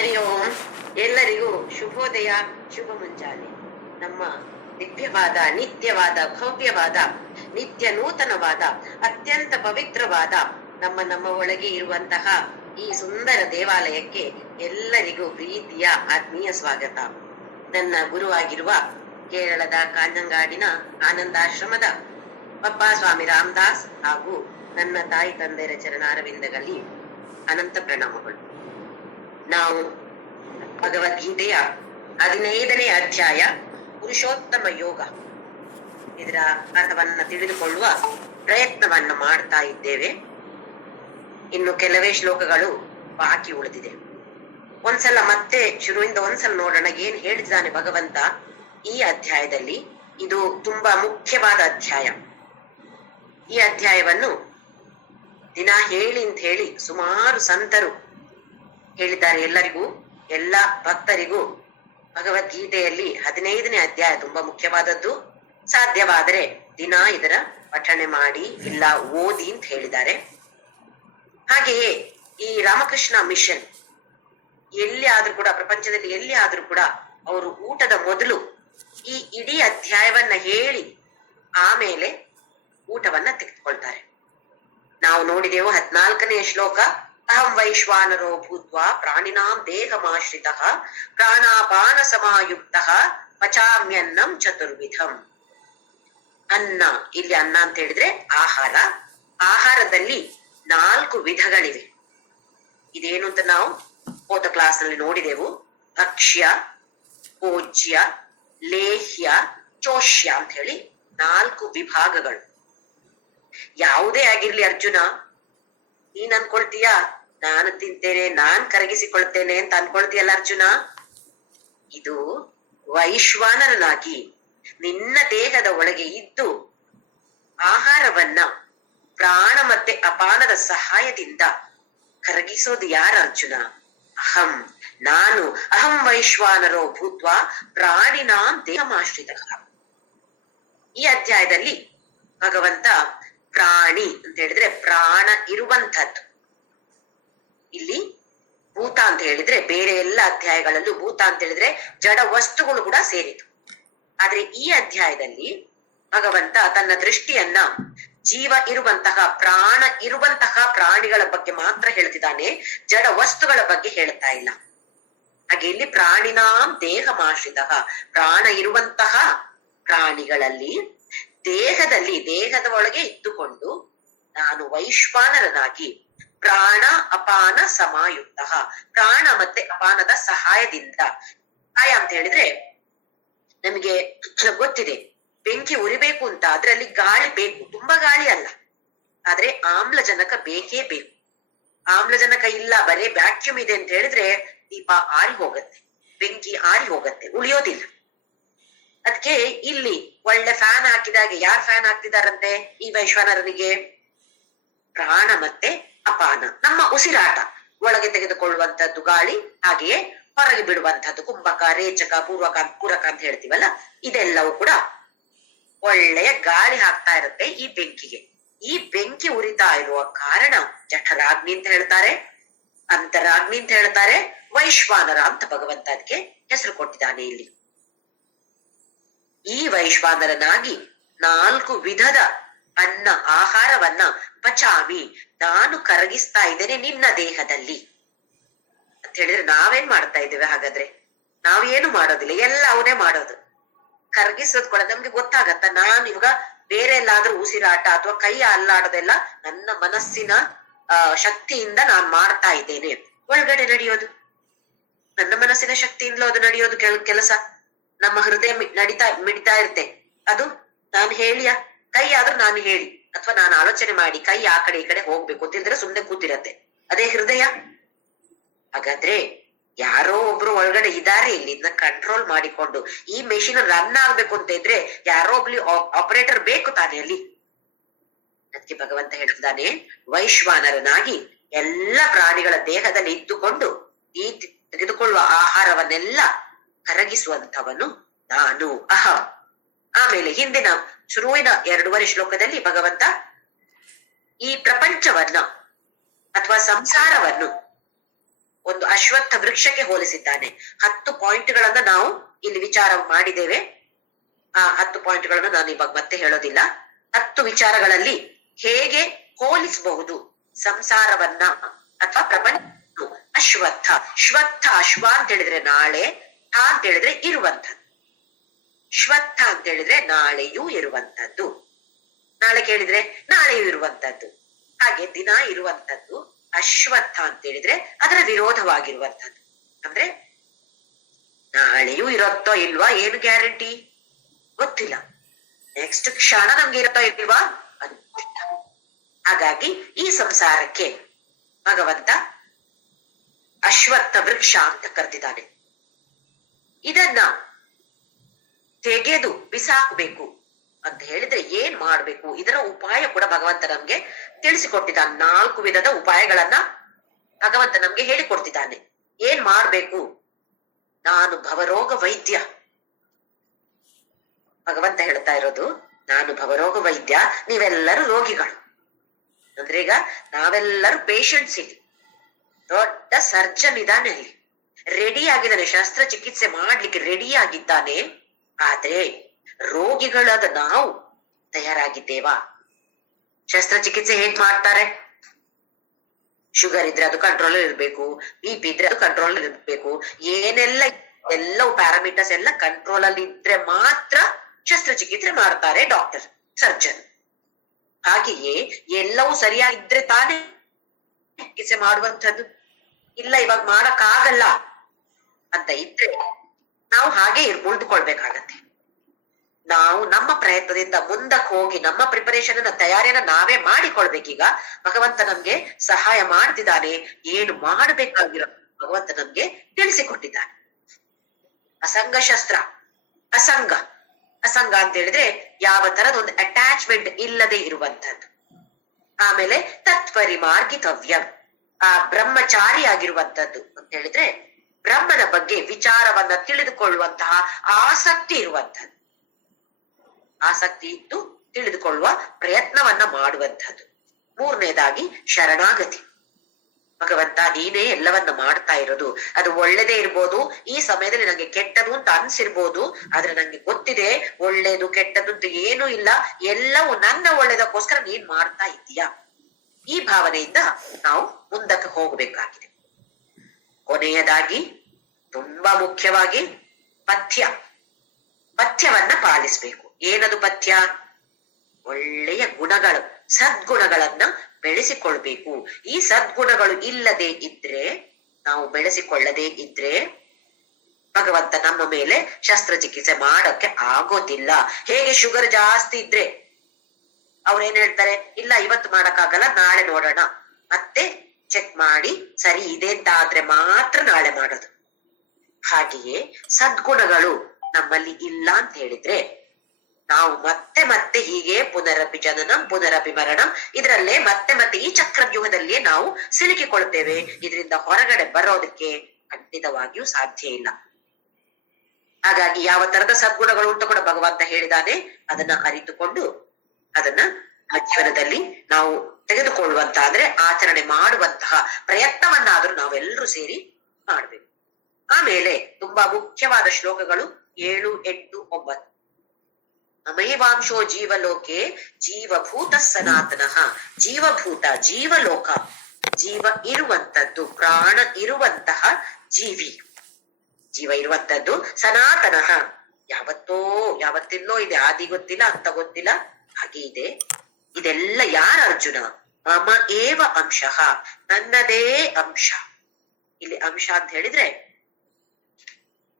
ಹರಿ ಓಂ. ಎಲ್ಲರಿಗೂ ಶುಭೋದಯ, ಶುಭ ಮುಂಜಾನೆ. ನಮ್ಮ ದಿವ್ಯವಾದ, ನಿತ್ಯವಾದ, ಭವ್ಯವಾದ, ನಿತ್ಯ ನೂತನವಾದ, ಅತ್ಯಂತ ಪವಿತ್ರವಾದ ನಮ್ಮ ಒಳಗೆ ಇರುವಂತಹ ಈ ಸುಂದರ ದೇವಾಲಯಕ್ಕೆ ಎಲ್ಲರಿಗೂ ಪ್ರೀತಿಯ ಆತ್ಮೀಯ ಸ್ವಾಗತ. ನನ್ನ ಗುರುವಾಗಿರುವ ಕೇರಳದ ಕಾಂಜಂಗಾಡಿನ ಆನಂದಾಶ್ರಮದ ಪಪ್ಪ ಸ್ವಾಮಿ ರಾಮದಾಸ್ ಹಾಗೂ ನನ್ನ ತಾಯಿ ತಂದೆಯರ ಚರಣಾರವಿಂದಗಳಲ್ಲಿ ಅನಂತ ಪ್ರಣಾಮಗಳು. ನಾವು ಭಗವದ್ಗೀತೆಯ 15ನೇ ಅಧ್ಯಾಯ ಪುರುಷೋತ್ತಮ ಯೋಗ, ಇದರ ಅರ್ಥವನ್ನ ತಿಳಿದುಕೊಳ್ಳುವ ಪ್ರಯತ್ನವನ್ನ ಮಾಡ್ತಾ ಇದ್ದೇವೆ. ಇನ್ನು ಕೆಲವೇ ಶ್ಲೋಕಗಳು ಬಾಕಿ ಉಳಿದಿದೆ. ಒಂದ್ಸಲ ಮತ್ತೆ ಶುರುವಿಂದ ಒಂದ್ಸಲ ನೋಡೋಣ ಏನ್ ಹೇಳಿದ್ದಾನೆ ಭಗವಂತ ಈ ಅಧ್ಯಾಯದಲ್ಲಿ. ಇದು ತುಂಬಾ ಮುಖ್ಯವಾದ ಅಧ್ಯಾಯ. ಈ ಅಧ್ಯಾಯವನ್ನು ದಿನ ಹೇಳಿ ಅಂತ ಹೇಳಿ ಸುಮಾರು ಸಂತರು ಹೇಳಿದ್ದಾರೆ. ಎಲ್ಲರಿಗೂ, ಎಲ್ಲ ಭಕ್ತರಿಗೂ ಭಗವದ್ಗೀತೆಯಲ್ಲಿ 15ನೇ ಅಧ್ಯಾಯ ತುಂಬಾ ಮುಖ್ಯವಾದದ್ದು. ಸಾಧ್ಯವಾದರೆ ದಿನ ಇದರ ಪಠಣೆ ಮಾಡಿ ಇಲ್ಲ ಓದಿ ಅಂತ ಹೇಳಿದ್ದಾರೆ. ಹಾಗೆಯೇ ಈ ರಾಮಕೃಷ್ಣ ಮಿಷನ್ ಎಲ್ಲಿ ಆದ್ರೂ ಕೂಡ, ಪ್ರಪಂಚದಲ್ಲಿ ಎಲ್ಲಿ ಆದ್ರೂ ಕೂಡ ಅವರು ಊಟದ ಮೊದಲು ಈ ಇಡೀ ಅಧ್ಯಾಯವನ್ನ ಹೇಳಿ ಆಮೇಲೆ ಊಟವನ್ನ ತೆಗೆದುಕೊಳ್ತಾರೆ. ನಾವು ನೋಡಿದೆವು 14ನೇ ಶ್ಲೋಕ, ಅಹಂ ವೈಶ್ವಾನರೋ ಭೂತ್ವಾ ಪ್ರಾಣಿನಾಂ ದೇಹಮಾಶ್ರಿತಃ ಪ್ರಾಣಾಪಾನ ಸಮಾಯುಕ್ತಃ ಪಚಾಮ್ಯನ್ನಂ ಚತುರ್ವಿಧಂ. ಅನ್ನ, ಇಲ್ಲಿ ಅನ್ನ ಅಂತ ಹೇಳಿದ್ರೆ ಆಹಾರ. ಆಹಾರದಲ್ಲಿ 4 ವಿಧಗಳಿವೆ. ಇದೇನು ಅಂತ ನಾವು ಹೋದ ಕ್ಲಾಸ್ ನಲ್ಲಿ ನೋಡಿದೆವು. ಭಕ್ಷ್ಯ, ಭೋಜ್ಯ, ಲೇಹ್ಯ, ಚೋಷ್ಯ ಅಂತ ಹೇಳಿ 4 ವಿಭಾಗಗಳು. ಯಾವುದೇ ಆಗಿರ್ಲಿ ಅರ್ಜುನ, ನೀನ್ ಅನ್ಕೊಳ್ತೀಯ ನಾನು ತಿಂತೇನೆ, ನಾನ್ ಕರಗಿಸಿಕೊಳ್ತೇನೆ ಅಂತ ಅನ್ಕೊಳ್ತೀಯಲ್ಲ ಅರ್ಜುನ. ಇದು ವೈಶ್ವಾನರನಾಗಿ ನಿನ್ನ ದೇಹದ ಒಳಗೆ ಇದ್ದು ಆಹಾರವನ್ನ ಪ್ರಾಣ ಮತ್ತೆ ಅಪಾನದ ಸಹಾಯದಿಂದ ಕರಗಿಸೋದು ಯಾರ ಅರ್ಜುನ? ಅಹಂ, ನಾನು. ಅಹಂ ವೈಶ್ವಾನರೋ ಭೂತ್ವಾ ಪ್ರಾಣಿನಾಂ ದೇಹಮಾಶ್ರಿತಃ. ಈ ಅಧ್ಯಾಯದಲ್ಲಿ ಭಗವಂತ ಪ್ರಾಣಿ ಅಂತ ಹೇಳಿದ್ರೆ ಪ್ರಾಣ ಇರುವಂತಹದ್ದು. ಇಲ್ಲಿ ಭೂತ ಅಂತ ಹೇಳಿದ್ರೆ ಬೇರೆ ಎಲ್ಲ ಅಧ್ಯಾಯಗಳಲ್ಲೂ ಭೂತ ಅಂತ ಹೇಳಿದ್ರೆ ಜಡ ವಸ್ತುಗಳು ಕೂಡ ಸೇರಿತು. ಆದ್ರೆ ಈ ಅಧ್ಯಾಯದಲ್ಲಿ ಭಗವಂತ ತನ್ನ ದೃಷ್ಟಿಯನ್ನ ಜೀವ ಇರುವಂತಹ, ಪ್ರಾಣ ಇರುವಂತಹ ಪ್ರಾಣಿಗಳ ಬಗ್ಗೆ ಮಾತ್ರ ಹೇಳ್ತಿದ್ದಾನೆ, ಜಡ ವಸ್ತುಗಳ ಬಗ್ಗೆ ಹೇಳ್ತಾ ಇಲ್ಲ. ಹಾಗೆ ಇಲ್ಲಿ ಪ್ರಾಣಿನಾಂ ದೇಹಮಾಶ್ರಿತಃ, ಪ್ರಾಣ ಇರುವಂತಹ ಪ್ರಾಣಿಗಳಲ್ಲಿ ದೇಹದ ಒಳಗೆ ಇದ್ದುಕೊಂಡು ನಾನು ವೈಶ್ವಾನರನಾಗಿ ಪ್ರಾಣ ಅಪಾನ ಸಮಾಯುಕ್ತ, ಪ್ರಾಣ ಮತ್ತೆ ಅಪಾನದ ಸಹಾಯದಿಂದ. ಸಹಾಯ ಅಂತ ಹೇಳಿದ್ರೆ ನಮಗೆ ಗೊತ್ತಿದೆ, ಬೆಂಕಿ ಉರಿಬೇಕು ಅಂತ ಆದ್ರೆ ಅಲ್ಲಿ ಗಾಳಿ ಬೇಕು, ತುಂಬಾ ಗಾಳಿ ಅಲ್ಲ, ಆದ್ರೆ ಆಮ್ಲಜನಕ ಬೇಕೇ ಬೇಕು. ಆಮ್ಲಜನಕ ಇಲ್ಲ, ಬರೇ ವ್ಯಾಕ್ಯೂಮ್ ಇದೆ ಅಂತ ಹೇಳಿದ್ರೆ ದೀಪ ಆರಿ ಹೋಗತ್ತೆ, ಬೆಂಕಿ ಆರಿ ಹೋಗತ್ತೆ, ಉಳಿಯೋದಿಲ್ಲ. ಅದಕ್ಕೆ ಇಲ್ಲಿ ಒಳ್ಳೆ ಫ್ಯಾನ್ ಹಾಕಿದಾಗೆ, ಯಾರು ಫ್ಯಾನ್ ಹಾಕ್ತಿದಾರಂತೆ ಈ ವೈಶ್ವಾನರನಿಗೆ? ಪ್ರಾಣ ಮತ್ತೆ ಅಪಾನ, ನಮ್ಮ ಉಸಿರಾಟ, ಒಳಗೆ ತೆಗೆದುಕೊಳ್ಳುವಂತದ್ದು ಗಾಳಿ, ಹಾಗೆಯೇ ಹೊರಗೆ ಬಿಡುವಂತಹದ್ದು ಕುಂಭಕ, ರೇಚಕ, ಪೂರಕ ಅಂತ ಹೇಳ್ತೀವಲ್ಲ, ಇದೆಲ್ಲವೂ ಕೂಡ ಒಳ್ಳೆಯ ಗಾಳಿ ಹಾಕ್ತಾ ಇರುತ್ತೆ ಈ ಬೆಂಕಿಗೆ. ಈ ಬೆಂಕಿ ಉರಿತಾ ಇರುವ ಕಾರಣ ಜಠರಾಗ್ನಿ ಅಂತ ಹೇಳ್ತಾರೆ, ಅಂತರಾಗ್ನಿ ಅಂತ ಹೇಳ್ತಾರೆ, ವೈಶ್ವಾನರ ಅಂತ ಭಗವಂತ ಅದಕ್ಕೆ ಹೆಸರು ಕೊಟ್ಟಿದ್ದಾನೆ. ಇಲ್ಲಿ ಈ ವೈಶ್ವಾನರನಾಗಿ 4 ವಿಧದ ಅನ್ನ ಆಹಾರವನ್ನ ಪಚಾಮಿ, ನಾನು ಕರಗಿಸ್ತಾ ಇದ್ದೇನೆ ನಿನ್ನ ದೇಹದಲ್ಲಿ ಅಂತ ಹೇಳಿದ್ರೆ ನಾವೇನ್ ಮಾಡ್ತಾ ಇದ್ದೇವೆ? ಹಾಗಾದ್ರೆ ನಾವೇನು ಮಾಡೋದಿಲ್ಲ, ಎಲ್ಲ ಅವನೇ ಮಾಡೋದು. ಕರಗಿಸೋದ್ ಕೂಡ ನಮ್ಗೆ ಗೊತ್ತಾಗತ್ತ. ನಾನು ಇವಾಗ ಬೇರೆ ಎಲ್ಲಾದ್ರೂ ಉಸಿರಾಟ ಅಥವಾ ಕೈ ಅಲ್ಲಾಡೋದೆಲ್ಲ ನನ್ನ ಮನಸ್ಸಿನ ಶಕ್ತಿಯಿಂದ ನಾನ್ ಮಾಡ್ತಾ ಇದ್ದೇನೆ. ಒಳಗಡೆ ನಡೆಯೋದು ನನ್ನ ಮನಸ್ಸಿನ ಶಕ್ತಿಯಿಂದಲೂ ಅದು ನಡೆಯೋದು ಕೆಲಸ. ನಮ್ಮ ಹೃದಯ ಮಿಡಿತಾ ಇರುತ್ತೆ, ಅದು ನಾನು ಹೇಳಿಯ ಕೈ ಆದ್ರೂ ನಾನು ಹೇಳಿ ಅಥವಾ ನಾನು ಆಲೋಚನೆ ಮಾಡಿ ಕೈ ಆ ಕಡೆ ಈ ಕಡೆ ಹೋಗ್ಬೇಕು ಅಂತಿದ್ರೆ ಸುಮ್ನೆ ಕೂತಿರತ್ತೆ, ಅದೇ ಹೃದಯ. ಹಾಗಾದ್ರೆ ಯಾರೋ ಒಬ್ರು ಒಳಗಡೆ ಇದಾರೆ ಇಲ್ಲಿ, ಇದನ್ನ ಕಂಟ್ರೋಲ್ ಮಾಡಿಕೊಂಡು ಈ ಮೆಷಿನ್ ರನ್ ಆಗ್ಬೇಕು ಅಂತ ಇದ್ರೆ ಯಾರೋ ಒಬ್ಲಿ ಆಪರೇಟರ್ ಬೇಕು ತಾನೇ ಅಲ್ಲಿ. ಅದಕ್ಕೆ ಭಗವಂತ ಹೇಳ್ತಿದ್ದಾನೆ, ವೈಶ್ವಾನರನಾಗಿ ಎಲ್ಲ ಪ್ರಾಣಿಗಳ ದೇಹದಲ್ಲಿ ಇದ್ದುಕೊಂಡು ಈ ತೆಗೆದುಕೊಳ್ಳುವ ಆಹಾರವನ್ನೆಲ್ಲ ಕರಗಿಸುವಂತವನು ನಾನು, ಅಹಂ. ಆಮೇಲೆ ಹಿಂದಿನ ಶುರುವಿನ 2ನೇ ಶ್ಲೋಕದಲ್ಲಿ ಭಗವಂತ ಈ ಪ್ರಪಂಚವನ್ನ ಅಥವಾ ಸಂಸಾರವನ್ನು ಒಂದು ಅಶ್ವತ್ಥ ವೃಕ್ಷಕ್ಕೆ ಹೋಲಿಸಿದ್ದಾನೆ. 10 ಪಾಯಿಂಟ್ಗಳನ್ನ ನಾವು ಇಲ್ಲಿ ವಿಚಾರ ಮಾಡಿದ್ದೇವೆ. ಆ 10 ಪಾಯಿಂಟ್ಗಳನ್ನು ನಾನು ಇವಾಗ ಮತ್ತೆ ಹೇಳೋದಿಲ್ಲ. 10 ವಿಚಾರಗಳಲ್ಲಿ ಹೇಗೆ ಹೋಲಿಸಬಹುದು ಸಂಸಾರವನ್ನ ಅಥವಾ ಪ್ರಪಂಚ. ಅಶ್ವತ್ಥ, ಶ್ವತ್ಥ, ಅಶ್ವ ಅಂತ ಹೇಳಿದ್ರೆ ನಾಳೆ, ಹ ಅಂತ ಹೇಳಿದ್ರೆ ಇರುವಂಥದ್ದು. ಶ್ವತ್ಥ ಅಂತ ಹೇಳಿದ್ರೆ ನಾಳೆಯೂ ಇರುವಂತದ್ದು. ನಾಳೆ ಕೇಳಿದ್ರೆ ನಾಳೆಯೂ ಇರುವಂತದ್ದು. ಹಾಗೆ ದಿನ ಇರುವಂತದ್ದು. ಅಶ್ವತ್ಥ ಅಂತ ಹೇಳಿದ್ರೆ ಅದರ ವಿರೋಧವಾಗಿರುವಂತದ್ದು. ಅಂದ್ರೆ ನಾಳೆಯೂ ಇರುತ್ತೋ ಇಲ್ವಾ ಏನು ಗ್ಯಾರಂಟಿ ಗೊತ್ತಿಲ್ಲ. ನೆಕ್ಸ್ಟ್ ಕ್ಷಣ ನಮ್ಗೆ ಇರುತ್ತೋ ಇಲ್ವಾ ಅದು ಗೊತ್ತಿಲ್ಲ. ಹಾಗಾಗಿ ಈ ಸಂಸಾರಕ್ಕೆ ಭಗವಂತ ಅಶ್ವತ್ಥ ವೃಕ್ಷ ಅಂತ ಕರೆದಿದ್ದಾನೆ. ಇದನ್ನ ತೆಗೆದು ಬಿಸಾಕ್ಬೇಕು ಅಂತ ಹೇಳಿದ್ರೆ ಏನ್ ಮಾಡ್ಬೇಕು, ಇದರ ಉಪಾಯ ಕೂಡ ಭಗವಂತ ನಮ್ಗೆ ತಿಳಿಸಿಕೊಟ್ಟಿದ್ದಾನೆ. 4 ವಿಧದ ಉಪಾಯಗಳನ್ನ ಭಗವಂತ ನಮ್ಗೆ ಹೇಳಿಕೊಡ್ತಿದ್ದಾನೆ. ಏನ್ ಮಾಡ್ಬೇಕು? ನಾನು ಭವರೋಗ ವೈದ್ಯ. ಭಗವಂತ ಹೇಳ್ತಾ ಇರೋದು ನಾನು ಭವರೋಗ ವೈದ್ಯ, ನೀವೆಲ್ಲರೂ ರೋಗಿಗಳು. ಅಂದ್ರೆ ಈಗ ನಾವೆಲ್ಲರೂ ಪೇಷಂಟ್ಸ್. ಇಲ್ಲಿ ದೊಡ್ಡ ಸರ್ಜನ್ ಇದ್ದಾನೆ, ಅಲ್ಲಿ ರೆಡಿ ಆಗಿದ್ದಾನೆ, ಶಸ್ತ್ರಚಿಕಿತ್ಸೆ ಮಾಡ್ಲಿಕ್ಕೆ ರೆಡಿ ಆಗಿದ್ದಾನೆ. ಆದ್ರೆ ರೋಗಿಗಳಾದ ನಾವು ತಯಾರಾಗಿದ್ದೇವಾ? ಶಸ್ತ್ರಚಿಕಿತ್ಸೆ ಹೇಗ್ ಮಾಡ್ತಾರೆ? ಶುಗರ್ ಇದ್ರೆ ಅದು ಕಂಟ್ರೋಲ್ ಇರ್ಬೇಕು, BP ಇದ್ರೆ ಅದು ಕಂಟ್ರೋಲ್ ಇರ್ಬೇಕು, ಎಲ್ಲವೂ ಪ್ಯಾರಾಮೀಟರ್ಸ್ ಎಲ್ಲ ಕಂಟ್ರೋಲ್ ಅಲ್ಲಿ ಇದ್ರೆ ಮಾತ್ರ ಶಸ್ತ್ರಚಿಕಿತ್ಸೆ ಮಾಡ್ತಾರೆ ಡಾಕ್ಟರ್, ಸರ್ಜನ್. ಹಾಗೆಯೇ ಎಲ್ಲವೂ ಸರಿಯಾಗಿದ್ರೆ ತಾನೇ ಚಿಕಿತ್ಸೆ ಮಾಡುವಂಥದ್ದು. ಇಲ್ಲ ಇವಾಗ ಮಾಡಕ್ ಆಗಲ್ಲ ಅಂತ ಇದ್ರೆ ನಾವು ಹಾಗೆ ಉಳಿದುಕೊಳ್ಬೇಕಾಗತ್ತೆ. ನಾವು ನಮ್ಮ ಪ್ರಯತ್ನದಿಂದ ಮುಂದಕ್ಕೆ ಹೋಗಿ ನಮ್ಮ ಪ್ರಿಪರೇಷನ್ ಅನ್ನ ತಯಾರಿಯನ್ನ ನಾವೇ ಮಾಡಿಕೊಳ್ಬೇಕೀಗ. ಭಗವಂತ ನಮ್ಗೆ ಸಹಾಯ ಮಾಡ್ತಿದ್ದಾನೆ. ಏನು ಮಾಡಬೇಕಾಗಿರೋ ಭಗವಂತ ನಮ್ಗೆ ತಿಳಿಸಿಕೊಟ್ಟಿದ್ದಾನೆ. ಅಸಂಗ ಶಸ್ತ್ರ, ಅಸಂಗ ಅಸಂಗ ಅಂತ ಹೇಳಿದ್ರೆ ಯಾವ ತರದ ಒಂದು ಅಟ್ಯಾಚ್ಮೆಂಟ್ ಇಲ್ಲದೆ ಇರುವಂತದ್ದು. ಆಮೇಲೆ ತತ್ಪರಿಮಾರ್ಗಿತವ್ಯಂ, ಆ ಬ್ರಹ್ಮಚಾರಿ ಆಗಿರುವಂತದ್ದು ಅಂತ ಹೇಳಿದ್ರೆ ಬ್ರಹ್ಮನ ಬಗ್ಗೆ ವಿಚಾರವನ್ನ ತಿಳಿದುಕೊಳ್ಳುವಂತಹ ಆಸಕ್ತಿ ಇರುವಂತದ್ದು. ಆಸಕ್ತಿ ಇದ್ದು ತಿಳಿದುಕೊಳ್ಳುವ ಪ್ರಯತ್ನವನ್ನ ಮಾಡುವಂಥದ್ದು. 3ನೇದಾಗಿ ಶರಣಾಗತಿ. ಭಗವಂತ ನೀನೇ ಎಲ್ಲವನ್ನ ಮಾಡ್ತಾ ಇರೋದು. ಅದು ಒಳ್ಳೇದೇ ಇರ್ಬೋದು, ಈ ಸಮಯದಲ್ಲಿ ನಂಗೆ ಕೆಟ್ಟದು ಅಂತ ಅನ್ಸಿರ್ಬೋದು, ಆದ್ರೆ ನಂಗೆ ಗೊತ್ತಿದೆ ಒಳ್ಳೇದು ಕೆಟ್ಟದ್ದು ಅಂತ ಏನೂ ಇಲ್ಲ, ಎಲ್ಲವೂ ನನ್ನ ಒಳ್ಳೇದಕ್ಕೋಸ್ಕರ ನೀನ್ ಮಾಡ್ತಾ ಇದ್ದೀಯಾ. ಈ ಭಾವನೆಯಿಂದ ನಾವು ಮುಂದಕ್ಕೆ ಹೋಗ್ಬೇಕಾಗಿದೆ. ಕೊನೆಯದಾಗಿ ತುಂಬಾ ಮುಖ್ಯವಾಗಿ ಪಥ್ಯವನ್ನ ಪಾಲಿಸ್ಬೇಕು. ಏನದು ಪಥ್ಯ? ಒಳ್ಳೆಯ ಗುಣಗಳು, ಸದ್ಗುಣಗಳನ್ನ ಬೆಳೆಸಿಕೊಳ್ಬೇಕು. ಈ ಸದ್ಗುಣಗಳು ಇಲ್ಲದೆ ಇದ್ರೆ, ನಾವು ಬೆಳೆಸಿಕೊಳ್ಳದೆ ಇದ್ರೆ ಭಗವಂತ ನಮ್ಮ ಮೇಲೆ ಶಸ್ತ್ರಚಿಕಿತ್ಸೆ ಮಾಡೋಕೆ ಆಗೋದಿಲ್ಲ. ಹೇಗೆ ಶುಗರ್ ಜಾಸ್ತಿ ಇದ್ರೆ ಅವ್ರೇನ್ ಹೇಳ್ತಾರೆ, ಇಲ್ಲ ಇವತ್ತು ಮಾಡಕ್ಕಾಗಲ್ಲ, ನಾಳೆ ನೋಡೋಣ, ಮತ್ತೆ ಚೆಕ್ ಮಾಡಿ ಸರಿ ಇದೆ ಅಂತ ಆದ್ರೆ ಮಾತ್ರ ನಾಳೆ ಮಾಡೋದು. ಹಾಗೆಯೇ ಸದ್ಗುಣಗಳು ನಮ್ಮಲ್ಲಿ ಇಲ್ಲ ಅಂತ ಹೇಳಿದ್ರೆ ನಾವು ಮತ್ತೆ ಮತ್ತೆ ಹೀಗೆ ಪುನರಪಿ ಜನನಂ ಪುನರಪಿ ಮರಣಂ, ಇದರಲ್ಲೇ ಮತ್ತೆ ಮತ್ತೆ ಈ ಚಕ್ರವ್ಯೂಹದಲ್ಲಿಯೇ ನಾವು ಸಿಲುಕಿಕೊಳ್ತೇವೆ. ಇದರಿಂದ ಹೊರಗಡೆ ಬರೋದಕ್ಕೆ ಖಂಡಿತವಾಗಿಯೂ ಸಾಧ್ಯ ಇಲ್ಲ. ಹಾಗಾಗಿ ಯಾವ ತರದ ಸದ್ಗುಣಗಳು ಅಂತ ಕೂಡ ಭಗವಂತ ಹೇಳಿದಾನೆ. ಅದನ್ನ ಅರಿತುಕೊಂಡು ಅದನ್ನ ಜೀವನದಲ್ಲಿ ನಾವು ತೆಗೆದುಕೊಳ್ಳುವಂತಾದ್ರೆ, ಆಚರಣೆ ಮಾಡುವಂತಹ ಪ್ರಯತ್ನವನ್ನಾದ್ರೂ ನಾವೆಲ್ಲರೂ ಸೇರಿ ಮಾಡ್ಬೇಕು. ಆಮೇಲೆ ತುಂಬಾ ಮುಖ್ಯವಾದ ಶ್ಲೋಕಗಳು 7, 8, 9. ಅಮೈವಾಂಶೋ ಜೀವಲೋಕೆ ಜೀವಭೂತ ಸನಾತನಃ. ಜೀವಭೂತ, ಜೀವಲೋಕ, ಜೀವ ಇರುವಂತದ್ದು, ಪ್ರಾಣ ಇರುವಂತಹ ಜೀವಿ, ಜೀವ ಇರುವಂತದ್ದು. ಸನಾತನಃ, ಯಾವತ್ತಿಲ್ಲೋ ಇದೆ, ಆದಿ ಗೊತ್ತಿಲ್ಲ, ಅಂತ ಗೊತ್ತಿಲ್ಲ, ಹಾಗೆ ಇದೆ. ಇದೆಲ್ಲ ಯಾರ ಅರ್ಜುನ? ಮಮ ಏವ ಅಂಶಃ, ನನ್ನದೇ ಅಂಶ. ಇಲ್ಲಿ ಅಂಶ ಅಂತ ಹೇಳಿದ್ರೆ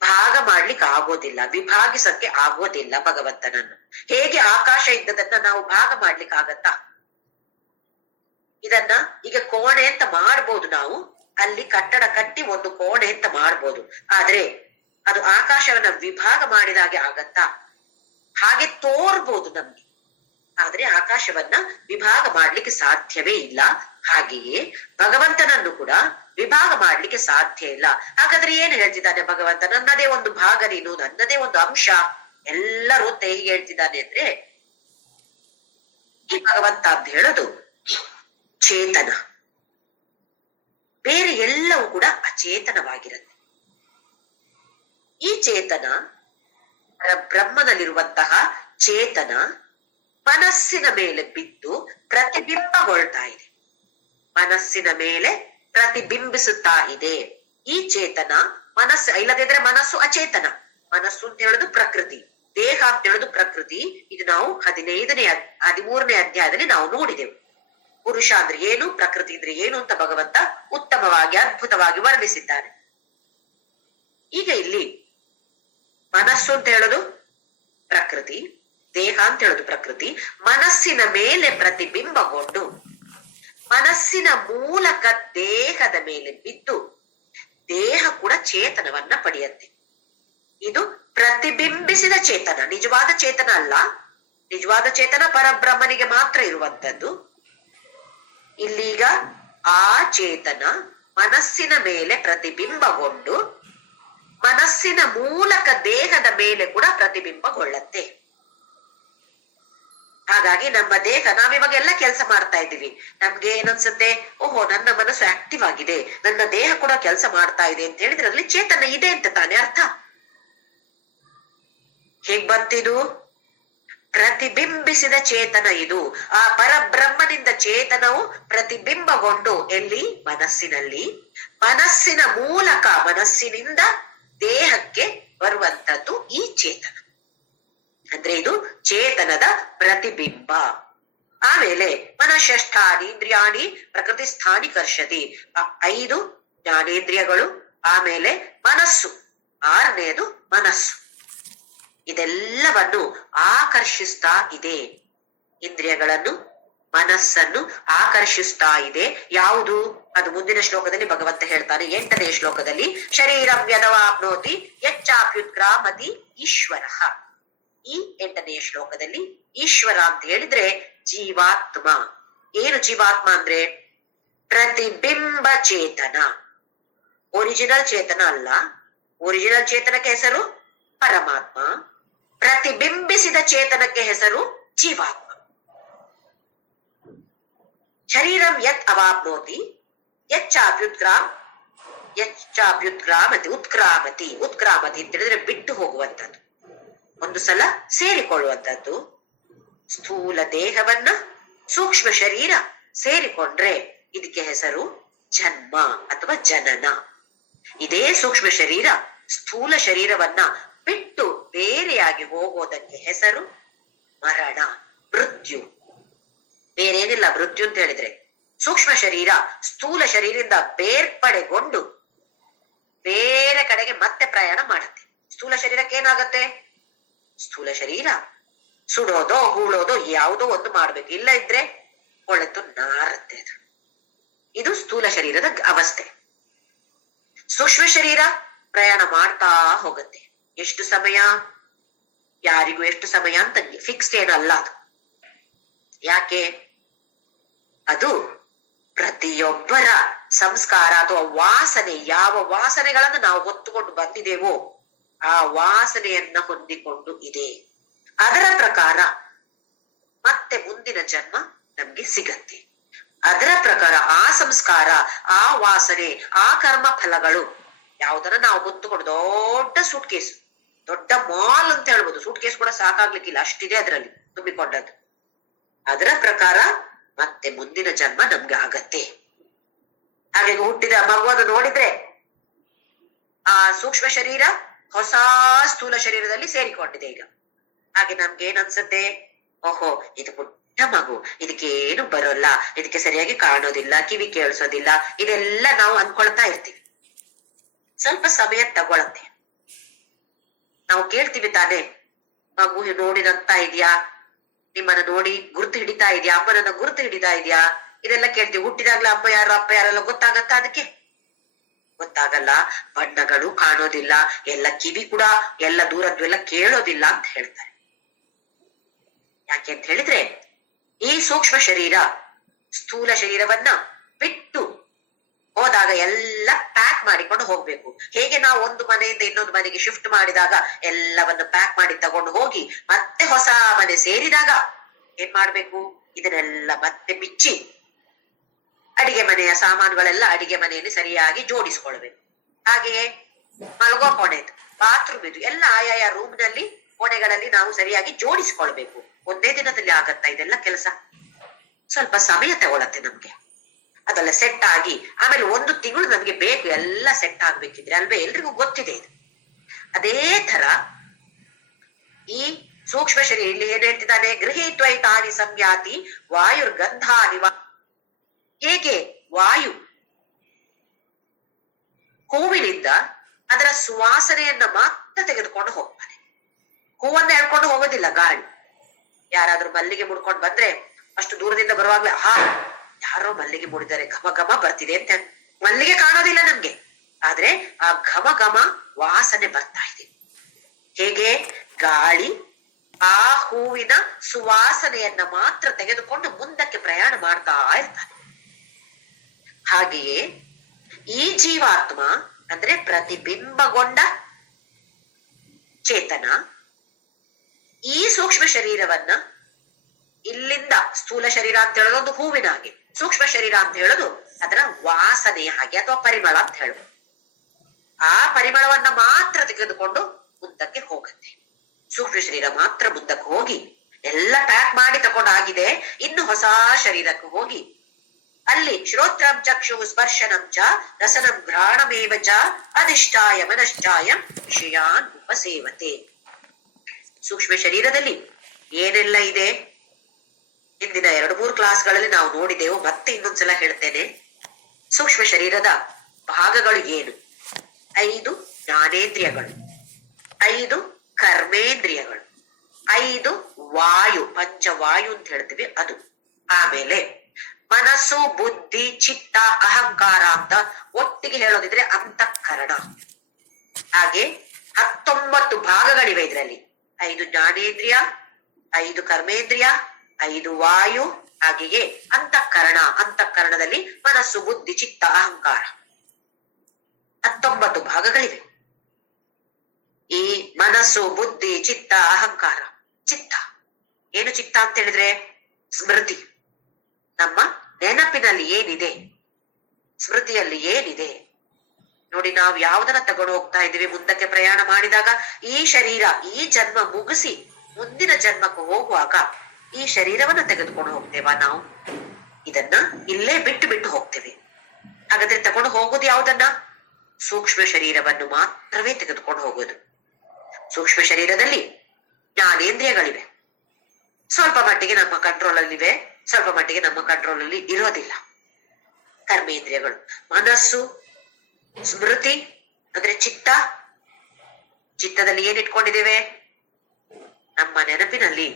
ಭಾಗ ಮಾಡ್ಲಿಕ್ಕೆ ಆಗೋದಿಲ್ಲ, ವಿಭಾಗಿಸಕ್ಕೆ ಆಗೋದಿಲ್ಲ ಭಗವಂತನನ್ನು. ಹೇಗೆ ಆಕಾಶ ಇದ್ದದನ್ನ ನಾವು ಭಾಗ ಮಾಡ್ಲಿಕ್ಕೆ ಆಗತ್ತಾ? ಇದನ್ನ ಈಗ ಕೋಣೆ ಅಂತ ಮಾಡ್ಬೋದು, ನಾವು ಅಲ್ಲಿ ಕಟ್ಟಡ ಕಟ್ಟಿ ಒಂದು ಕೋಣೆ ಅಂತ ಮಾಡ್ಬೋದು. ಆದ್ರೆ ಅದು ಆಕಾಶವನ್ನ ವಿಭಾಗ ಮಾಡಿದಾಗೆ ಆಗತ್ತಾ? ಹಾಗೆ ತೋರ್ಬೋದು ನಮ್ಗೆ, ಆದ್ರೆ ಆಕಾಶವನ್ನ ವಿಭಾಗ ಮಾಡ್ಲಿಕ್ಕೆ ಸಾಧ್ಯವೇ ಇಲ್ಲ. ಹಾಗೆಯೇ ಭಗವಂತನನ್ನು ಕೂಡ ವಿಭಾಗ ಮಾಡ್ಲಿಕ್ಕೆ ಸಾಧ್ಯ ಇಲ್ಲ. ಹಾಗಾದ್ರೆ ಏನ್ ಹೇಳ್ತಿದ್ದಾನೆ ಭಗವಂತ? ನನ್ನದೇ ಒಂದು ಭಾಗ ನೀನು, ನನ್ನದೇ ಒಂದು ಅಂಶ, ಎಲ್ಲರೂ ಹೇಗೆ ಹೇಳ್ತಿದ್ದಾನೆ ಅಂದ್ರೆ, ಈ ಭಗವಂತ ಅಂತ ಹೇಳೋದು ಚೇತನ. ಬೇರೆ ಎಲ್ಲವೂ ಕೂಡ ಅಚೇತನವಾಗಿರುತ್ತೆ. ಈ ಚೇತನ ಬ್ರಹ್ಮನಲ್ಲಿರುವಂತಹ ಚೇತನ ಮನಸ್ಸಿನ ಮೇಲೆ ಬಿದ್ದು ಪ್ರತಿಬಿಂಬಗೊಳ್ತಾ ಇದೆ, ಮನಸ್ಸಿನ ಮೇಲೆ ಪ್ರತಿಬಿಂಬಿಸುತ್ತಾ ಇದೆ. ಈ ಚೇತನ ಮನಸ್ಸು ಇಲ್ಲದಿದ್ರೆ ಮನಸ್ಸು ಅಚೇತನ. ಮನಸ್ಸು ಅಂತ ಹೇಳುದು ಪ್ರಕೃತಿ, ದೇಹ ಅಂತ ಹೇಳುದು ಪ್ರಕೃತಿ. ಇದು ನಾವು 13ನೇ ಅಧ್ಯಾಯದಲ್ಲಿ ನಾವು ನೋಡಿದೆವು. ಪುರುಷ ಅಂದ್ರೆ ಏನು, ಪ್ರಕೃತಿ ಅಂದ್ರೆ ಏನು ಅಂತ ಭಗವಂತ ಉತ್ತಮವಾಗಿ ಅದ್ಭುತವಾಗಿ ವರ್ಣಿಸಿದ್ದಾನೆ. ಈಗ ಇಲ್ಲಿ ಮನಸ್ಸು ಅಂತ ಹೇಳೋದು ಪ್ರಕೃತಿ, ದೇಹ ಅಂತ ಹೇಳುದು ಪ್ರಕೃತಿ. ಮನಸ್ಸಿನ ಮೇಲೆ ಪ್ರತಿಬಿಂಬಗೊಂಡು ಮನಸ್ಸಿನ ಮೂಲಕ ದೇಹದ ಮೇಲೆ ಬಿದ್ದು ದೇಹ ಕೂಡ ಚೇತನವನ್ನ ಪಡೆಯುತ್ತೆ. ಇದು ಪ್ರತಿಬಿಂಬಿಸಿದ ಚೇತನ, ನಿಜವಾದ ಚೇತನ ಅಲ್ಲ. ನಿಜವಾದ ಚೇತನ ಪರಬ್ರಹ್ಮನಿಗೆ ಮಾತ್ರ ಇರುವಂತದ್ದು. ಇಲ್ಲೀಗ ಆ ಚೇತನ ಮನಸ್ಸಿನ ಮೇಲೆ ಪ್ರತಿಬಿಂಬಗೊಂಡು ಮನಸ್ಸಿನ ಮೂಲಕ ದೇಹದ ಮೇಲೆ ಕೂಡ ಪ್ರತಿಬಿಂಬಗೊಳ್ಳತ್ತೆ. ಹಾಗಾಗಿ ನಮ್ಮ ದೇಹ, ನಾವಿವಾಗ ಎಲ್ಲ ಕೆಲಸ ಮಾಡ್ತಾ ಇದ್ದೀವಿ, ನಮ್ಗೆ ಏನನ್ಸುತ್ತೆ, ಓಹೋ ನನ್ನ ಮನಸ್ಸು ಆಕ್ಟಿವ್ ಆಗಿದೆ, ನನ್ನ ದೇಹ ಕೂಡ ಕೆಲಸ ಮಾಡ್ತಾ ಇದೆ ಅಂತ ಹೇಳಿದ್ರೆ ಅದ್ರಲ್ಲಿ ಚೇತನ ಇದೆ ಅಂತ ತಾನೇ ಅರ್ಥ. ಹೇಗ್ ಬಂತಿದು? ಪ್ರತಿಬಿಂಬಿಸಿದ ಚೇತನ ಇದು. ಆ ಪರಬ್ರಹ್ಮನಿಂದ ಚೇತನವು ಪ್ರತಿಬಿಂಬಗೊಂಡು ಎಲ್ಲಿ? ಮನಸ್ಸಿನಲ್ಲಿ. ಮನಸ್ಸಿನ ಮೂಲಕ, ಮನಸ್ಸಿನಿಂದ ದೇಹಕ್ಕೆ ಬರುವಂತದ್ದು ಈ ಚೇತನ. ಅಂದ್ರೆ ಇದು ಚೇತನದ ಪ್ರತಿಬಿಂಬ. ಆಮೇಲೆ ಮನಃಷ್ಠಾನಿ ಇಂದ್ರಿಯಾಣಿ ಪ್ರಕೃತಿ ಸ್ಥಾನಿ ಕರ್ಷತಿ. 5 ಜ್ಞಾನೇಂದ್ರಿಯಗಳು, ಆಮೇಲೆ ಮನಸ್ಸು, 6ನೇದು ಮನಸ್ಸು. ಇದೆಲ್ಲವನ್ನು ಆಕರ್ಷಿಸ್ತಾ ಇದೆ. ಇಂದ್ರಿಯಗಳನ್ನು, ಮನಸ್ಸನ್ನು ಆಕರ್ಷಿಸ್ತಾ ಇದೆ. ಯಾವುದು? ಅದು ಮುಂದಿನ ಶ್ಲೋಕದಲ್ಲಿ ಭಗವಂತ ಹೇಳ್ತಾನೆ, 8ನೇ ಶ್ಲೋಕದಲ್ಲಿ, ಶರೀರಂ ಯದವಾಪ್ನೋತಿ ಯಚ್ಚಾಪ್ಯುತ್ಕ್ರಾಮತಿ ಈಶ್ವರ. ಈ 8ನೇ ಶ್ಲೋಕದಲ್ಲಿ ಈಶ್ವರ ಅಂತ ಹೇಳಿದ್ರೆ ಜೀವಾತ್ಮ. ಏನು ಜೀವಾತ್ಮ ಅಂದ್ರೆ? ಪ್ರತಿಬಿಂಬ ಚೇತನ, ಒರಿಜಿನಲ್ ಚೇತನ ಅಲ್ಲ. ಒರಿಜಿನಲ್ ಚೇತನಕ್ಕೆ ಹೆಸರು ಪರಮಾತ್ಮ, ಪ್ರತಿಬಿಂಬಿಸಿದ ಚೇತನಕ್ಕೆ ಹೆಸರು ಜೀವಾತ್ಮ. ಶರೀರಂ ಯತ್ ಅವಾಪ್ನೋತಿ ಯಚ್ಚಾಪ್ಯುತ್ಕ್ರಾಮತಿ ಉತ್ಕ್ರಾಮತಿ. ಉತ್ಕ್ರಾಮತಿ ಅಂತ ಹೇಳಿದ್ರೆ ಬಿಟ್ಟು ಹೋಗುವಂಥದ್ದು, ಒಂದು ಸಲ ಸೇರಿಕೊಳ್ಳುವಂಥದ್ದು. ಸ್ಥೂಲ ದೇಹವನ್ನ ಸೂಕ್ಷ್ಮ ಶರೀರ ಸೇರಿಕೊಂಡ್ರೆ ಇದಕ್ಕೆ ಹೆಸರು ಜನ್ಮ ಅಥವಾ ಜನನ. ಇದೇ ಸೂಕ್ಷ್ಮ ಶರೀರ ಸ್ಥೂಲ ಶರೀರವನ್ನ ಬಿಟ್ಟು ಬೇರೆಯಾಗಿ ಹೋಗೋದಕ್ಕೆ ಹೆಸರು ಮರಣ, ಮೃತ್ಯು. ಬೇರೇನಿಲ್ಲ ಮೃತ್ಯು ಅಂತ ಹೇಳಿದ್ರೆ. ಸೂಕ್ಷ್ಮ ಶರೀರ ಸ್ಥೂಲ ಶರೀರದಿಂದ ಬೇರ್ಪಡೆಗೊಂಡು ಬೇರೆ ಕಡೆಗೆ ಮತ್ತೆ ಪ್ರಯಾಣ ಮಾಡುತ್ತೆ. ಸ್ಥೂಲ ಶರೀರಕ್ಕೆ ಏನಾಗತ್ತೆ? ಸ್ಥೂಲ ಶರೀರ ಸುಡೋದೋ ಹೂಳೋದೋ ಯಾವುದೋ ಒಂದು ಮಾಡ್ಬೇಕು, ಇಲ್ಲ ಇದ್ರೆ ಕೊಳೆತು ನಾರುತ್ತೆ ಅದು. ಇದು ಸ್ಥೂಲ ಶರೀರದ ಅವಸ್ಥೆ. ಸೂಕ್ಷ್ಮ ಶರೀರ ಪ್ರಯಾಣ ಮಾಡ್ತಾ ಹೋಗುತ್ತೆ. ಎಷ್ಟು ಸಮಯ? ಯಾರಿಗೂ ಎಷ್ಟು ಸಮಯ ಅಂತ ಫಿಕ್ಸ್ಡ್ ಏನಲ್ಲ ಅದು. ಯಾಕೆ? ಅದು ಪ್ರತಿಯೊಬ್ಬರ ಸಂಸ್ಕಾರ ಅಥವಾ ವಾಸನೆ, ಯಾವ ವಾಸನೆಗಳನ್ನು ನಾವು ಹೊತ್ತುಕೊಂಡು ಬಂದಿದ್ದೇವೋ ಆ ವಾಸನೆಯನ್ನ ಹೊಂದಿಕೊಂಡು ಇದೆ. ಅದರ ಪ್ರಕಾರ ಮತ್ತೆ ಮುಂದಿನ ಜನ್ಮ ನಮ್ಗೆ ಸಿಗತ್ತೆ. ಅದರ ಪ್ರಕಾರ ಆ ಸಂಸ್ಕಾರ, ಆ ವಾಸನೆ, ಆ ಕರ್ಮ ಫಲಗಳು ಯಾವುದನ್ನ ನಾವು ಹೊತ್ತುಕೊಂಡು, ದೊಡ್ಡ ಸೂಟ್ ಕೇಸ್, ದೊಡ್ಡ ಮಾಲ್ ಅಂತ ಹೇಳ್ಬೋದು, ಸೂಟ್ ಕೇಸ್ ಕೂಡ ಸಾಕಾಗ್ಲಿಕ್ಕಿಲ್ಲ, ಅಷ್ಟಿದೆ ಅದರಲ್ಲಿ ತುಂಬಿಕೊಂಡದ್ದು. ಅದರ ಪ್ರಕಾರ ಮತ್ತೆ ಮುಂದಿನ ಜನ್ಮ ನಮ್ಗೆ ಆಗತ್ತೆ. ಹಾಗೆ ಹುಟ್ಟಿದ ಮಗುವನ್ನು ನೋಡಿದ್ರೆ ಆ ಸೂಕ್ಷ್ಮ ಶರೀರ ಹೊಸ ಸ್ಥೂಲ ಶರೀರದಲ್ಲಿ ಸೇರಿಕೊಂಡಿದೆ ಈಗ. ಹಾಗೆ ನಮ್ಗೆ ಏನ್ ಅನ್ಸುತ್ತೆ? ಓಹೋ, ಇದು ಪುಟ್ಟ ಮಗು, ಇದಕ್ಕೇನು ಬರೋಲ್ಲ, ಇದಕ್ಕೆ ಸರಿಯಾಗಿ ಕಾಣೋದಿಲ್ಲ, ಕಿವಿ ಕೇಳಿಸೋದಿಲ್ಲ, ಇದೆಲ್ಲ ನಾವು ಅನ್ಕೊಳ್ತಾ ಇರ್ತೀವಿ. ಸ್ವಲ್ಪ ಸಮಯ ತಗೊಳತ್ತೆ. ನಾವು ಕೇಳ್ತೀವಿ ತಾನೆ, ಮಗು ನೋಡಿ ನಗ್ತಾ ಇದೆಯಾ, ನಿಮ್ಮನ್ನ ನೋಡಿ ಗುರುತು ಹಿಡಿತಾ ಇದೆಯಾ, ಅಮ್ಮನನ್ನ ಗುರುತು ಹಿಡಿತಾ ಇದೆಯಾ, ಇದೆಲ್ಲ ಕೇಳ್ತೀವಿ. ಹುಟ್ಟಿದಾಗ್ಲೇ ಅಪ್ಪ ಯಾರೆಲ್ಲ ಗೊತ್ತಾಗತ್ತಾ? ಅದಕ್ಕೆ ಗೊತ್ತಾಗಲ್ಲ. ಬಣ್ಣಗಳು ಕಾಣೋದಿಲ್ಲ, ಎಲ್ಲ ಕಿವಿ ಕೂಡ ಎಲ್ಲ ದೂರದ್ದು ಎಲ್ಲ ಕೇಳೋದಿಲ್ಲ ಅಂತ ಹೇಳ್ತಾರೆ. ಯಾಕೆ ಅಂತ ಹೇಳಿದ್ರೆ ಈ ಸೂಕ್ಷ್ಮ ಶರೀರ ಸ್ಥೂಲ ಶರೀರವನ್ನ ಬಿಟ್ಟು ಹೋದಾಗ ಎಲ್ಲ ಪ್ಯಾಕ್ ಮಾಡಿಕೊಂಡು ಹೋಗ್ಬೇಕು. ಹೇಗೆ ನಾವು ಒಂದು ಮನೆಯಿಂದ ಇನ್ನೊಂದು ಮನೆಗೆ ಶಿಫ್ಟ್ ಮಾಡಿದಾಗ ಎಲ್ಲವನ್ನು ಪ್ಯಾಕ್ ಮಾಡಿ ತಗೊಂಡು ಹೋಗಿ ಮತ್ತೆ ಹೊಸ ಮನೆ ಸೇರಿದಾಗ ಏನ್ ಮಾಡ್ಬೇಕು? ಇದನ್ನೆಲ್ಲ ಮತ್ತೆ ಬಿಚ್ಚಿ ಅಡಿಗೆ ಅಡಿಗೆ ಮನೆಯ ಸಾಮಾನುಗಳೆಲ್ಲ ಅಡಿಗೆ ಮನೆಯಲ್ಲಿ ಸರಿಯಾಗಿ ಜೋಡಿಸ್ಕೊಳ್ಬೇಕು. ಹಾಗೆಯೇ ಮಲಗೋ ಕೋಣೆದು, ಬಾತ್ರೂಮ್ ಇದು ಎಲ್ಲ ಆಯಾಯ ರೂಮ್ ನಲ್ಲಿ ಕೋಣೆಗಳಲ್ಲಿ ನಾವು ಸರಿಯಾಗಿ ಜೋಡಿಸ್ಕೊಳ್ಬೇಕು. ಒಂದೇ ದಿನದಲ್ಲಿ ಆಗತ್ತಾ ಇದೆಲ್ಲ ಕೆಲಸ? ಸ್ವಲ್ಪ ಸಮಯ ತಗೊಳತ್ತೆ ನಮ್ಗೆ ಅದೆಲ್ಲ ಸೆಟ್ ಆಗಿ. ಆಮೇಲೆ 1 ತಿಂಗಳು ನಮ್ಗೆ ಬೇಕು ಎಲ್ಲ ಸೆಟ್ ಆಗ್ಬೇಕಿದ್ರೆ ಅಲ್ವೇ? ಎಲ್ರಿಗೂ ಗೊತ್ತಿದೆ ಇದು. ಅದೇ ತರ ಈ ಸೂಕ್ಷ್ಮ ಶರೀರ ಇಲ್ಲಿ ಏನ್ ಹೇಳ್ತಿದ್ದಾನೆ? ಗೃಹೀತ್ವೈತಾನಿ ಸಂಯಾತಿ ವಾಯುರ್ಗಂಧಾನಿವ. ಹೇಗೆ ವಾಯು ಹೂವಿನಿಂದ ಅದರ ಸುವಾಸನೆಯನ್ನ ಮಾತ್ರ ತೆಗೆದುಕೊಂಡು ಹೋಗ್ತಾನೆ. ಹೂವನ್ನ ಹೇಳ್ಕೊಂಡು ಹೋಗೋದಿಲ್ಲ ಗಾಳಿ. ಯಾರಾದ್ರೂ ಮಲ್ಲಿಗೆ ಮುಡ್ಕೊಂಡು ಬಂದ್ರೆ ಅಷ್ಟು ದೂರದಿಂದ ಬರುವಾಗ್ಲೇ ಯಾರೋ ಮಲ್ಲಿಗೆ ಮುಡಿದರೆ ಘಮ ಘಮ ಬರ್ತಿದೆ ಅಂತ ಮಲ್ಲಿಗೆ ಕಾಣೋದಿಲ್ಲ ನಮ್ಗೆ, ಆದ್ರೆ ಆ ಘಮ ಘಮ ವಾಸನೆ ಬರ್ತಾ ಇದೆ. ಹೇಗೆ ಗಾಳಿ ಆ ಹೂವಿನ ಸುವಾಸನೆಯನ್ನ ಮಾತ್ರ ತೆಗೆದುಕೊಂಡು ಮುಂದಕ್ಕೆ ಪ್ರಯಾಣ ಮಾಡ್ತಾ ಇರ್ತಾನೆ. ಹಾಗೆಯೇ ಈ ಜೀವಾತ್ಮ ಅಂದ್ರೆ ಪ್ರತಿಬಿಂಬಗೊಂಡ ಚೇತನ ಈ ಸೂಕ್ಷ್ಮ ಶರೀರವನ್ನ ಇಲ್ಲಿಂದ ಸ್ಥೂಲ ಶರೀರ ಅಂತ ಹೇಳೋದು ಒಂದು ಹೂವಿನ ಹಾಗೆ, ಸೂಕ್ಷ್ಮ ಶರೀರ ಅಂತ ಹೇಳೋದು ಅದರ ವಾಸನೆಯ ಹಾಗೆ ಅಥವಾ ಪರಿಮಳ ಅಂತ ಹೇಳುದು. ಆ ಪರಿಮಳವನ್ನ ಮಾತ್ರ ತೆಗೆದುಕೊಂಡು ಮುಂದಕ್ಕೆ ಹೋಗುತ್ತೆ. ಸೂಕ್ಷ್ಮ ಶರೀರ ಮಾತ್ರ ಮುಂದಕ್ಕೆ ಹೋಗಿ ಎಲ್ಲ ಪ್ಯಾಕ್ ಮಾಡಿ ತಗೊಂಡಾಗಿದೆ. ಇನ್ನು ಹೊಸ ಶರೀರಕ್ಕೆ ಹೋಗಿ ಅಲ್ಲಿ ಶ್ರೋತ್ರಂ ಚಕ್ಷು ಸ್ಪರ್ಶನಂ ಚ ರಸನಂ ಘ್ರಾಣಮೇವ ಚ ಅಧಿಷ್ಠಾಯ ಮನಶ್ಚಾಯ ವಿಷಯಾನ್ ಉಪಸೇವತೆ. ಸೂಕ್ಷ್ಮ ಶರೀರದಲ್ಲಿ ಏನೆಲ್ಲ ಇದೆ ಹಿಂದಿನ 2-3 ಕ್ಲಾಸ್ಗಳಲ್ಲಿ ನಾವು ನೋಡಿದೆವು. ಮತ್ತೆ ಇನ್ನೊಂದ್ಸಲ ಹೇಳ್ತೇನೆ. ಸೂಕ್ಷ್ಮ ಶರೀರದ ಭಾಗಗಳು ಏನು? 5 ಜ್ಞಾನೇಂದ್ರಿಯಗಳು, 5 ಕರ್ಮೇಂದ್ರಿಯಗಳು, 5 ವಾಯು, ಪಂಚವಾಯು ಅಂತ ಹೇಳ್ತೀವಿ ಅದು. ಆಮೇಲೆ ಮನಸ್ಸು, ಬುದ್ಧಿ, ಚಿತ್ತ, ಅಹಂಕಾರ ಅಂತ ಒಟ್ಟಿಗೆ ಹೇಳೋದಿದ್ರೆ ಅಂತಃಕರಣ. ಹಾಗೆ 19 ಭಾಗಗಳಿವೆ ಇದರಲ್ಲಿ. 5 ಜ್ಞಾನೇಂದ್ರಿಯ, 5 ಕರ್ಮೇಂದ್ರಿಯ, 5 ವಾಯು, ಹಾಗೆಯೇ ಅಂತಃಕರಣ. ಅಂತಃಕರಣದಲ್ಲಿ ಮನಸ್ಸು, ಬುದ್ಧಿ, ಚಿತ್ತ, ಅಹಂಕಾರ 19 ಭಾಗಗಳಿವೆ. ಈ ಮನಸ್ಸು, ಬುದ್ಧಿ, ಚಿತ್ತ, ಅಹಂಕಾರ. ಚಿತ್ತ ಏನು? ಚಿತ್ತ ಅಂತ ಹೇಳಿದ್ರೆ ಸ್ಮೃತಿ. ನಮ್ಮ ನೆನಪಿನಲ್ಲಿ ಏನಿದೆ, ಸ್ಮೃತಿಯಲ್ಲಿ ಏನಿದೆ ನೋಡಿ. ನಾವು ಯಾವ್ದನ್ನ ತಗೊಂಡು ಹೋಗ್ತಾ ಇದ್ದೀವಿ ಮುಂದಕ್ಕೆ ಪ್ರಯಾಣ ಮಾಡಿದಾಗ? ಈ ಶರೀರ, ಈ ಜನ್ಮ ಮುಗಿಸಿ ಮುಂದಿನ ಜನ್ಮಕ್ಕೆ ಹೋಗುವಾಗ ಈ ಶರೀರವನ್ನ ತೆಗೆದುಕೊಂಡು ಹೋಗ್ತೇವಾ ನಾವು? ಇದನ್ನ ಇಲ್ಲೇ ಬಿಟ್ಟು ಹೋಗ್ತೇವೆ. ಹಾಗಾದ್ರೆ ತಗೊಂಡು ಹೋಗೋದು ಯಾವ್ದನ್ನ? ಸೂಕ್ಷ್ಮ ಶರೀರವನ್ನು ಮಾತ್ರವೇ ತೆಗೆದುಕೊಂಡು ಹೋಗೋದು. ಸೂಕ್ಷ್ಮ ಶರೀರದಲ್ಲಿ ಜ್ಞಾನೇಂದ್ರಿಯಗಳಿವೆ. ಸ್ವಲ್ಪ ಮಟ್ಟಿಗೆ ನಮ್ಮ ಕಂಟ್ರೋಲ್ ಅಲ್ಲಿವೆ, ಸ್ವಲ್ಪ ಮಟ್ಟಿಗೆ ನಮ್ಮ ಕಂಟ್ರೋಲ್ ಅಲ್ಲಿ ಇರೋದಿಲ್ಲ. ಕರ್ಮೇಂದ್ರಿಯಗಳು ಮನಸ್ಸು, ಸ್ಮೃತಿ ಅಂದ್ರೆ ಚಿತ್ತ. ಚಿತ್ತದಲ್ಲಿ ಏನ್ ಇಟ್ಕೊಂಡಿದ್ದೇವೆ? ನಮ್ಮ ನೆನಪಿನಲ್ಲಿ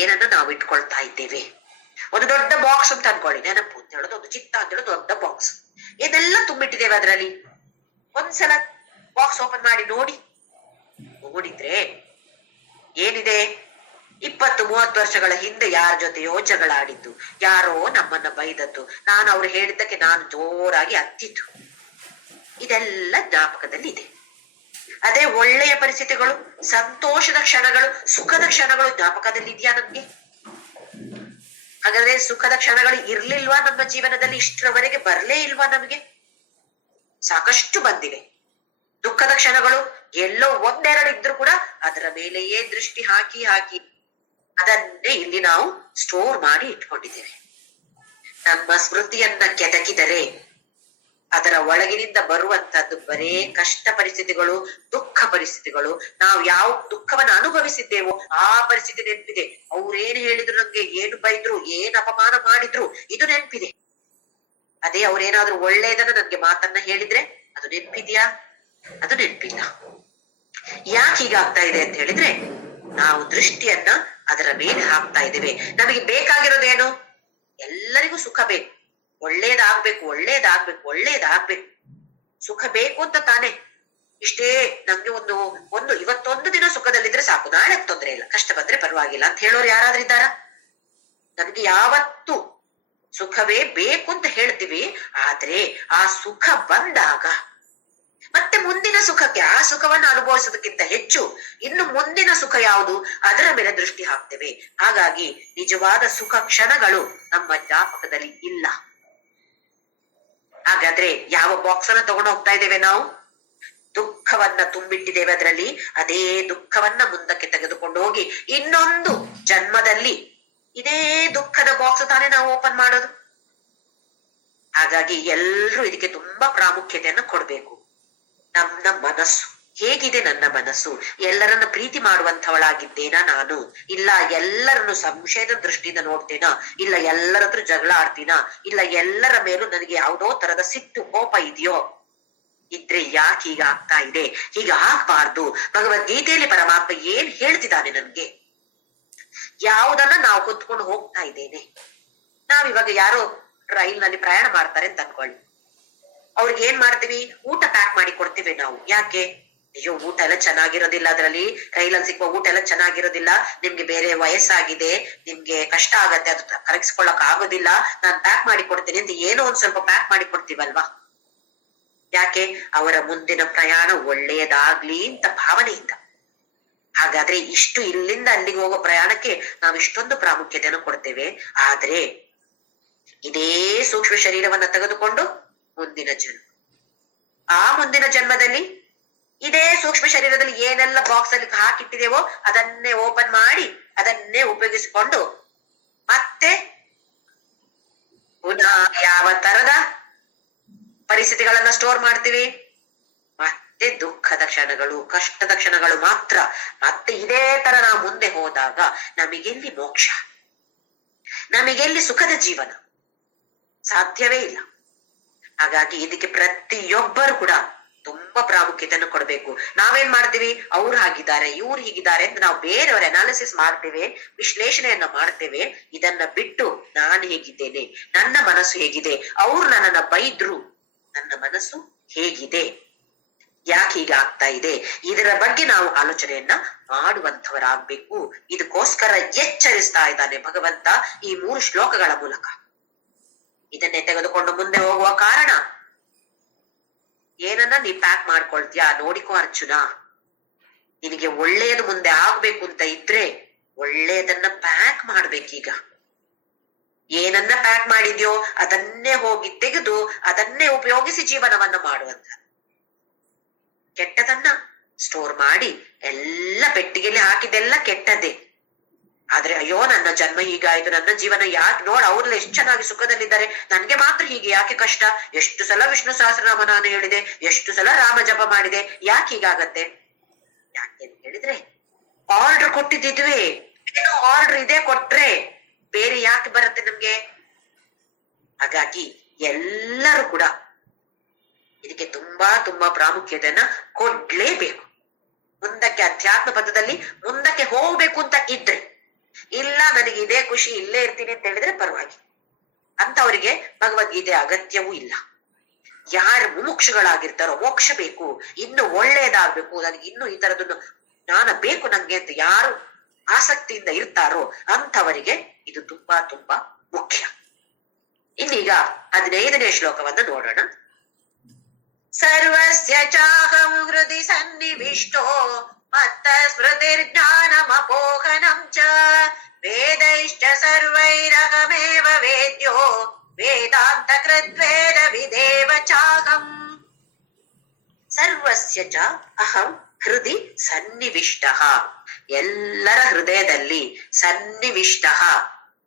ಏನನ್ನ ನಾವು ಇಟ್ಕೊಳ್ತಾ ಇದ್ದೇವೆ. ಒಂದು ದೊಡ್ಡ ಬಾಕ್ಸ್ ಅಂತ ಅನ್ಕೊಳ್ಳಿ. ನೆನಪು ಅಂತ ಹೇಳೋದು ಒಂದು, ಚಿತ್ತ ಅಂತ ಹೇಳೋದು ದೊಡ್ಡ ಬಾಕ್ಸ್. ಏನೆಲ್ಲ ತುಂಬಿಟ್ಟಿದ್ದೇವೆ ಅದರಲ್ಲಿ. ಒಂದ್ಸಲ ಬಾಕ್ಸ್ ಓಪನ್ ಮಾಡಿ ನೋಡಿ. ನೋಡಿದ್ರೆ ಏನಿದೆ? 20-30 ವರ್ಷಗಳ ಹಿಂದೆ ಯಾರ ಜೊತೆಯೋ ಜಗಳ ಆಡಿದ್ದು, ಯಾರೋ ನಮ್ಮನ್ನ ಬೈದದ್ದು, ನಾನು ಅವ್ರು ಹೇಳಿದ್ದಕ್ಕೆ ನಾನು ಜೋರಾಗಿ ಅತ್ತಿದ್ದು, ಇದೆಲ್ಲ ಜ್ಞಾಪಕದಲ್ಲಿ ಇದೆ. ಅದೇ ಒಳ್ಳೆಯ ಪರಿಸ್ಥಿತಿಗಳು, ಸಂತೋಷದ ಕ್ಷಣಗಳು, ಸುಖದ ಕ್ಷಣಗಳು ಜ್ಞಾಪಕದಲ್ಲಿ ಇದೆಯಾ ನಮ್ಗೆ? ಹಾಗಾದ್ರೆ ಸುಖದ ಕ್ಷಣಗಳು ಇರ್ಲಿಲ್ವಾ ನಮ್ಮ ಜೀವನದಲ್ಲಿ? ಇಷ್ಟರವರೆಗೆ ಬರ್ಲೇ ಇಲ್ವಾ ನಮಗೆ? ಸಾಕಷ್ಟು ಬಂದಿವೆ. ದುಃಖದ ಕ್ಷಣಗಳು ಎಲ್ಲೋ 1-2 ಇದ್ರು ಕೂಡ ಅದರ ಮೇಲೆಯೇ ದೃಷ್ಟಿ ಹಾಕಿ ಅದನ್ನೇ ಇಲ್ಲಿ ನಾವು ಸ್ಟೋರ್ ಮಾಡಿ ಇಟ್ಕೊಂಡಿದ್ದೇವೆ. ನಮ್ಮ ಸ್ಮೃತಿಯನ್ನ ಕೆದಕಿದರೆ ಅದರ ಒಳಗಿನಿಂದ ಬರುವಂತದ್ದು ಬರೇ ಕಷ್ಟ ಪರಿಸ್ಥಿತಿಗಳು, ದುಃಖ ಪರಿಸ್ಥಿತಿಗಳು. ನಾವು ಯಾವ ದುಃಖವನ್ನ ಅನುಭವಿಸಿದ್ದೇವೋ ಆ ಪರಿಸ್ಥಿತಿ ನೆನಪಿದೆ. ಅವ್ರೇನ್ ಹೇಳಿದ್ರು, ನಮ್ಗೆ ಏನು ಬೈದ್ರು, ಏನ್ ಅಪಮಾನ ಮಾಡಿದ್ರು, ಇದು ನೆನಪಿದೆ. ಅದೇ ಅವ್ರೇನಾದ್ರೂ ಒಳ್ಳೇದನ್ನ ನನ್ಗೆ ಮಾತನ್ನ ಹೇಳಿದ್ರೆ ಅದು ನೆನಪಿದ್ಯಾ? ಅದು ನೆನಪಿಲ್ಲ. ಯಾಕೆ ಹೀಗಾಗ್ತಾ ಇದೆ ಅಂತ ಹೇಳಿದ್ರೆ ನಾವು ದೃಷ್ಟಿಯನ್ನ ಅದರ ಮೇಲೆ ಹಾಕ್ತಾ ಇದ್ದೇವೆ. ನಮಗೆ ಬೇಕಾಗಿರೋದೇನು? ಎಲ್ಲರಿಗೂ ಸುಖ ಬೇಕು, ಒಳ್ಳೇದಾಗ್ಬೇಕು. ಸುಖ ಬೇಕು ಅಂತ ತಾನೆ. ಇಷ್ಟೇ ನಮ್ಗೆ ಒಂದು ಇವತ್ತೊಂದು ದಿನ ಸುಖದಲ್ಲಿದ್ರೆ ಸಾಕು, ನಾಳೆ ತೊಂದ್ರೆ ಇಲ್ಲ, ಕಷ್ಟ ಬಂದ್ರೆ ಪರವಾಗಿಲ್ಲ ಅಂತ ಹೇಳೋರು ಯಾರಾದ್ರೂ ಇದ್ದಾರಾ? ನಮ್ಗೆ ಯಾವತ್ತು ಸುಖವೇ ಬೇಕು ಅಂತ ಹೇಳ್ತೀವಿ. ಆದ್ರೆ ಆ ಸುಖ ಬಂದಾಗ ಮತ್ತೆ ಮುಂದಿನ ಸುಖಕ್ಕೆ, ಆ ಸುಖವನ್ನು ಅನುಭವಿಸೋದಕ್ಕಿಂತ ಹೆಚ್ಚು ಇನ್ನು ಮುಂದಿನ ಸುಖ ಯಾವುದು ಅದರ ಮೇಲೆ ದೃಷ್ಟಿ ಹಾಕ್ತೇವೆ. ಹಾಗಾಗಿ ನಿಜವಾದ ಸುಖ ಕ್ಷಣಗಳು ನಮ್ಮ ಜ್ಞಾಪಕದಲ್ಲಿ ಇಲ್ಲ. ಹಾಗಾದ್ರೆ ಯಾವ ಬಾಕ್ಸ್ ಅನ್ನ ತಗೊಂಡು ಹೋಗ್ತಾ ಇದ್ದೇವೆ ನಾವು? ದುಃಖವನ್ನ ತುಂಬಿಟ್ಟಿದ್ದೇವೆ ಅದರಲ್ಲಿ. ಅದೇ ದುಃಖವನ್ನ ಮುಂದಕ್ಕೆ ತೆಗೆದುಕೊಂಡು ಹೋಗಿ ಇನ್ನೊಂದು ಜನ್ಮದಲ್ಲಿ ಇದೇ ದುಃಖದ ಬಾಕ್ಸ್ ತಾನೇ ನಾವು ಓಪನ್ ಮಾಡೋದು. ಹಾಗಾಗಿ ಎಲ್ರೂ ಇದಕ್ಕೆ ತುಂಬಾ ಪ್ರಾಮುಖ್ಯತೆಯನ್ನು ಕೊಡ್ಬೇಕು. ನನ್ನ ಮನಸ್ಸು ಹೇಗಿದೆ? ನನ್ನ ಮನಸ್ಸು ಎಲ್ಲರನ್ನ ಪ್ರೀತಿ ಮಾಡುವಂಥವಳಾಗಿದ್ದೇನಾ ನಾನು? ಇಲ್ಲ ಎಲ್ಲರನ್ನು ಸಂಶಯದ ದೃಷ್ಟಿಯಿಂದ ನೋಡ್ತೇನಾ? ಇಲ್ಲ ಎಲ್ಲರ ಹತ್ರ ಜಗಳ ಆಡ್ತೀನಾ? ಇಲ್ಲ ಎಲ್ಲರ ಮೇಲೂ ನನಗೆ ಯಾವುದೋ ತರದ ಸಿಟ್ಟು ಕೋಪ ಇದೆಯೋ? ಇದ್ರೆ ಯಾಕೆ ಹೀಗ ಆಗ್ತಾ ಇದೆ? ಹೀಗ ಆಗ್ಬಾರ್ದು. ಭಗವದ್ಗೀತೆಯಲ್ಲಿ ಪರಮಾತ್ಮ ಏನ್ ಹೇಳ್ತಿದ್ದಾನೆ ನನ್ಗೆ? ಯಾವುದನ್ನ ನಾವು ಹೊತ್ಕೊಂಡು ಹೋಗ್ತಾ ಇದ್ದೇನೆ? ನಾವಿವಾಗ ಯಾರೋ ರೈಲ್ನಲ್ಲಿ ಪ್ರಯಾಣ ಮಾಡ್ತಾರೆ ಅಂತ ಅನ್ಕೊಳ್ಳಿ. ಅವ್ರಿಗೆ ಏನ್ ಮಾಡ್ತೀವಿ? ಊಟ ಪ್ಯಾಕ್ ಮಾಡಿ ಕೊಡ್ತೀವಿ ನಾವು. ಯಾಕೆ? ಅಯ್ಯೋ ಊಟ ಎಲ್ಲ ಚೆನ್ನಾಗಿರೋದಿಲ್ಲ, ಅದ್ರಲ್ಲಿ ರೈಲಲ್ಲಿ ಸಿಕ್ಕುವ ಊಟ ಎಲ್ಲ ಚೆನ್ನಾಗಿರೋದಿಲ್ಲ, ನಿಮ್ಗೆ ಬೇರೆ ವಯಸ್ಸಾಗಿದೆ, ನಿಮ್ಗೆ ಕಷ್ಟ ಆಗತ್ತೆ, ಅದು ಕರಗಿಸ್ಕೊಳಕ್ ಆಗೋದಿಲ್ಲ, ನಾನ್ ಪ್ಯಾಕ್ ಮಾಡಿ ಕೊಡ್ತೀನಿ ಅಂತ ಏನೋ ಒಂದ್ ಸ್ವಲ್ಪ ಪ್ಯಾಕ್ ಮಾಡಿ ಕೊಡ್ತೀವಲ್ವಾ? ಯಾಕೆ? ಅವರ ಮುಂದಿನ ಪ್ರಯಾಣ ಒಳ್ಳೆಯದಾಗ್ಲಿ ಅಂತ ಭಾವನೆಯಿಂದ. ಹಾಗಾದ್ರೆ ಇಷ್ಟು ಇಲ್ಲಿಂದ ಅಲ್ಲಿಗೆ ಹೋಗೋ ಪ್ರಯಾಣಕ್ಕೆ ನಾವು ಇಷ್ಟೊಂದು ಪ್ರಾಮುಖ್ಯತೆಯನ್ನು ಕೊಡ್ತೇವೆ. ಆದ್ರೆ ಇದೇ ಸೂಕ್ಷ್ಮ ಶರೀರವನ್ನ ತೆಗೆದುಕೊಂಡು ಮುಂದಿನ ಜನ್ಮ, ಆ ಮುಂದಿನ ಜನ್ಮದಲ್ಲಿ ಇದೇ ಸೂಕ್ಷ್ಮ ಶರೀರದಲ್ಲಿ ಏನೆಲ್ಲ ಬಾಕ್ಸ್ ಅಲ್ಲಿ ಹಾಕಿಟ್ಟಿದೇವೋ ಅದನ್ನೇ ಓಪನ್ ಮಾಡಿ ಅದನ್ನೇ ಉಪಯೋಗಿಸಿಕೊಂಡು ಮತ್ತೆ ಪುನಃ ಯಾವ ತರದ ಪರಿಸ್ಥಿತಿಗಳನ್ನ ಸ್ಟೋರ್ ಮಾಡ್ತೀವಿ? ಮತ್ತೆ ದುಃಖದ ಕ್ಷಣಗಳು, ಕಷ್ಟದ ಕ್ಷಣಗಳು ಮಾತ್ರ. ಮತ್ತೆ ಇದೇ ತರ ನಾವು ಮುಂದೆ ಹೋದಾಗ ನಮಗೆಲ್ಲಿ ಮೋಕ್ಷ, ನಮಗೆಲ್ಲಿ ಸುಖದ ಜೀವನ? ಸಾಧ್ಯವೇ ಇಲ್ಲ. ಹಾಗಾಗಿ ಇದಕ್ಕೆ ಪ್ರತಿಯೊಬ್ಬರು ಕೂಡ ತುಂಬಾ ಪ್ರಾಮುಖ್ಯತೆಯನ್ನು ಕೊಡ್ಬೇಕು. ನಾವೇನ್ ಮಾಡ್ತೀವಿ? ಅವ್ರು ಹಾಗಿದ್ದಾರೆ, ಇವ್ರು ಹೀಗಿದ್ದಾರೆ ಅಂತ ನಾವು ಬೇರೆಯವರ ಅನಾಲಿಸಿಸ್ ಮಾಡ್ತೇವೆ, ವಿಶ್ಲೇಷಣೆಯನ್ನ ಮಾಡ್ತೇವೆ. ಇದನ್ನ ಬಿಟ್ಟು ನಾನು ಹೇಗಿದ್ದೇನೆ, ನನ್ನ ಮನಸ್ಸು ಹೇಗಿದೆ, ಅವ್ರು ನನ್ನನ್ನ ಬೈದ್ರು, ನನ್ನ ಮನಸ್ಸು ಹೇಗಿದೆ, ಯಾಕೆ ಹೀಗೆ ಆಗ್ತಾ ಇದೆ, ಇದರ ಬಗ್ಗೆ ನಾವು ಆಲೋಚನೆಯನ್ನ ಮಾಡುವಂಥವರಾಗ್ಬೇಕು. ಇದಕ್ಕೋಸ್ಕರ ಎಚ್ಚರಿಸ್ತಾ ಇದ್ದಾನೆ ಭಗವಂತ ಈ 3 ಶ್ಲೋಕಗಳ ಮೂಲಕ. ಇದನ್ನೇ ತೆಗೆದುಕೊಂಡು ಮುಂದೆ ಹೋಗುವ ಕಾರಣ, ಏನನ್ನ ನೀ ಪ್ಯಾಕ್ ಮಾಡ್ಕೊಳ್ತೀಯಾ ನೋಡಿಕೋ ಅರ್ಜುನ. ನಿನಗೆ ಒಳ್ಳೆಯದು ಮುಂದೆ ಆಗ್ಬೇಕು ಅಂತ ಇದ್ರೆ ಒಳ್ಳೆಯದನ್ನ ಪ್ಯಾಕ್ ಮಾಡ್ಬೇಕೀಗ. ಏನನ್ನ ಪ್ಯಾಕ್ ಮಾಡಿದ್ಯೋ ಅದನ್ನೇ ಹೋಗಿ ತೆಗೆದು ಅದನ್ನೇ ಉಪಯೋಗಿಸಿ ಜೀವನವನ್ನ ಮಾಡುವಂತ. ಕೆಟ್ಟದನ್ನ ಸ್ಟೋರ್ ಮಾಡಿ ಎಲ್ಲ ಪೆಟ್ಟಿಗೆಯಲ್ಲಿ ಹಾಕಿದೆಲ್ಲ ಕೆಟ್ಟದ್ದೇ. ಆದ್ರೆ ಅಯ್ಯೋ ನನ್ನ ಜನ್ಮ ಹೀಗಾಯ್ತು, ನನ್ನ ಜೀವನ ಯಾಕೆ ನೋಡ್, ಅವ್ರೆಲ್ಲ ಎಷ್ಟು ಚೆನ್ನಾಗಿ ಸುಖದಲ್ಲಿದ್ದಾರೆ, ನನ್ಗೆ ಮಾತ್ರ ಹೀಗೆ ಯಾಕೆ ಕಷ್ಟ? ಎಷ್ಟು ಸಲ ವಿಷ್ಣು ಸಹಸ್ರನಾಮ ನಾನು ಹೇಳಿದೆ, ಎಷ್ಟು ಸಲ ರಾಮ ಜಪ ಮಾಡಿದೆ, ಯಾಕೆ ಹೀಗಾಗತ್ತೆ? ಯಾಕೆ ಅಂತ ಹೇಳಿದ್ರೆ ಆರ್ಡರ್ ಕೊಟ್ಟಿದ್ದಿದ್ವಿ, ಏನೋ ಆರ್ಡರ್ ಇದೆ ಕೊಟ್ರೆ ಬೇರೆ ಯಾಕೆ ಬರುತ್ತೆ ನಮ್ಗೆ? ಹಾಗಾಗಿ ಎಲ್ಲರೂ ಕೂಡ ಇದಕ್ಕೆ ತುಂಬಾ ತುಂಬಾ ಪ್ರಾಮುಖ್ಯತೆಯನ್ನ ಕೊಡ್ಲೇಬೇಕು. ಮುಂದಕ್ಕೆ ಅಧ್ಯಾತ್ಮ ಪಥದಲ್ಲಿ ಮುಂದಕ್ಕೆ ಹೋಗ್ಬೇಕು ಅಂತ ಇದ್ರೆ, ಇಲ್ಲ ನನಗೆ ಇದೇ ಖುಷಿ ಇಲ್ಲೇ ಇರ್ತೀನಿ ಅಂತ ಹೇಳಿದ್ರೆ ಪರವಾಗಿ ಅಂತವರಿಗೆ ಭಗವದ್ಗೀತೆ ಅಗತ್ಯವೂ ಇಲ್ಲ. ಯಾರು ಮುಮುಕ್ಷುಗಳಾಗಿರ್ತಾರೋ, ಮೋಕ್ಷ ಬೇಕು, ಇನ್ನು ಒಳ್ಳೆಯದಾಗ್ಬೇಕು, ನನಗೆ ಇನ್ನು ಈ ತರದನ್ನು ಜ್ಞಾನ ಬೇಕು ನಂಗೆ ಅಂತ ಯಾರು ಆಸಕ್ತಿಯಿಂದ ಇರ್ತಾರೋ ಅಂಥವರಿಗೆ ಇದು ತುಂಬಾ ತುಂಬಾ ಮುಖ್ಯ. ಇನ್ನೀಗ 15ನೇ ಶ್ಲೋಕವನ್ನು ನೋಡೋಣ. ಸರ್ವಸ್ಯ ಚಾಹಂ ಹೃದಿ ಸನ್ನಿವಿಷ್ಟೋ ಮತ್ತ ಸ್ಮೃತಿರ್ಜ್ಞಾನಮಪೋಹನಂ ಚ ವೇದೈಶ್ಚ ಸರ್ವೈರಹಮೇವ ವೇದ್ಯೋ ವೇದಾಂತ ಕೃದ್ವೇದ ವಿದೇವ ಚಾಹಂ. ಸರ್ವಸ್ಯ ಚ ಅಹಂ ಹೃದಿ ಸನ್ನಿವಿಷ್ಟಃ, ಎಲ್ಲರ ಹೃದಯದಲ್ಲಿ ಸನ್ನಿವಿಷ್ಟಃ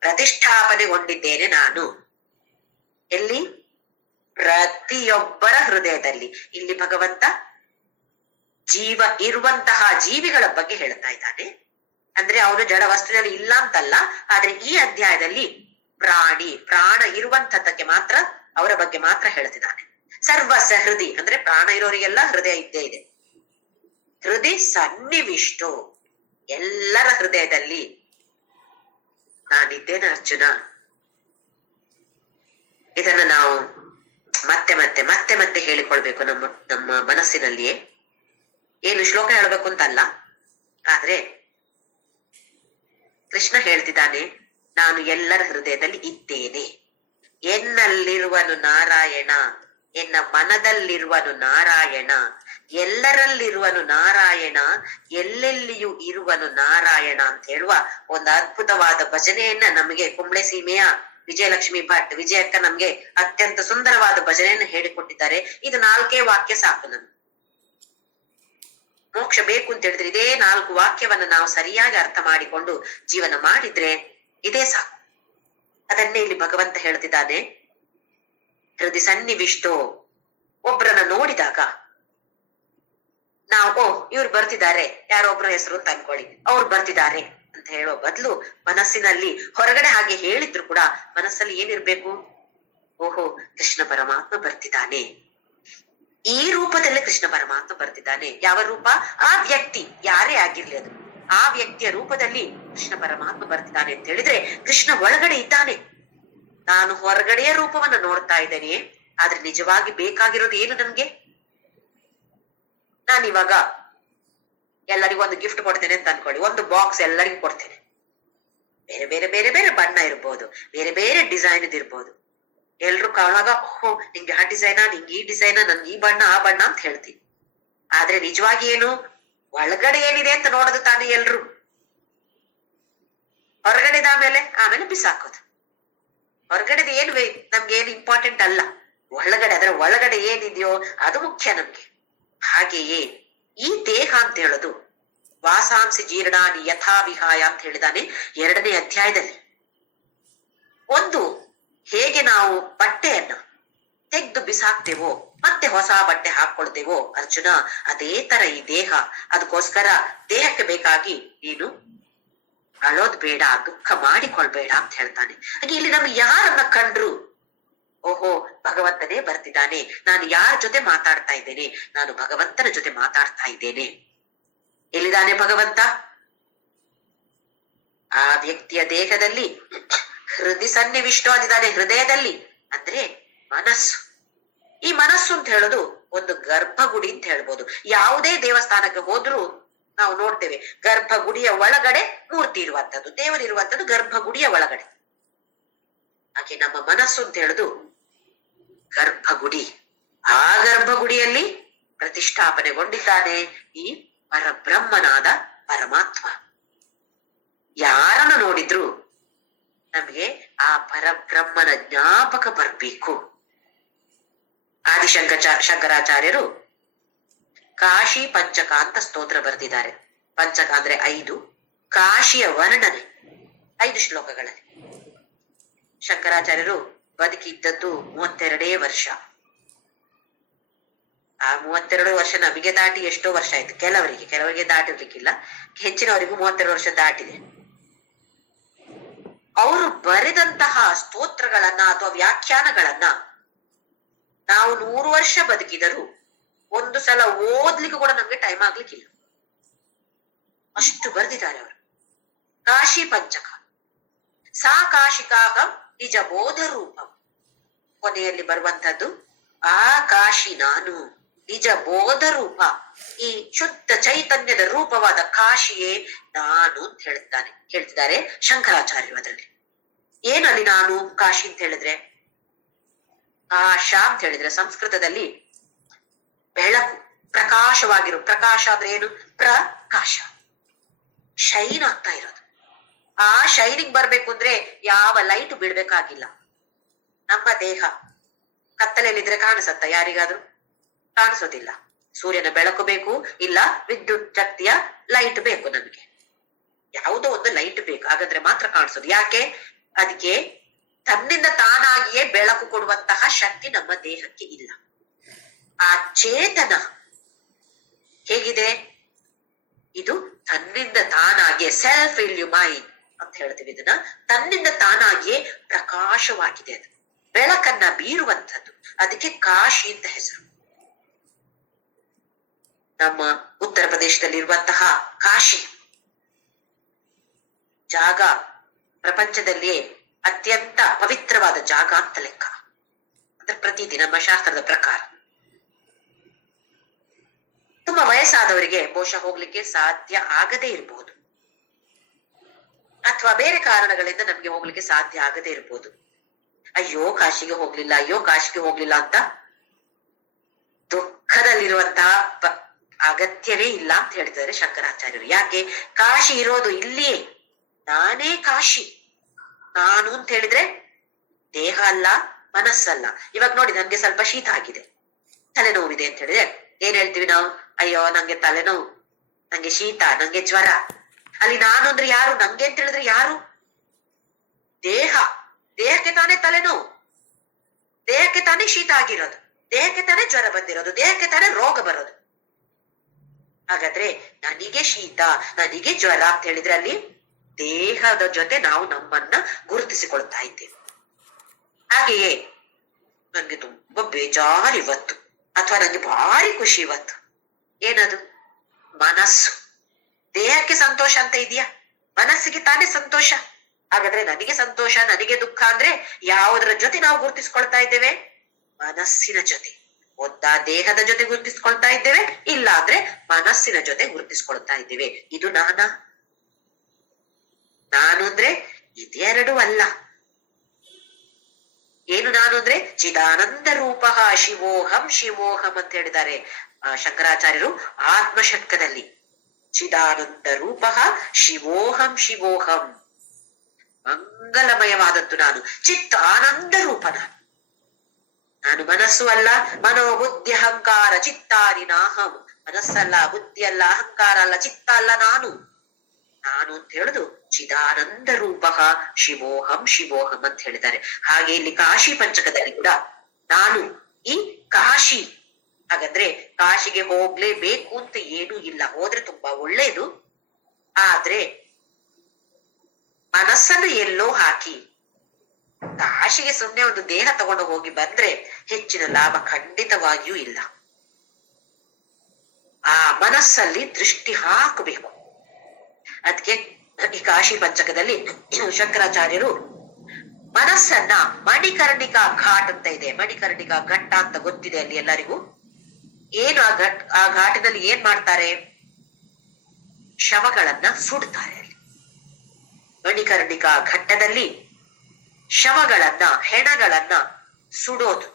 ಪ್ರತಿಷ್ಠಾಪನೆಗೊಂಡಿದ್ದೇನೆ ನಾನು. ಎಲ್ಲಿ? ಪ್ರತಿಯೊಬ್ಬರ ಹೃದಯದಲ್ಲಿ. ಇಲ್ಲಿ ಭಗವಂತ ಜೀವ ಇರುವಂತಹ ಜೀವಿಗಳ ಬಗ್ಗೆ ಹೇಳ್ತಾ ಇದ್ದಾನೆ. ಅಂದ್ರೆ ಅವನು ಜಡ ವಸ್ತುವಿನಲ್ಲಿ ಇಲ್ಲ ಅಂತಲ್ಲ, ಆದ್ರೆ ಈ ಅಧ್ಯಾಯದಲ್ಲಿ ಪ್ರಾಣ ಇರುವಂತದ್ದಕ್ಕೆ ಮಾತ್ರ, ಅವರ ಬಗ್ಗೆ ಮಾತ್ರ ಹೇಳ್ತಿದ್ದಾನೆ. ಸರ್ವಸ್ಯ ಹೃದಯ ಅಂದ್ರೆ ಪ್ರಾಣ ಇರೋರಿಗೆಲ್ಲ ಹೃದಯ ಇದ್ದೇ ಇದೆ. ಹೃದಯ ಸನ್ನಿವಿಷ್ಟು, ಎಲ್ಲರ ಹೃದಯದಲ್ಲಿ ನಾನಿದ್ದೇನೆ ಅರ್ಜುನ. ಇದನ್ನ ನಾವು ಮತ್ತೆ ಮತ್ತೆ ಮತ್ತೆ ಮತ್ತೆ ಹೇಳಿಕೊಳ್ಬೇಕು ನಮ್ಮ ಮನಸ್ಸಿನಲ್ಲಿಯೇ. ಏನು ಶ್ಲೋಕ ಹೇಳ್ಬೇಕು ಅಂತಲ್ಲ, ಆದ್ರೆ ಕೃಷ್ಣ ಹೇಳ್ತಿದ್ದಾನೆ, ನಾನು ಎಲ್ಲರ ಹೃದಯದಲ್ಲಿ ಇದ್ದೇನೆ. ಎನ್ನಲ್ಲಿರುವನು ನಾರಾಯಣ, ಎನ್ನ ಮನದಲ್ಲಿರುವನು ನಾರಾಯಣ, ಎಲ್ಲರಲ್ಲಿರುವನು ನಾರಾಯಣ, ಎಲ್ಲೆಲ್ಲಿಯೂ ಇರುವನು ನಾರಾಯಣ ಅಂತ ಹೇಳುವ ಒಂದು ಅದ್ಭುತವಾದ ಭಜನೆಯನ್ನ ನಮಗೆ ಕುಂಬ್ಳೆ ಸೀಮೆಯ ವಿಜಯಲಕ್ಷ್ಮಿ ಭಟ್ ವಿಜಯಕ್ಕ ನಮ್ಗೆ ಅತ್ಯಂತ ಸುಂದರವಾದ ಭಜನೆಯನ್ನು ಹೇಳಿಕೊಟ್ಟಿದ್ದಾರೆ. ಇದು 4 ವಾಕ್ಯ ಸಾಕು ನಮ್ಗೆ. ಮೋಕ್ಷ ಬೇಕು ಅಂತ ಹೇಳಿದ್ರೆ ಇದೇ 4 ವಾಕ್ಯವನ್ನ ನಾವು ಸರಿಯಾಗಿ ಅರ್ಥ ಮಾಡಿಕೊಂಡು ಜೀವನ ಮಾಡಿದ್ರೆ ಇದೇ ಸಾಕು. ಅದನ್ನೇ ಇಲ್ಲಿ ಭಗವಂತ ಹೇಳ್ತಿದ್ದಾನೆ. ಹೃದಯ ಸನ್ನಿವಿಷ್ಟೋ, ಒಬ್ರನ್ನ ನೋಡಿದಾಗ ನಾವು ಇವ್ರು ಬರ್ತಿದ್ದಾರೆ, ಯಾರೊಬ್ರ ಹೆಸರು ಅಂತ ಅನ್ಕೊಳ್ಳಿ, ಅವ್ರು ಬರ್ತಿದ್ದಾರೆ ಅಂತ ಹೇಳೋ ಬದಲು ಮನಸ್ಸಿನಲ್ಲಿ ಹೊರಗಡೆ ಹಾಗೆ ಹೇಳಿದ್ರು ಕೂಡ ಮನಸ್ಸಲ್ಲಿ ಏನಿರ್ಬೇಕು, ಓಹೋ ಕೃಷ್ಣ ಪರಮಾತ್ಮ ಬರ್ತಿದ್ದಾನೆ, ಈ ರೂಪದಲ್ಲೇ ಕೃಷ್ಣ ಪರಮಾತ್ಮ ಬರ್ತಿದ್ದಾನೆ. ಯಾವ ರೂಪ? ಆ ವ್ಯಕ್ತಿ ಯಾರೇ ಆಗಿರ್ಲಿ ಅದು, ಆ ವ್ಯಕ್ತಿಯ ರೂಪದಲ್ಲಿ ಕೃಷ್ಣ ಪರಮಾತ್ಮ ಬರ್ತಿದ್ದಾನೆ ಅಂತ ಹೇಳಿದ್ರೆ ಕೃಷ್ಣ ಒಳಗಡೆ ಇದ್ದಾನೆ. ನಾನು ಹೊರಗಡೆಯ ರೂಪವನ್ನ ನೋಡ್ತಾ ಇದ್ದೇನೆ, ಆದ್ರೆ ನಿಜವಾಗಿ ಬೇಕಾಗಿರೋದು ಏನು ನನ್ಗೆ? ನಾನಿವಾಗ ಎಲ್ಲರಿಗೂ ಒಂದು ಗಿಫ್ಟ್ ಕೊಡ್ತೇನೆ ಅಂತ ಅನ್ಕೊಳ್ಳಿ, ಒಂದು ಬಾಕ್ಸ್ ಎಲ್ಲರಿಗೂ ಕೊಡ್ತೇನೆ. ಬೇರೆ ಬೇರೆ ಬೇರೆ ಬೇರೆ ಬಣ್ಣ ಇರ್ಬೋದು, ಬೇರೆ ಬೇರೆ ಡಿಸೈನ್ ಇರ್ಬೋದು. ಎಲ್ರು ಕಾಣುವಾಗ ಓಹೋ ನಿಂಗೆ ಆ ಡಿಸೈನಾ, ನಿಂಗೆ ಈ ಡಿಸೈನಾ, ನನ್ಗೆ ಈ ಬಣ್ಣ ಆ ಬಣ್ಣ ಅಂತ ಹೇಳ್ತೀನಿ. ಆದ್ರೆ ನಿಜವಾಗಿ ಏನು ಒಳಗಡೆ ಏನಿದೆ ಅಂತ ನೋಡೋದು ತಾನೇ ಎಲ್ರು. ಹೊರಗಡೆದ ಆಮೇಲೆ ಬಿಸಾಕೋದು. ಹೊರಗಡೆದ ಏನು ನಮ್ಗೆ ಏನು ಇಂಪಾರ್ಟೆಂಟ್ ಅಲ್ಲ, ಒಳಗಡೆ ಅದರ ಒಳಗಡೆ ಏನಿದೆಯೋ ಅದು ಮುಖ್ಯ ನಮ್ಗೆ. ಹಾಗೆಯೇ ಈ ದೇಹ ಅಂತ ಹೇಳೋದು ವಾಸಾಂಸಿ ಜೀರ್ಣಾನಿ ಯಥಾ ವಿಹಾಯ ಅಂತ ಹೇಳಿದಾನೆ 2ನೇ ಅಧ್ಯಾಯದಲ್ಲಿ. ಒಂದು ಹೇಗೆ ನಾವು ಬಟ್ಟೆಯನ್ನ ತೆಗೆದು ಬಿಸಾಕ್ತೇವೋ ಮತ್ತೆ ಹೊಸ ಬಟ್ಟೆ ಹಾಕೊಳ್ತೇವೋ ಅರ್ಜುನ, ಅದೇ ತರ ಈ ದೇಹ. ಅದಕ್ಕೋಸ್ಕರ ದೇಹಕ್ಕೆ ಬೇಕಾಗಿ ನೀನು ಅಳೋದ್ ಬೇಡ, ದುಃಖ ಮಾಡಿಕೊಳ್ಬೇಡ ಅಂತ ಹೇಳ್ತಾನೆ. ಹಾಗೆ ಇಲ್ಲಿ ನಮ್ಗೆ ಯಾರನ್ನ ಕಂಡ್ರು ಓಹೋ ಭಗವಂತನೇ ಬರ್ತಿದ್ದಾನೆ, ನಾನು ಯಾರ ಜೊತೆ ಮಾತಾಡ್ತಾ ಇದ್ದೇನೆ, ನಾನು ಭಗವಂತನ ಜೊತೆ ಮಾತಾಡ್ತಾ ಇದ್ದೇನೆ. ಎಲ್ಲಿದ್ದಾನೆ ಭಗವಂತ? ಆ ವ್ಯಕ್ತಿಯ ದೇಹದಲ್ಲಿ ಹೃದಯ ಸನ್ನಿವಿಷ್ಟವಾಗಿದ್ದಾನೆ, ಹೃದಯದಲ್ಲಿ ಅಂದ್ರೆ ಮನಸ್ಸು. ಈ ಮನಸ್ಸು ಅಂತ ಹೇಳೋದು ಒಂದು ಗರ್ಭಗುಡಿ ಅಂತ ಹೇಳ್ಬೋದು. ಯಾವುದೇ ದೇವಸ್ಥಾನಕ್ಕೆ ಹೋದ್ರೂ ನಾವು ನೋಡ್ತೇವೆ ಗರ್ಭಗುಡಿಯ ಒಳಗಡೆ ಮೂರ್ತಿ ಇರುವಂತದ್ದು, ದೇವರಿರುವಂತದ್ದು ಗರ್ಭಗುಡಿಯ ಒಳಗಡೆ. ಹಾಗೆ ನಮ್ಮ ಮನಸ್ಸು ಅಂತ ಹೇಳುದು ಗರ್ಭಗುಡಿ. ಆ ಗರ್ಭಗುಡಿಯಲ್ಲಿ ಪ್ರತಿಷ್ಠಾಪನೆಗೊಂಡಿದ್ದಾನೆ ಈ ಪರಬ್ರಹ್ಮನಾದ ಪರಮಾತ್ಮ. ಯಾರನ್ನು ನೋಡಿದ್ರು ನಮ್ಗೆ ಆ ಪರಬ್ರಹ್ಮನ ಜ್ಞಾಪಕ ಬರ್ಬೇಕು. ಶಂಕರಾಚಾರ್ಯರು ಕಾಶಿ ಪಂಚಕ ಅಂತ ಸ್ತೋತ್ರ ಬರೆದಿದ್ದಾರೆ. ಪಂಚಕ ಅಂದ್ರೆ 5, ಕಾಶಿಯ ವರ್ಣನೆ 5 ಶ್ಲೋಕಗಳಲ್ಲಿ. ಶಂಕರಾಚಾರ್ಯರು ಬದುಕಿದ್ದದ್ದು 32 ವರ್ಷ. ಆ 32 ವರ್ಷ ನಮಗೆ ದಾಟಿ ಎಷ್ಟೋ ವರ್ಷ ಆಯ್ತು. ಕೆಲವರಿಗೆ ದಾಟಿರ್ಲಿಕ್ಕಿಲ್ಲ, ಹೆಚ್ಚಿನವರಿಗೂ 32 ವರ್ಷ ದಾಟಿದೆ. ಅವರು ಬರೆದಂತಹ ಸ್ತೋತ್ರಗಳನ್ನ ಅಥವಾ ವ್ಯಾಖ್ಯಾನಗಳನ್ನ ನಾವು 100 ವರ್ಷ ಬದುಕಿದರೂ ಒಂದು ಸಲ ಓದ್ಲಿಕ್ಕೂ ಕೂಡ ನಮ್ಗೆ ಟೈಮ್ ಆಗ್ಲಿಕ್ಕಿಲ್ಲ, ಅಷ್ಟು ಬರೆದಿದ್ದಾರೆ ಅವರು. ಕಾಶಿ ಪಂಚಕ ಸಾ ಕಾಶಿಕಾಹಂ ನಿಜ ಬೋಧ ರೂಪಂ, ಕೊನೆಯಲ್ಲಿ ಬರುವಂತದ್ದು ಆ ಕಾಶಿ ನಾನು, ನಿಜ ಬೋಧ ರೂಪ, ಈ ಶುದ್ಧ ಚೈತನ್ಯದ ರೂಪವಾದ ಕಾಶಿಯೇ ನಾನು ಅಂತ ಹೇಳ್ತಿದ್ದಾರೆ ಶಂಕರಾಚಾರ್ಯರು. ಅದರಲ್ಲಿ ಏನಲ್ಲಿ ನಾನು ಕಾಶಿ ಅಂತ ಹೇಳಿದ್ರೆ, ಕಾಶ ಅಂತ ಹೇಳಿದ್ರೆ ಸಂಸ್ಕೃತದಲ್ಲಿ ಬೆಳಕು, ಪ್ರಕಾಶವಾಗಿರು. ಪ್ರಕಾಶ ಅಂದ್ರೆ ಏನು? ಪ್ರಕಾಶ, ಶೈನ್ ಆಗ್ತಾ ಇರೋದು. ಆ ಶೈನಿಂಗ್ ಬರ್ಬೇಕು ಅಂದ್ರೆ ಯಾವ ಲೈಟ್ ಬಿಡ್ಬೇಕಾಗಿಲ್ಲ. ನಮ್ಮ ದೇಹ ಕತ್ತಲೆಯಲ್ಲಿದ್ರೆ ಕಾಣಿಸತ್ತ? ಯಾರಿಗಾದ್ರೂ ಕಾಣಿಸೋದಿಲ್ಲ. ಸೂರ್ಯನ ಬೆಳಕು ಬೇಕು, ಇಲ್ಲ ವಿದ್ಯುತ್ ಶಕ್ತಿಯ ಲೈಟ್ ಬೇಕು. ನಮಗೆ ಯಾವುದೋ ಒಂದು ಲೈಟ್ ಬೇಕು, ಹಾಗಾದ್ರೆ ಮಾತ್ರ ಕಾಣಿಸೋದು. ಯಾಕೆ? ಅದಕ್ಕೆ ತನ್ನಿಂದ ತಾನಾಗಿಯೇ ಬೆಳಕು ಕೊಡುವಂತಹ ಶಕ್ತಿ ನಮ್ಮ ದೇಹಕ್ಕೆ ಇಲ್ಲ. ಆ ಚೇತನ ಹೇಗಿದೆ? ಇದು ತನ್ನಿಂದ ತಾನಾಗಿಯೇ ಸೆಲ್ಫ್ ಇಲ್ಯುಮೈನ್ ಅಂತ ಹೇಳ್ತೀವಿ ಇದನ್ನ. ತನ್ನಿಂದ ತಾನಾಗಿಯೇ ಪ್ರಕಾಶವಾಗಿದೆ, ಅದು ಬೆಳಕನ್ನ ಬೀರುವಂಥದ್ದು. ಅದಕ್ಕೆ ಕಾಶಿ ಅಂತ ಹೆಸರು. ನಮ್ಮ ಉತ್ತರ ಪ್ರದೇಶದಲ್ಲಿರುವಂತಹ ಕಾಶಿ ಜಾಗ ಪ್ರಪಂಚದಲ್ಲಿಯೇ ಅತ್ಯಂತ ಪವಿತ್ರವಾದ ಜಾಗ ಅಂತ ಲೆಕ್ಕ. ಅಂದ್ರೆ ಪ್ರತೀತಿ ನಮ್ಮ ಶಾಸ್ತ್ರದ ಪ್ರಕಾರ ತುಂಬಾ ವಯಸ್ಸಾದವರಿಗೆ ಬಹುಶಃ ಹೋಗ್ಲಿಕ್ಕೆ ಸಾಧ್ಯ ಆಗದೇ ಇರಬಹುದು, ಅಥವಾ ಬೇರೆ ಕಾರಣಗಳಿಂದ ನಮ್ಗೆ ಹೋಗ್ಲಿಕ್ಕೆ ಸಾಧ್ಯ ಆಗದೇ ಇರ್ಬೋದು. ಅಯ್ಯೋ ಕಾಶಿಗೆ ಹೋಗ್ಲಿಲ್ಲ ಅಂತ ದುಃಖದಲ್ಲಿರುವಂತಹ ಅಗತ್ಯವೇ ಇಲ್ಲ ಅಂತ ಹೇಳ್ತಿದ್ದಾರೆ ಶಂಕರಾಚಾರ್ಯರು. ಯಾಕೆ? ಕಾಶಿ ಇರೋದು ಇಲ್ಲಿಯೇ. ನಾನೇ ಕಾಶಿ. ನಾನು ಅಂತ ಹೇಳಿದ್ರೆ ದೇಹ ಅಲ್ಲ, ಮನಸ್ಸಲ್ಲ. ಇವಾಗ ನೋಡಿ, ನನ್ಗೆ ಸ್ವಲ್ಪ ಶೀತ ಆಗಿದೆ, ತಲೆನೋವಿದೆ ಅಂತ ಹೇಳಿದ್ರೆ ಏನ್ ಹೇಳ್ತೀವಿ ನಾವು? ಅಯ್ಯೋ ನಂಗೆ ತಲೆನೋವು, ನಂಗೆ ಶೀತ, ನಂಗೆ ಜ್ವರ. ಅಲ್ಲಿ ನಾನು ಅಂದ್ರೆ ಯಾರು? ನಂಗೆ ಅಂತ ಹೇಳಿದ್ರೆ ಯಾರು? ದೇಹ. ದೇಹಕ್ಕೆ ತಾನೇ ತಲೆನೋವು, ದೇಹಕ್ಕೆ ತಾನೇ ಶೀತ ಆಗಿರೋದು, ದೇಹಕ್ಕೆ ತಾನೇ ಜ್ವರ ಬಂದಿರೋದು, ದೇಹಕ್ಕೆ ತಾನೇ ರೋಗ ಬರೋದು. ಹಾಗಾದ್ರೆ ನನಗೆ ಶೀತ, ನನಗೆ ಜ್ವರ ಅಂತ ಹೇಳಿದ್ರೆ ಅಲ್ಲಿ ದೇಹದ ಜೊತೆ ನಾವು ನಮ್ಮನ್ನ ಗುರುತಿಸಿಕೊಳ್ತಾ ಇದ್ದೇವೆ. ಹಾಗೆಯೇ ನಂಗೆ ತುಂಬಾ ಬೇಜಾರು ಇವತ್ತು, ಅಥವಾ ನಂಗೆ ಭಾರಿ ಖುಷಿ ಇವತ್ತು. ಏನದು? ಮನಸ್ಸು. ದೇಹಕ್ಕೆ ಸಂತೋಷ ಅಂತ ಇದೆಯಾ? ಮನಸ್ಸಿಗೆ ತಾನೇ ಸಂತೋಷ. ಹಾಗಾದ್ರೆ ನನಗೆ ಸಂತೋಷ, ನನಗೆ ದುಃಖ ಅಂದ್ರೆ ಯಾವುದರ ಜೊತೆ ನಾವು ಗುರುತಿಸ್ಕೊಳ್ತಾ ಇದ್ದೇವೆ? ಮನಸ್ಸಿನ ಜೊತೆ. ಒಂದಾ ದೇಹದ ಜೊತೆ ಗುರುತಿಸ್ಕೊಳ್ತಾ ಇದ್ದೇವೆ, ಇಲ್ಲ ಅಂದ್ರೆ ಮನಸ್ಸಿನ ಜೊತೆ ಗುರುತಿಸ್ಕೊಳ್ತಾ ಇದ್ದೇವೆ. ಇದು ನಾನು ಅಂದ್ರೆ ಇದೆರಡು ಅಲ್ಲ. ಏನು ನಾನು ಅಂದ್ರೆ? ಚಿದಾನಂದ ರೂಪ ಶಿವೋಹಂ ಶಿವೋಹಂ ಅಂತ ಹೇಳಿದ್ದಾರೆ ಶಂಕರಾಚಾರ್ಯರು ಆತ್ಮಷಟ್ಕದಲ್ಲಿ. ಚಿದಾನಂದ ರೂಪ ಶಿವೋಹಂ ಶಿವೋಹಂ. ಮಂಗಲಮಯವಾದದ್ದು ನಾನು, ಚಿತ್ತ ಆನಂದ ರೂಪ ನಾನು ಮನಸ್ಸು ಅಲ್ಲ. ಮನೋಬುದ್ಧಿ ಅಹಂಕಾರ ಚಿತ್ತಾದಿ ನಾಹಂ. ಮನಸ್ಸಲ್ಲ, ಬುದ್ಧಿ ಅಲ್ಲ, ಅಹಂಕಾರ ಅಲ್ಲ, ಚಿತ್ತ ಅಲ್ಲ, ನಾನು ಅಂತ ಹೇಳುದು ಚಿದಾನಂದ ರೂಪ ಶಿವೋಹಂ ಶಿವೋಹಂ ಅಂತ ಹೇಳಿದ್ದಾರೆ. ಹಾಗೆ ಇಲ್ಲಿ ಕಾಶಿ ಪಂಚಕದಲ್ಲಿ ಕೂಡ ನಾನು ಈ ಕಾಶಿ. ಹಾಗಾದ್ರೆ ಕಾಶಿಗೆ ಹೋಗ್ಲೇಬೇಕು ಅಂತ ಏನೂ ಇಲ್ಲ, ಹೋದ್ರೆ ತುಂಬಾ ಒಳ್ಳೇದು. ಆದ್ರೆ ಮನಸ್ಸನ್ನು ಎಲ್ಲೋ ಹಾಕಿ ಕಾಶಿಗೆ ಸುಮ್ನೆ ಒಂದು ದೇಹ ತಗೊಂಡು ಹೋಗಿ ಬಂದ್ರೆ ಹೆಚ್ಚಿನ ಲಾಭ ಖಂಡಿತವಾಗಿಯೂ ಇಲ್ಲ. ಆ ಮನಸ್ಸಲ್ಲಿ ದೃಷ್ಟಿ ಹಾಕಬೇಕು. ಅದಕ್ಕೆ ಈ ಕಾಶಿ ಪಂಚಕದಲ್ಲಿ ಶಂಕರಾಚಾರ್ಯರು ಮನಸ್ಸನ್ನ ಮಣಿಕರ್ಣಿಕಾ ಘಾಟ್ ಅಂತ ಇದೆ, ಮಣಿಕರ್ಣಿಕಾ ಘಟ್ಟ ಅಂತ ಗೊತ್ತಿದೆ ಅಲ್ಲಿ ಎಲ್ಲರಿಗೂ. ಏನು ಆ ಘಾಟಿನಲ್ಲಿ ಏನ್ ಮಾಡ್ತಾರೆ? ಶವಗಳನ್ನ ಸುಡ್ತಾರೆ ಅಲ್ಲಿ. ಮಣಿಕರ್ಣಿಕಾ ಘಟ್ಟದಲ್ಲಿ ಶವಗಳನ್ನ, ಹೆಣಗಳನ್ನ ಸುಡೋದು.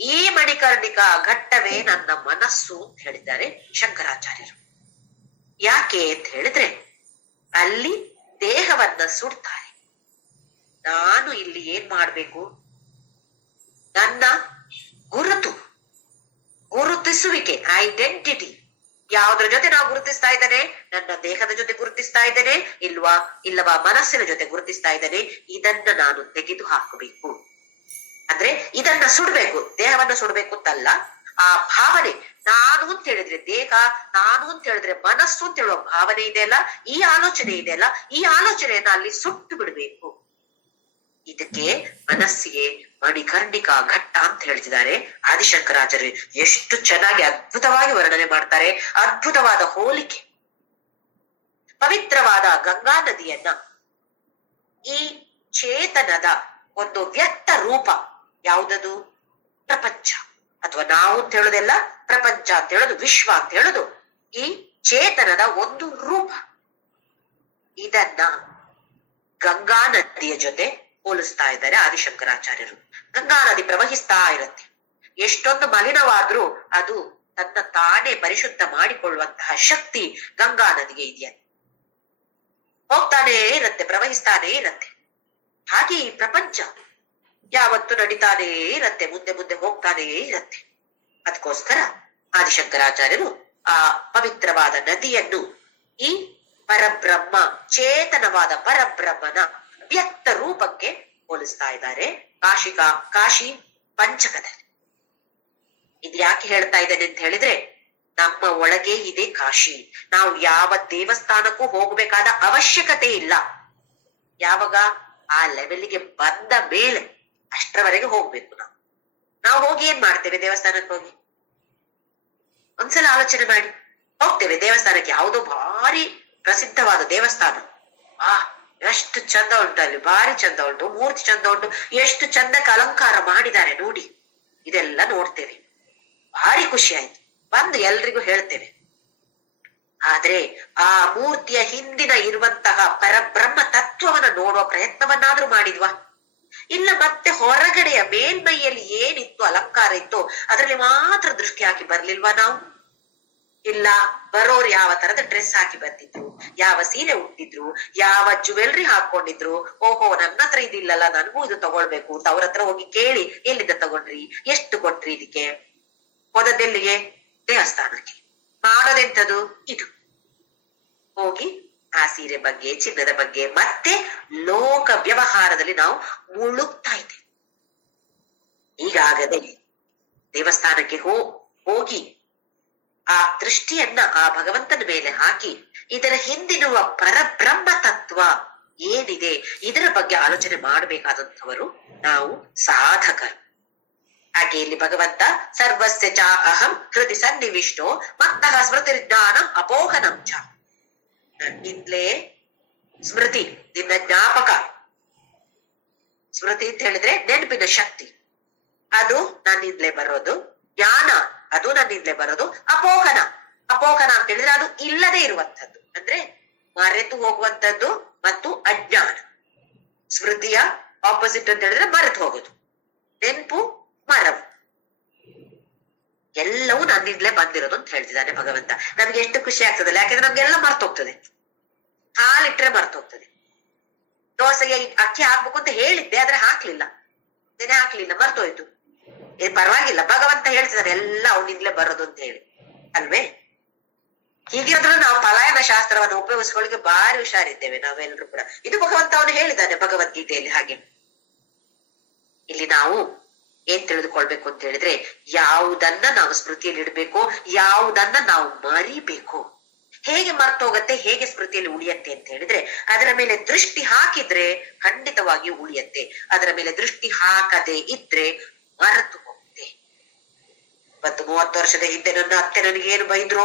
ಈ ಮಣಿಕರ್ಣಿಕಾ ಘಟ್ಟವೇ ನನ್ನ ಮನಸ್ಸು ಅಂತ ಹೇಳಿದ್ದಾರೆ ಶಂಕರಾಚಾರ್ಯರು. ಯಾಕೆ ಅಂತ ಹೇಳಿದ್ರೆ ಅಲ್ಲಿ ದೇಹವನ್ನ ಸುಡ್ತಾರೆ. ನಾನು ಇಲ್ಲಿ ಏನ್ ಮಾಡ್ಬೇಕು? ನನ್ನ ಗುರುತಿಸುವಿಕೆ, ಐಡೆಂಟಿಟಿ. ಯಾವುದ್ರ ಜೊತೆ ನಾವು ಗುರುತಿಸ್ತಾ ಇದ್ದೇನೆ? ನನ್ನ ದೇಹದ ಜೊತೆ ಗುರುತಿಸ್ತಾ ಇದ್ದೇನೆ ಇಲ್ಲವಾ ಮನಸ್ಸಿನ ಜೊತೆ ಗುರುತಿಸ್ತಾ ಇದ್ದೇನೆ? ಇದನ್ನ ನಾನು ತೆಗೆದು ಹಾಕಬೇಕು. ಅಂದ್ರೆ ಇದನ್ನ ಸುಡ್ಬೇಕು, ದೇಹವನ್ನ ಸುಡ್ಬೇಕು ಅಂತಲ್ಲ. ಆ ಭಾವನೆ, ನಾನು ಅಂತ ಹೇಳಿದ್ರೆ ದೇಹ, ನಾನು ಅಂತ ಹೇಳಿದ್ರೆ ಮನಸ್ಸು ಅಂತ ಹೇಳುವ ಭಾವನೆ ಇದೆಯಲ್ಲ, ಈ ಆಲೋಚನೆ ಇದೆಯಲ್ಲ, ಈ ಆಲೋಚನೆಯನ್ನ ಅಲ್ಲಿ ಸುಟ್ಟು ಬಿಡ್ಬೇಕು. ಇದಕ್ಕೆ ಮನಸ್ಸಿಗೆ ಮಣಿಕರ್ಣಿಕಾ ಘಟ್ಟ ಅಂತ ಹೇಳ್ತಿದ್ದಾರೆ ಆದಿಶಂಕರಾಚಾರ್ಯ. ಎಷ್ಟು ಚೆನ್ನಾಗಿ ಅದ್ಭುತವಾಗಿ ವರ್ಣನೆ ಮಾಡ್ತಾರೆ, ಅದ್ಭುತವಾದ ಹೋಲಿಕೆ. ಪವಿತ್ರವಾದ ಗಂಗಾ ನದಿಯನ್ನ ಈ ಚೇತನದ ಒಂದು ವ್ಯಕ್ತ ರೂಪ ಯಾವುದದು? ಪ್ರಪಂಚ. ಅಥವಾ ನಾವು ಅಂತ ಹೇಳುದೆಲ್ಲ ಪ್ರಪಂಚ ಅಂತ ಹೇಳುದು, ವಿಶ್ವ ಅಂತ ಹೇಳುದು ಈ ಚೇತನದ ಒಂದು ರೂಪ. ಇದನ್ನ ಗಂಗಾ ನದಿಯ ಜೊತೆ ಹೋಲಿಸ್ತಾ ಇದ್ದಾರೆ ಆದಿಶಂಕರಾಚಾರ್ಯರು. ಗಂಗಾ ನದಿ ಪ್ರವಹಿಸ್ತಾ ಇರುತ್ತೆ, ಎಷ್ಟೊಂದು ಮಲಿನವಾದ್ರೂ ಅದು ತನ್ನ ತಾನೇ ಪರಿಶುದ್ಧ ಮಾಡಿಕೊಳ್ಳುವಂತಹ ಶಕ್ತಿ ಗಂಗಾ ನದಿಗೆ ಇದೆಯಾ? ಹೋಗ್ತಾನೇ ಇರುತ್ತೆ, ಪ್ರವಹಿಸ್ತಾನೇ ಇರುತ್ತೆ. ಹಾಗೆ ಈ ಪ್ರಪಂಚ ಯಾವತ್ತು ನಡೀತಾನೇ ಇರತ್ತೆ, ಮುಂದೆ ಮುಂದೆ ಹೋಗ್ತಾನೇ ಇರತ್ತೆ. ಅದಕ್ಕೋಸ್ಕರ ಆದಿಶಂಕರಾಚಾರ್ಯರು ಆ ಪವಿತ್ರವಾದ ನದಿಯನ್ನು ಈ ಪರಬ್ರಹ್ಮ, ಚೇತನವಾದ ಪರಬ್ರಹ್ಮನ ವ್ಯಕ್ತ ರೂಪಕ್ಕೆ ಹೋಲಿಸ್ತಾ ಇದ್ದಾರೆ ಕಾಶಿ ಪಂಚಕದಲ್ಲಿ. ಇದು ಯಾಕೆ ಹೇಳ್ತಾ ಇದ್ದೇನೆ ಅಂತ ಹೇಳಿದ್ರೆ, ನಮ್ಮ ಒಳಗೆ ಇದೆ ಕಾಶಿ. ನಾವು ಯಾವ ದೇವಸ್ಥಾನಕ್ಕೂ ಹೋಗ್ಬೇಕಾದ ಅವಶ್ಯಕತೆ ಇಲ್ಲ. ಯಾವಾಗ ಆ ಲೆವೆಲ್ಗೆ ಬಂದ ಮೇಲೆ ಅಷ್ಟರವರೆಗೆ ಹೋಗ್ಬೇಕು. ನಾವು ಹೋಗಿ ಏನ್ ಮಾಡ್ತೇವೆ? ದೇವಸ್ಥಾನಕ್ಕೆ ಹೋಗಿ ಒಂದ್ಸಲ ಆಲೋಚನೆ ಮಾಡಿ. ಹೋಗ್ತೇವೆ ದೇವಸ್ಥಾನಕ್ಕೆ, ಯಾವುದೋ ಭಾರಿ ಪ್ರಸಿದ್ಧವಾದ ದೇವಸ್ಥಾನ, ಎಷ್ಟು ಚಂದ ಉಂಟು ಅಲ್ಲಿ, ಭಾರಿ ಚಂದ ಉಂಟು, ಮೂರ್ತಿ ಚಂದ ಉಂಟು, ಎಷ್ಟು ಚಂದಕ್ಕೆ ಅಲಂಕಾರ ಮಾಡಿದ್ದಾರೆ ನೋಡಿ. ಇದೆಲ್ಲ ನೋಡ್ತೇವೆ, ಭಾರಿ ಖುಷಿ ಆಯ್ತು, ಬಂದು ಎಲ್ರಿಗೂ ಹೇಳ್ತೇವೆ. ಆದ್ರೆ ಆ ಮೂರ್ತಿಯ ಹಿಂದಿನ ಇರುವಂತಹ ಪರಬ್ರಹ್ಮ ತತ್ವವನ್ನ ನೋಡುವ ಪ್ರಯತ್ನವನ್ನಾದ್ರೂ ಮಾಡಿದ್ವಾ? ಇಲ್ಲ ಮತ್ತೆ ಹೊರಗಡೆಯ ಮೇಲ್ಮೈಯಲ್ಲಿ ಏನಿತ್ತು, ಅಲಂಕಾರ ಇತ್ತು, ಅದರಲ್ಲಿ ಮಾತ್ರ ದೃಷ್ಟಿ ಹಾಕಿ ಬರ್ಲಿಲ್ವಾ ನಾವು? ಇಲ್ಲ ಬರೋರು ಯಾವ ತರದ ಡ್ರೆಸ್ ಹಾಕಿ ಬರ್ತಿದ್ರು, ಯಾವ ಸೀರೆ ಉಟ್ಟಿದ್ರು, ಯಾವ ಜ್ಯುವೆಲ್ರಿ ಹಾಕೊಂಡಿದ್ರು. ಓಹೋ ನನ್ನ ಹತ್ರ ಇದಿಲ್ಲಲ್ಲ, ನನಗೂ ಇದು ತಗೊಳ್ಬೇಕು ಅಂತ ಅವ್ರ ಹತ್ರ ಹೋಗಿ ಕೇಳಿ ಎಲ್ಲಿಂದ ತಗೊಂಡ್ರಿ, ಎಷ್ಟು ಕೊಟ್ರಿ, ಇದಕ್ಕೆ ಹೋದದ್ದೆಲ್ಲಿಗೆ, ದೇವಸ್ಥಾನಕ್ಕೆ. ಮಾಡೋದೆಂತದು ಇದು, ಹೋಗಿ ಆ ಸೀರೆ ಬಗ್ಗೆ ಚಿನ್ನದ ಬಗ್ಗೆ ಮತ್ತೆ ಲೋಕ ವ್ಯವಹಾರದಲ್ಲಿ ನಾವು ಮುಳುಗ್ತಾ ಇದ್ದೇವೆ. ಈಗಾಗದೆ ದೇವಸ್ಥಾನಕ್ಕೆ ಹೋಗಿ ಆ ದೃಷ್ಟಿಯನ್ನ ಆ ಭಗವಂತನ ಮೇಲೆ ಹಾಕಿ ಇದರ ಹಿಂದಿರುವ ಪರಬ್ರಹ್ಮ ತತ್ವ ಏನಿದೆ ಇದರ ಬಗ್ಗೆ ಆಲೋಚನೆ ಮಾಡಬೇಕಾದಂಥವರು ನಾವು ಸಾಧಕರು. ಹಾಗೆ ಇಲ್ಲಿ ಭಗವಂತ ಸರ್ವಸ್ಯ ಚ ಅಹಂ ಹೃದಯ ಸನ್ನಿವಿಷ್ಟೋ ಮತ್ತಃ ಸ್ಮೃತಿ ಜ್ಞಾನಂ ಅಪೋಹನಂ ಚ. ನನ್ನಿಂದಲೇ ಸ್ಮೃತಿ, ನಿನ್ನ ಜ್ಞಾಪಕ. ಸ್ಮೃತಿ ಅಂತ ಹೇಳಿದ್ರೆ ನೆನಪಿನ ಶಕ್ತಿ, ಅದು ನನ್ನಿಂದಲೇ ಬರೋದು. ಜ್ಞಾನ, ಅದು ನನ್ನಿಂದಲೇ ಬರೋದು. ಅಪೋಹನ, ಅಪೋಹನ ಅಂತ ಹೇಳಿದ್ರೆ ಅದು ಇಲ್ಲದೆ ಇರುವಂತದ್ದು, ಅಂದ್ರೆ ಮರೆತು ಹೋಗುವಂತದ್ದು ಮತ್ತು ಅಜ್ಞಾನ. ಸ್ಮೃತಿಯ ಆಪೋಸಿಟ್ ಅಂತ ಹೇಳಿದ್ರೆ ಮರೆತು ಹೋಗುದು, ನೆನಪು ಮರವು. ಎಲ್ಲವೂ ನನ್ನಿಂದಲೇ ಬಂದಿರೋದು ಅಂತ ಹೇಳ್ತಿದ್ದಾನೆ ಭಗವಂತ. ನಮ್ಗೆ ಎಷ್ಟು ಖುಷಿ ಆಗ್ತದಲ್ಲ, ಯಾಕಂದ್ರೆ ನಮ್ಗೆಲ್ಲ ಮರ್ತೋಗ್ತದೆ. ಹಾಲಿಟ್ರೆ ಮರ್ತೋಗ್ತದೆ. ದೋಸೆಗೆ ಅಕ್ಕಿ ಹಾಕ್ಬೇಕು ಅಂತ ಹೇಳಿದ್ದೆ, ಆದ್ರೆ ಹಾಕ್ಲಿಲ್ಲ, ನೆನೆ ಹಾಕ್ಲಿಲ್ಲ, ಮರ್ತೋಯ್ತು. ಪರವಾಗಿಲ್ಲ, ಭಗವಂತ ಹೇಳ್ತಿದ್ದಾರೆ ಎಲ್ಲ ಅವನಿಂದಲೇ ಬರೋದು ಅಂತ ಹೇಳಿ ಅಲ್ವೇ. ಹೀಗಿರೋದ್ರೂ ನಾವು ಪಲಾಯನ ಶಾಸ್ತ್ರವನ್ನು ಉಪಯೋಗಿಸ್ಕೊಳ್ಳಿಕ್ಕೆ ಬಾರಿ ಹುಷಾರಿದ್ದೇವೆ ನಾವೆಲ್ಲರೂ ಕೂಡ. ಇದು ಭಗವಂತ ಅವನು ಹೇಳಿದ್ದಾನೆ ಭಗವದ್ಗೀತೆಯಲ್ಲಿ. ಹಾಗೆ ಇಲ್ಲಿ ನಾವು ಏನ್ ತಿಳಿದುಕೊಳ್ಬೇಕು ಅಂತ ಹೇಳಿದ್ರೆ, ಯಾವುದನ್ನ ನಾವು ಸ್ಮೃತಿಯಲ್ಲಿ ಇಡ್ಬೇಕು, ಯಾವುದನ್ನ ನಾವು ಮರಿಬೇಕು. ಹೇಗೆ ಮರ್ತೋಗತ್ತೆ, ಹೇಗೆ ಸ್ಮೃತಿಯಲ್ಲಿ ಉಳಿಯತ್ತೆ ಅಂತ ಹೇಳಿದ್ರೆ, ಅದರ ಮೇಲೆ ದೃಷ್ಟಿ ಹಾಕಿದ್ರೆ ಖಂಡಿತವಾಗಿ ಉಳಿಯತ್ತೆ. ಅದರ ಮೇಲೆ ದೃಷ್ಟಿ ಹಾಕದೆ ಇದ್ರೆ ಮರೆತು ಹೋಗುತ್ತೆ. 20-30 ವರ್ಷದ ಹಿಂದೆ ನನ್ನ ಅತ್ತೆ ನನಗೆ ಏನು ಬೈದ್ರು,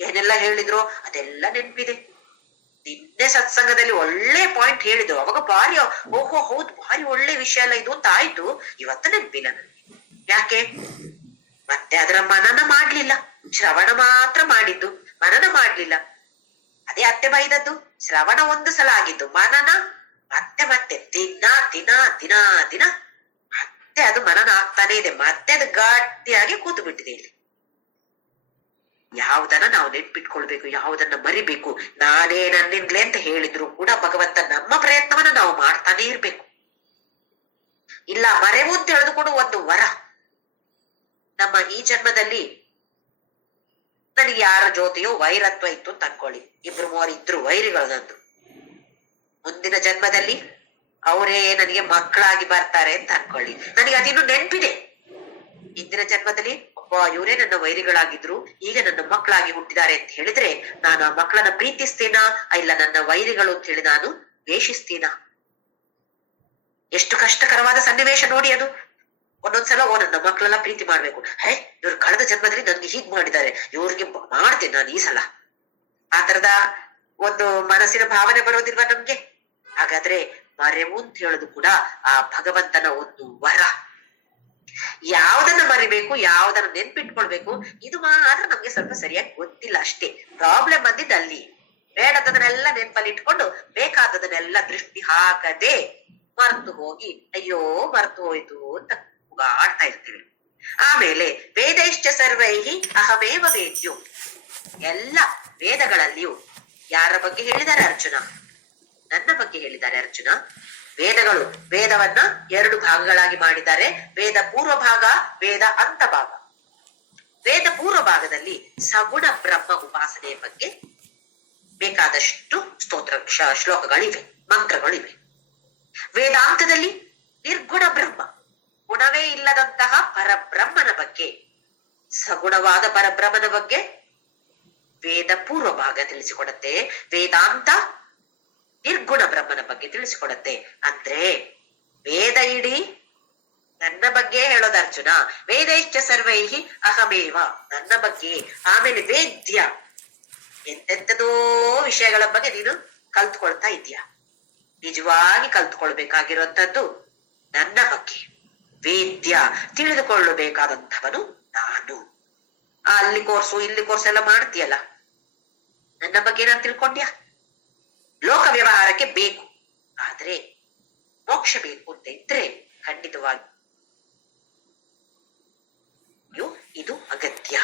ಏನೆಲ್ಲ ಹೇಳಿದ್ರು, ಅದೆಲ್ಲ ನೆನ್ಪಿದೆ. ನಿನ್ನೆ ಸತ್ಸಂಗದಲ್ಲಿ ಒಳ್ಳೆ ಪಾಯಿಂಟ್ ಹೇಳಿದ್ರು, ಅವಾಗ ಭಾರಿ ಓಹೋ ಹೌದು ಭಾರಿ ಒಳ್ಳೆ ವಿಷಯ ಅಲ್ಲ ಇದು ಅಂತ ಆಯ್ತು. ಇವತ್ತು ನೆನ್ಪಿಲ್ಲ ನನಗೆ. ಯಾಕೆ? ಮತ್ತೆ ಅದರ ಮನನ ಮಾಡ್ಲಿಲ್ಲ, ಶ್ರವಣ ಮಾತ್ರ ಮಾಡಿದ್ದು, ಮನನ ಮಾಡ್ಲಿಲ್ಲ. ಅದೇ ಅತ್ತೆ ಬೈದದ್ದು, ಶ್ರವಣ ಒಂದು ಸಲ ಆಗಿದ್ದು, ಮನನ ಮತ್ತೆ ಮತ್ತೆ ದಿನ ದಿನ ದಿನ ದಿನ ಮತ್ತೆ ಅದು ಮನನ ಆಗ್ತಾನೆ ಇದೆ. ಮತ್ತೆ ಅದು ಗಟ್ಟಿಯಾಗಿ ಕೂತು ಬಿಟ್ಟಿದೆ. ಇಲ್ಲಿ ಯಾವುದನ್ನ ನಾವು ನೆನ್ಪಿಟ್ಕೊಳ್ಬೇಕು, ಯಾವುದನ್ನ ಮರಿಬೇಕು. ನಾನೇ ನನ್ನಿಂದಲೇ ಅಂತ ಹೇಳಿದ್ರು ಕೂಡ ಭಗವಂತ ನಮ್ಮ ಪ್ರಯತ್ನವನ್ನ ನಾವು ಮಾಡ್ತಾನೆ ಇರ್ಬೇಕು. ಇಲ್ಲ ಮರೆವು ಅಂತ ಹೇಳಿದುಕೊಂಡು ಒಂದು ವರ. ನಮ್ಮ ಈ ಜನ್ಮದಲ್ಲಿ ನನಗೆ ಯಾರ ಜೊತೆಯೋ ವೈರತ್ವ ಇತ್ತು ಅಂತ ಅನ್ಕೊಳ್ಳಿ, 2-3 ಇದ್ರು ವೈರಿಗಳದಂದ್ರು. ಮುಂದಿನ ಜನ್ಮದಲ್ಲಿ ಅವರೇ ನನಗೆ ಮಕ್ಕಳಾಗಿ ಬರ್ತಾರೆ ಅಂತ ಅನ್ಕೊಳ್ಳಿ, ನನಗೆ ಅದಿನ್ನು ನೆನ್ಪಿದೆ. ಇಂದಿನ ಜನ್ಮದಲ್ಲಿ ಇವರೇ ನನ್ನ ವೈರಿಗಳಾಗಿದ್ರು, ಈಗ ನನ್ನ ಮಕ್ಕಳಾಗಿ ಹುಟ್ಟಿದ್ದಾರೆ ಅಂತ ಹೇಳಿದ್ರೆ ನಾನು ಆ ಮಕ್ಕಳನ್ನ ಪ್ರೀತಿಸ್ತೀನಾ, ಇಲ್ಲ ನನ್ನ ವೈರಿಗಳು ಅಂತ ಹೇಳಿ ನಾನು ದ್ವೇಷಿಸ್ತೀನಾ? ಎಷ್ಟು ಕಷ್ಟಕರವಾದ ಸನ್ನಿವೇಶ ನೋಡಿ ಅದು. ಒಂದೊಂದ್ಸಲ ನನ್ನ ಮಕ್ಕಳೆಲ್ಲ ಪ್ರೀತಿ ಮಾಡ್ಬೇಕು, ಇವ್ರು ಕಳೆದ ಜನ್ಮದಲ್ಲಿ ನನ್ಗೆ ಹೀಗ್ ಮಾಡಿದ್ದಾರೆ, ಇವ್ರಿಗೆ ಮಾಡ್ತೇನೆ ನಾನು ಈ ಸಲ. ಆ ತರದ ಒಂದು ಮನಸ್ಸಿನ ಭಾವನೆ ಬರೋದಿಲ್ವಾ ನಮ್ಗೆ? ಹಾಗಾದ್ರೆ ಮರೆವು ಅಂತ ಹೇಳೋದು ಕೂಡ ಆ ಭಗವಂತನ ಒಂದು ವರ. ಯಾವ್ದನ್ನ ಮರಿಬೇಕು, ಯಾವ್ದನ್ನ ನೆನ್ಪಿಟ್ಕೊಳ್ಬೇಕು, ಇದು ಮಾತ್ರ ನಮ್ಗೆ ಸ್ವಲ್ಪ ಸರಿಯಾಗಿ ಗೊತ್ತಿಲ್ಲ ಅಷ್ಟೇ. ಪ್ರಾಬ್ಲಮ್ ಬಂದಿದ್ದು ಅಲ್ಲಿ. ಬೇಡದನ್ನೆಲ್ಲ ನೆನ್ಪಲ್ಲಿ ಇಟ್ಕೊಂಡು ಬೇಕಾದದನ್ನೆಲ್ಲ ದೃಷ್ಟಿ ಹಾಕದೆ ಮರೆತು ಹೋಗಿ ಅಯ್ಯೋ ಮರೆತು ಹೋಯ್ತು ಅಂತ ಆಡ್ತಾ ಇರ್ತೀವಿ. ಆಮೇಲೆ ವೇದೈಶ್ಚ ಸರ್ವೈಹಿ ಅಹಮೇವ ವೇದ್ಯೋ. ಎಲ್ಲ ವೇದಗಳಲ್ಲಿಯೂ ಯಾರ ಬಗ್ಗೆ ಹೇಳಿದ್ದಾರೆ ಅರ್ಜುನ? ನನ್ನ ಬಗ್ಗೆ ಹೇಳಿದ್ದಾರೆ ಅರ್ಜುನ. ವೇದಗಳು, ವೇದವನ್ನ 2 ಭಾಗಗಳಾಗಿ ಮಾಡಿದ್ದಾರೆ. ವೇದ ಪೂರ್ವ ಭಾಗ, ವೇದ ಅಂತ ಭಾಗ. ವೇದ ಪೂರ್ವ ಭಾಗದಲ್ಲಿ ಸಗುಣ ಬ್ರಹ್ಮ ಉಪಾಸನೆಯ ಬಗ್ಗೆ ಬೇಕಾದಷ್ಟು ಸ್ತೋತ್ರ ಶ್ಲೋಕಗಳಿವೆ, ಮಂತ್ರಗಳಿವೆ. ವೇದಾಂತದಲ್ಲಿ ನಿರ್ಗುಣ ಬ್ರಹ್ಮ, ಗುಣವೇ ಇಲ್ಲದಂತಹ ಪರಬ್ರಹ್ಮನ ಬಗ್ಗೆ, ಸಗುಣವಾದ ಪರಬ್ರಹ್ಮನ ಬಗ್ಗೆ ವೇದ ಪೂರ್ವ ಭಾಗ ತಿಳಿಸಿಕೊಡುತ್ತೆ. ವೇದಾಂತ ನಿರ್ಗುಣ ಬ್ರಹ್ಮನ ಬಗ್ಗೆ ತಿಳಿಸಿಕೊಡುತ್ತೆ. ಅಂದ್ರೆ ವೇದ ಇಡೀ ನನ್ನ ಬಗ್ಗೆ ಹೇಳೋದು ಅರ್ಜುನ. ವೇದೈಶ್ಚ ಸರ್ವೈಹಿ ಅಹಮೇವ, ನನ್ನ ಬಗ್ಗೆ. ಆಮೇಲೆ ವೇದ್ಯ, ಎಂತೆಂತದೋ ವಿಷಯಗಳ ಬಗ್ಗೆ ನೀನು ಕಲ್ತ್ಕೊಳ್ತಾ ಇದೀಯ. ನಿಜವಾಗಿ ಕಲ್ತ್ಕೊಳ್ಬೇಕಾಗಿರುವಂತದ್ದು ನನ್ನ ಬಗ್ಗೆ. ವೇದ್ಯ, ತಿಳಿದುಕೊಳ್ಳಬೇಕಾದಂಥವನು ನಾನು. ಅಲ್ಲಿ ಕೋರ್ಸು ಇಲ್ಲಿ ಕೋರ್ಸ್ ಎಲ್ಲ ಮಾಡ್ತೀಯಲ್ಲ, ನನ್ನ ಬಗ್ಗೆ ನಾನು ತಿಳ್ಕೊಂಡ್ಯಾ? ಲೋಕ ವ್ಯವಹಾರಕ್ಕೆ ಬೇಕು, ಆದ್ರೆ ಮೋಕ್ಷ ಬೇಕು ಅಂತ ಇದ್ರೆ ಖಂಡಿತವಾಗಿ ಇದು ಅಗತ್ಯ.